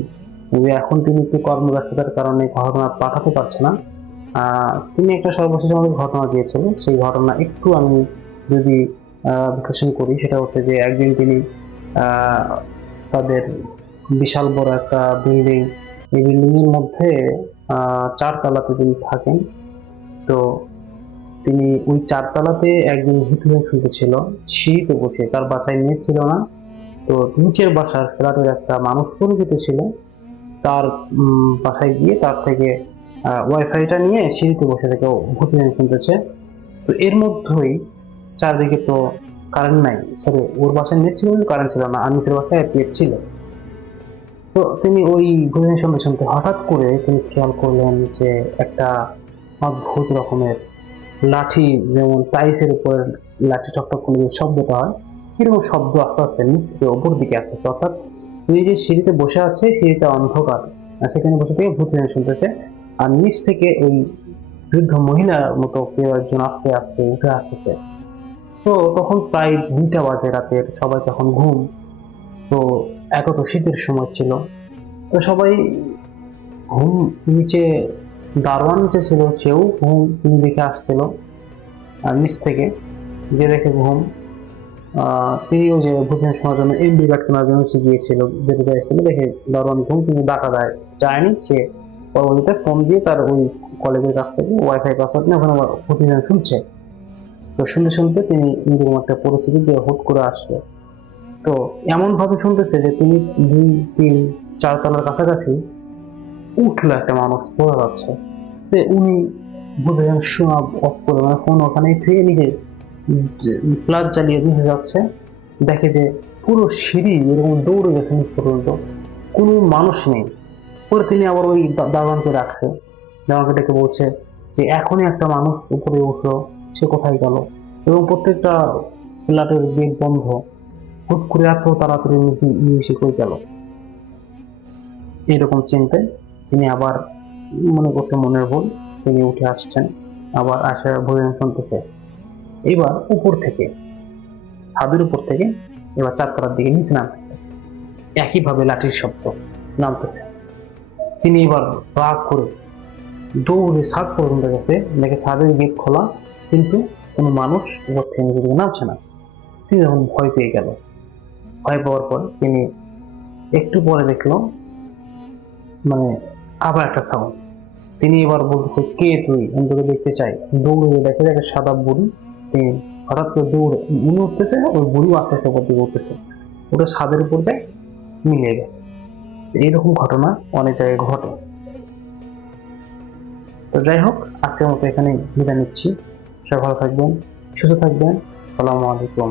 এখন তিনি একটু কর্মব্যস্ততার কারণে ঘটনা পাঠাতে পারছে না। তিনি একটা সর্বশেষ আমাদের ঘটনা দিয়েছিলেন। সেই ঘটনা একটু আমি যদি বিশ্লেষণ করি, সেটা হচ্ছে যে একদিন তিনি তাদের বিশাল বড় একটা বিল্ডিং, এই বিল্ডিং এর মধ্যে 4 তলাতে তিনি থাকেন। তো তিনি ওই চারতলাতে একদিন ভূতের শুনতেছিল, সিঁড়িতে বসে। তার বাসায় নেট ছিল না, তো নিচের বাসার ফ্ল্যাটের একটা মানুষ পরিচিত ছিল, তার বাসায় গিয়ে তার থেকে ওয়াইফাইটা নিয়ে সিঁড়িতে বসে থেকে ভূতের শুনতেছে। তো এর মধ্যেই চারদিকে তো কারেন্ট নাই, সরি ওর বাসায় নেট ছিল কিন্তু কারেন্ট ছিল না, আনিসের বাসায় নেট ছিল। তো তিনি ওই ভূতের শুনতে শুনতে হঠাৎ করে তিনি খেয়াল করলেন যে একটা অদ্ভুত রকমের লাঠি, যেমন টাইসের উপর লাঠি টকটক করে যে শব্দটা হয়, এরকম শব্দ আস্তে আস্তে নিচ থেকে ওপর দিকে আসতেছে। অর্থাৎ তিনি যে সিঁড়িতে বসে আছে, সিঁড়িটা অন্ধকার, আর সেখানে বসে থেকে ভূত শুনতেছে, আর নিচ থেকে ওই বৃদ্ধ মহিলার মতো কেউ একজন আস্তে আস্তে উঠে আসতেছে। তো তখন প্রায় 2টা বাজে রাতের, সবাই তখন ঘুম। তো এত তো শীতের সময় ছিল, তো সবাই ঘুম। নিচে দারোয়ান যে ছিল সেও ঘুম, তিনি দেখে আসছিল আর নিচ থেকে যে দেখে ঘুম। তিনিও যে ভূতের শোনার জন্য এমবি কার্ড কেনার জন্য সে গিয়েছিল, যেতে চাইছিল, দেখে দারোয়ান ঘুম, তিনি ডাকা যায়নি। সে পরবর্তীতে ফোন দিয়ে তার ওই কলেজের কাছ থেকে ওয়াইফাই পাসওয়ার্ড নিয়ে ওখানে ভূতের শুনছে। তো শুনতে শুনতে তিনি এরকম একটা পরিস্থিতি যে হুট করে আসলো। তো এমন ভাবে শুনতেছে যে তিনি 2, 3, 4 তলার কাছাকাছি উঠলো একটা মানুষ পড়ে যাচ্ছে। উনি বোধহয় শোনা অফ করে, মানে ফোন ওখানেই থুয়ে নিজে ফ্ল্যাশ জ্বালিয়ে নিচে যাচ্ছে, দেখে যে পুরো সিঁড়ি এরকম দৌড়ে গেছে নিচ পর্যন্ত, কোনো মানুষ নেই। পরে তিনি আবার ওই দারোয়ানকে ডাকছে, দারোয়ানকে ডেকে বলছে যে এখনই একটা মানুষ উপরে উঠলো, সে কোথায় গেল, এবং প্রত্যেকটা ফ্ল্যাটের গেট বন্ধ, হুট করে এত তাড়াতাড়ি মিশে কই গেল। এইরকম চিন্তায় তিনি আবার মনে করছে মনের ভুল, তিনি উঠে আসছেন, আবার আসা ভোজন শুনতেছে। এবার উপর থেকে, ছাদের উপর থেকে এবার 4 তলার দিকে নিচে নামতেছে, একইভাবে লাঠির শব্দ নামতেছে। তিনি এবার রাগ করে দৌড়ে ছাদ পর্যন্ত গেছে, দেখে ছাদের গেট খোলা, কিন্তু কোনো মানুষ উপর থেকে নিচে দিকে নামছে না। তিনি যখন ভয় পেয়ে গেল, ভয় পাওয়ার পর তিনি একটু পরে দেখলো মানে আবার একটা সাউন্ড। তিনি এবার বলতেছে, কে তুই, আমি তোকে দেখতে চাই। দৌড়ে দেখে একটা সাদা বুড়ি, তিনি হঠাৎ করে দৌড়ে উনি উঠতেছে, ওই বুড়িও আস্তে আস্তে উপর দিকে উঠতেছে, ওটা ছাদের উপর যায়, মিলিয়ে গেছে। এইরকম ঘটনা অনেক জায়গায় ঘটে। তো যাই হোক, আজকের মতো এখানে বিদায় নিচ্ছি। সবাই ভালো থাকবেন, সুস্থ থাকবেন। আসসালামু আলাইকুম।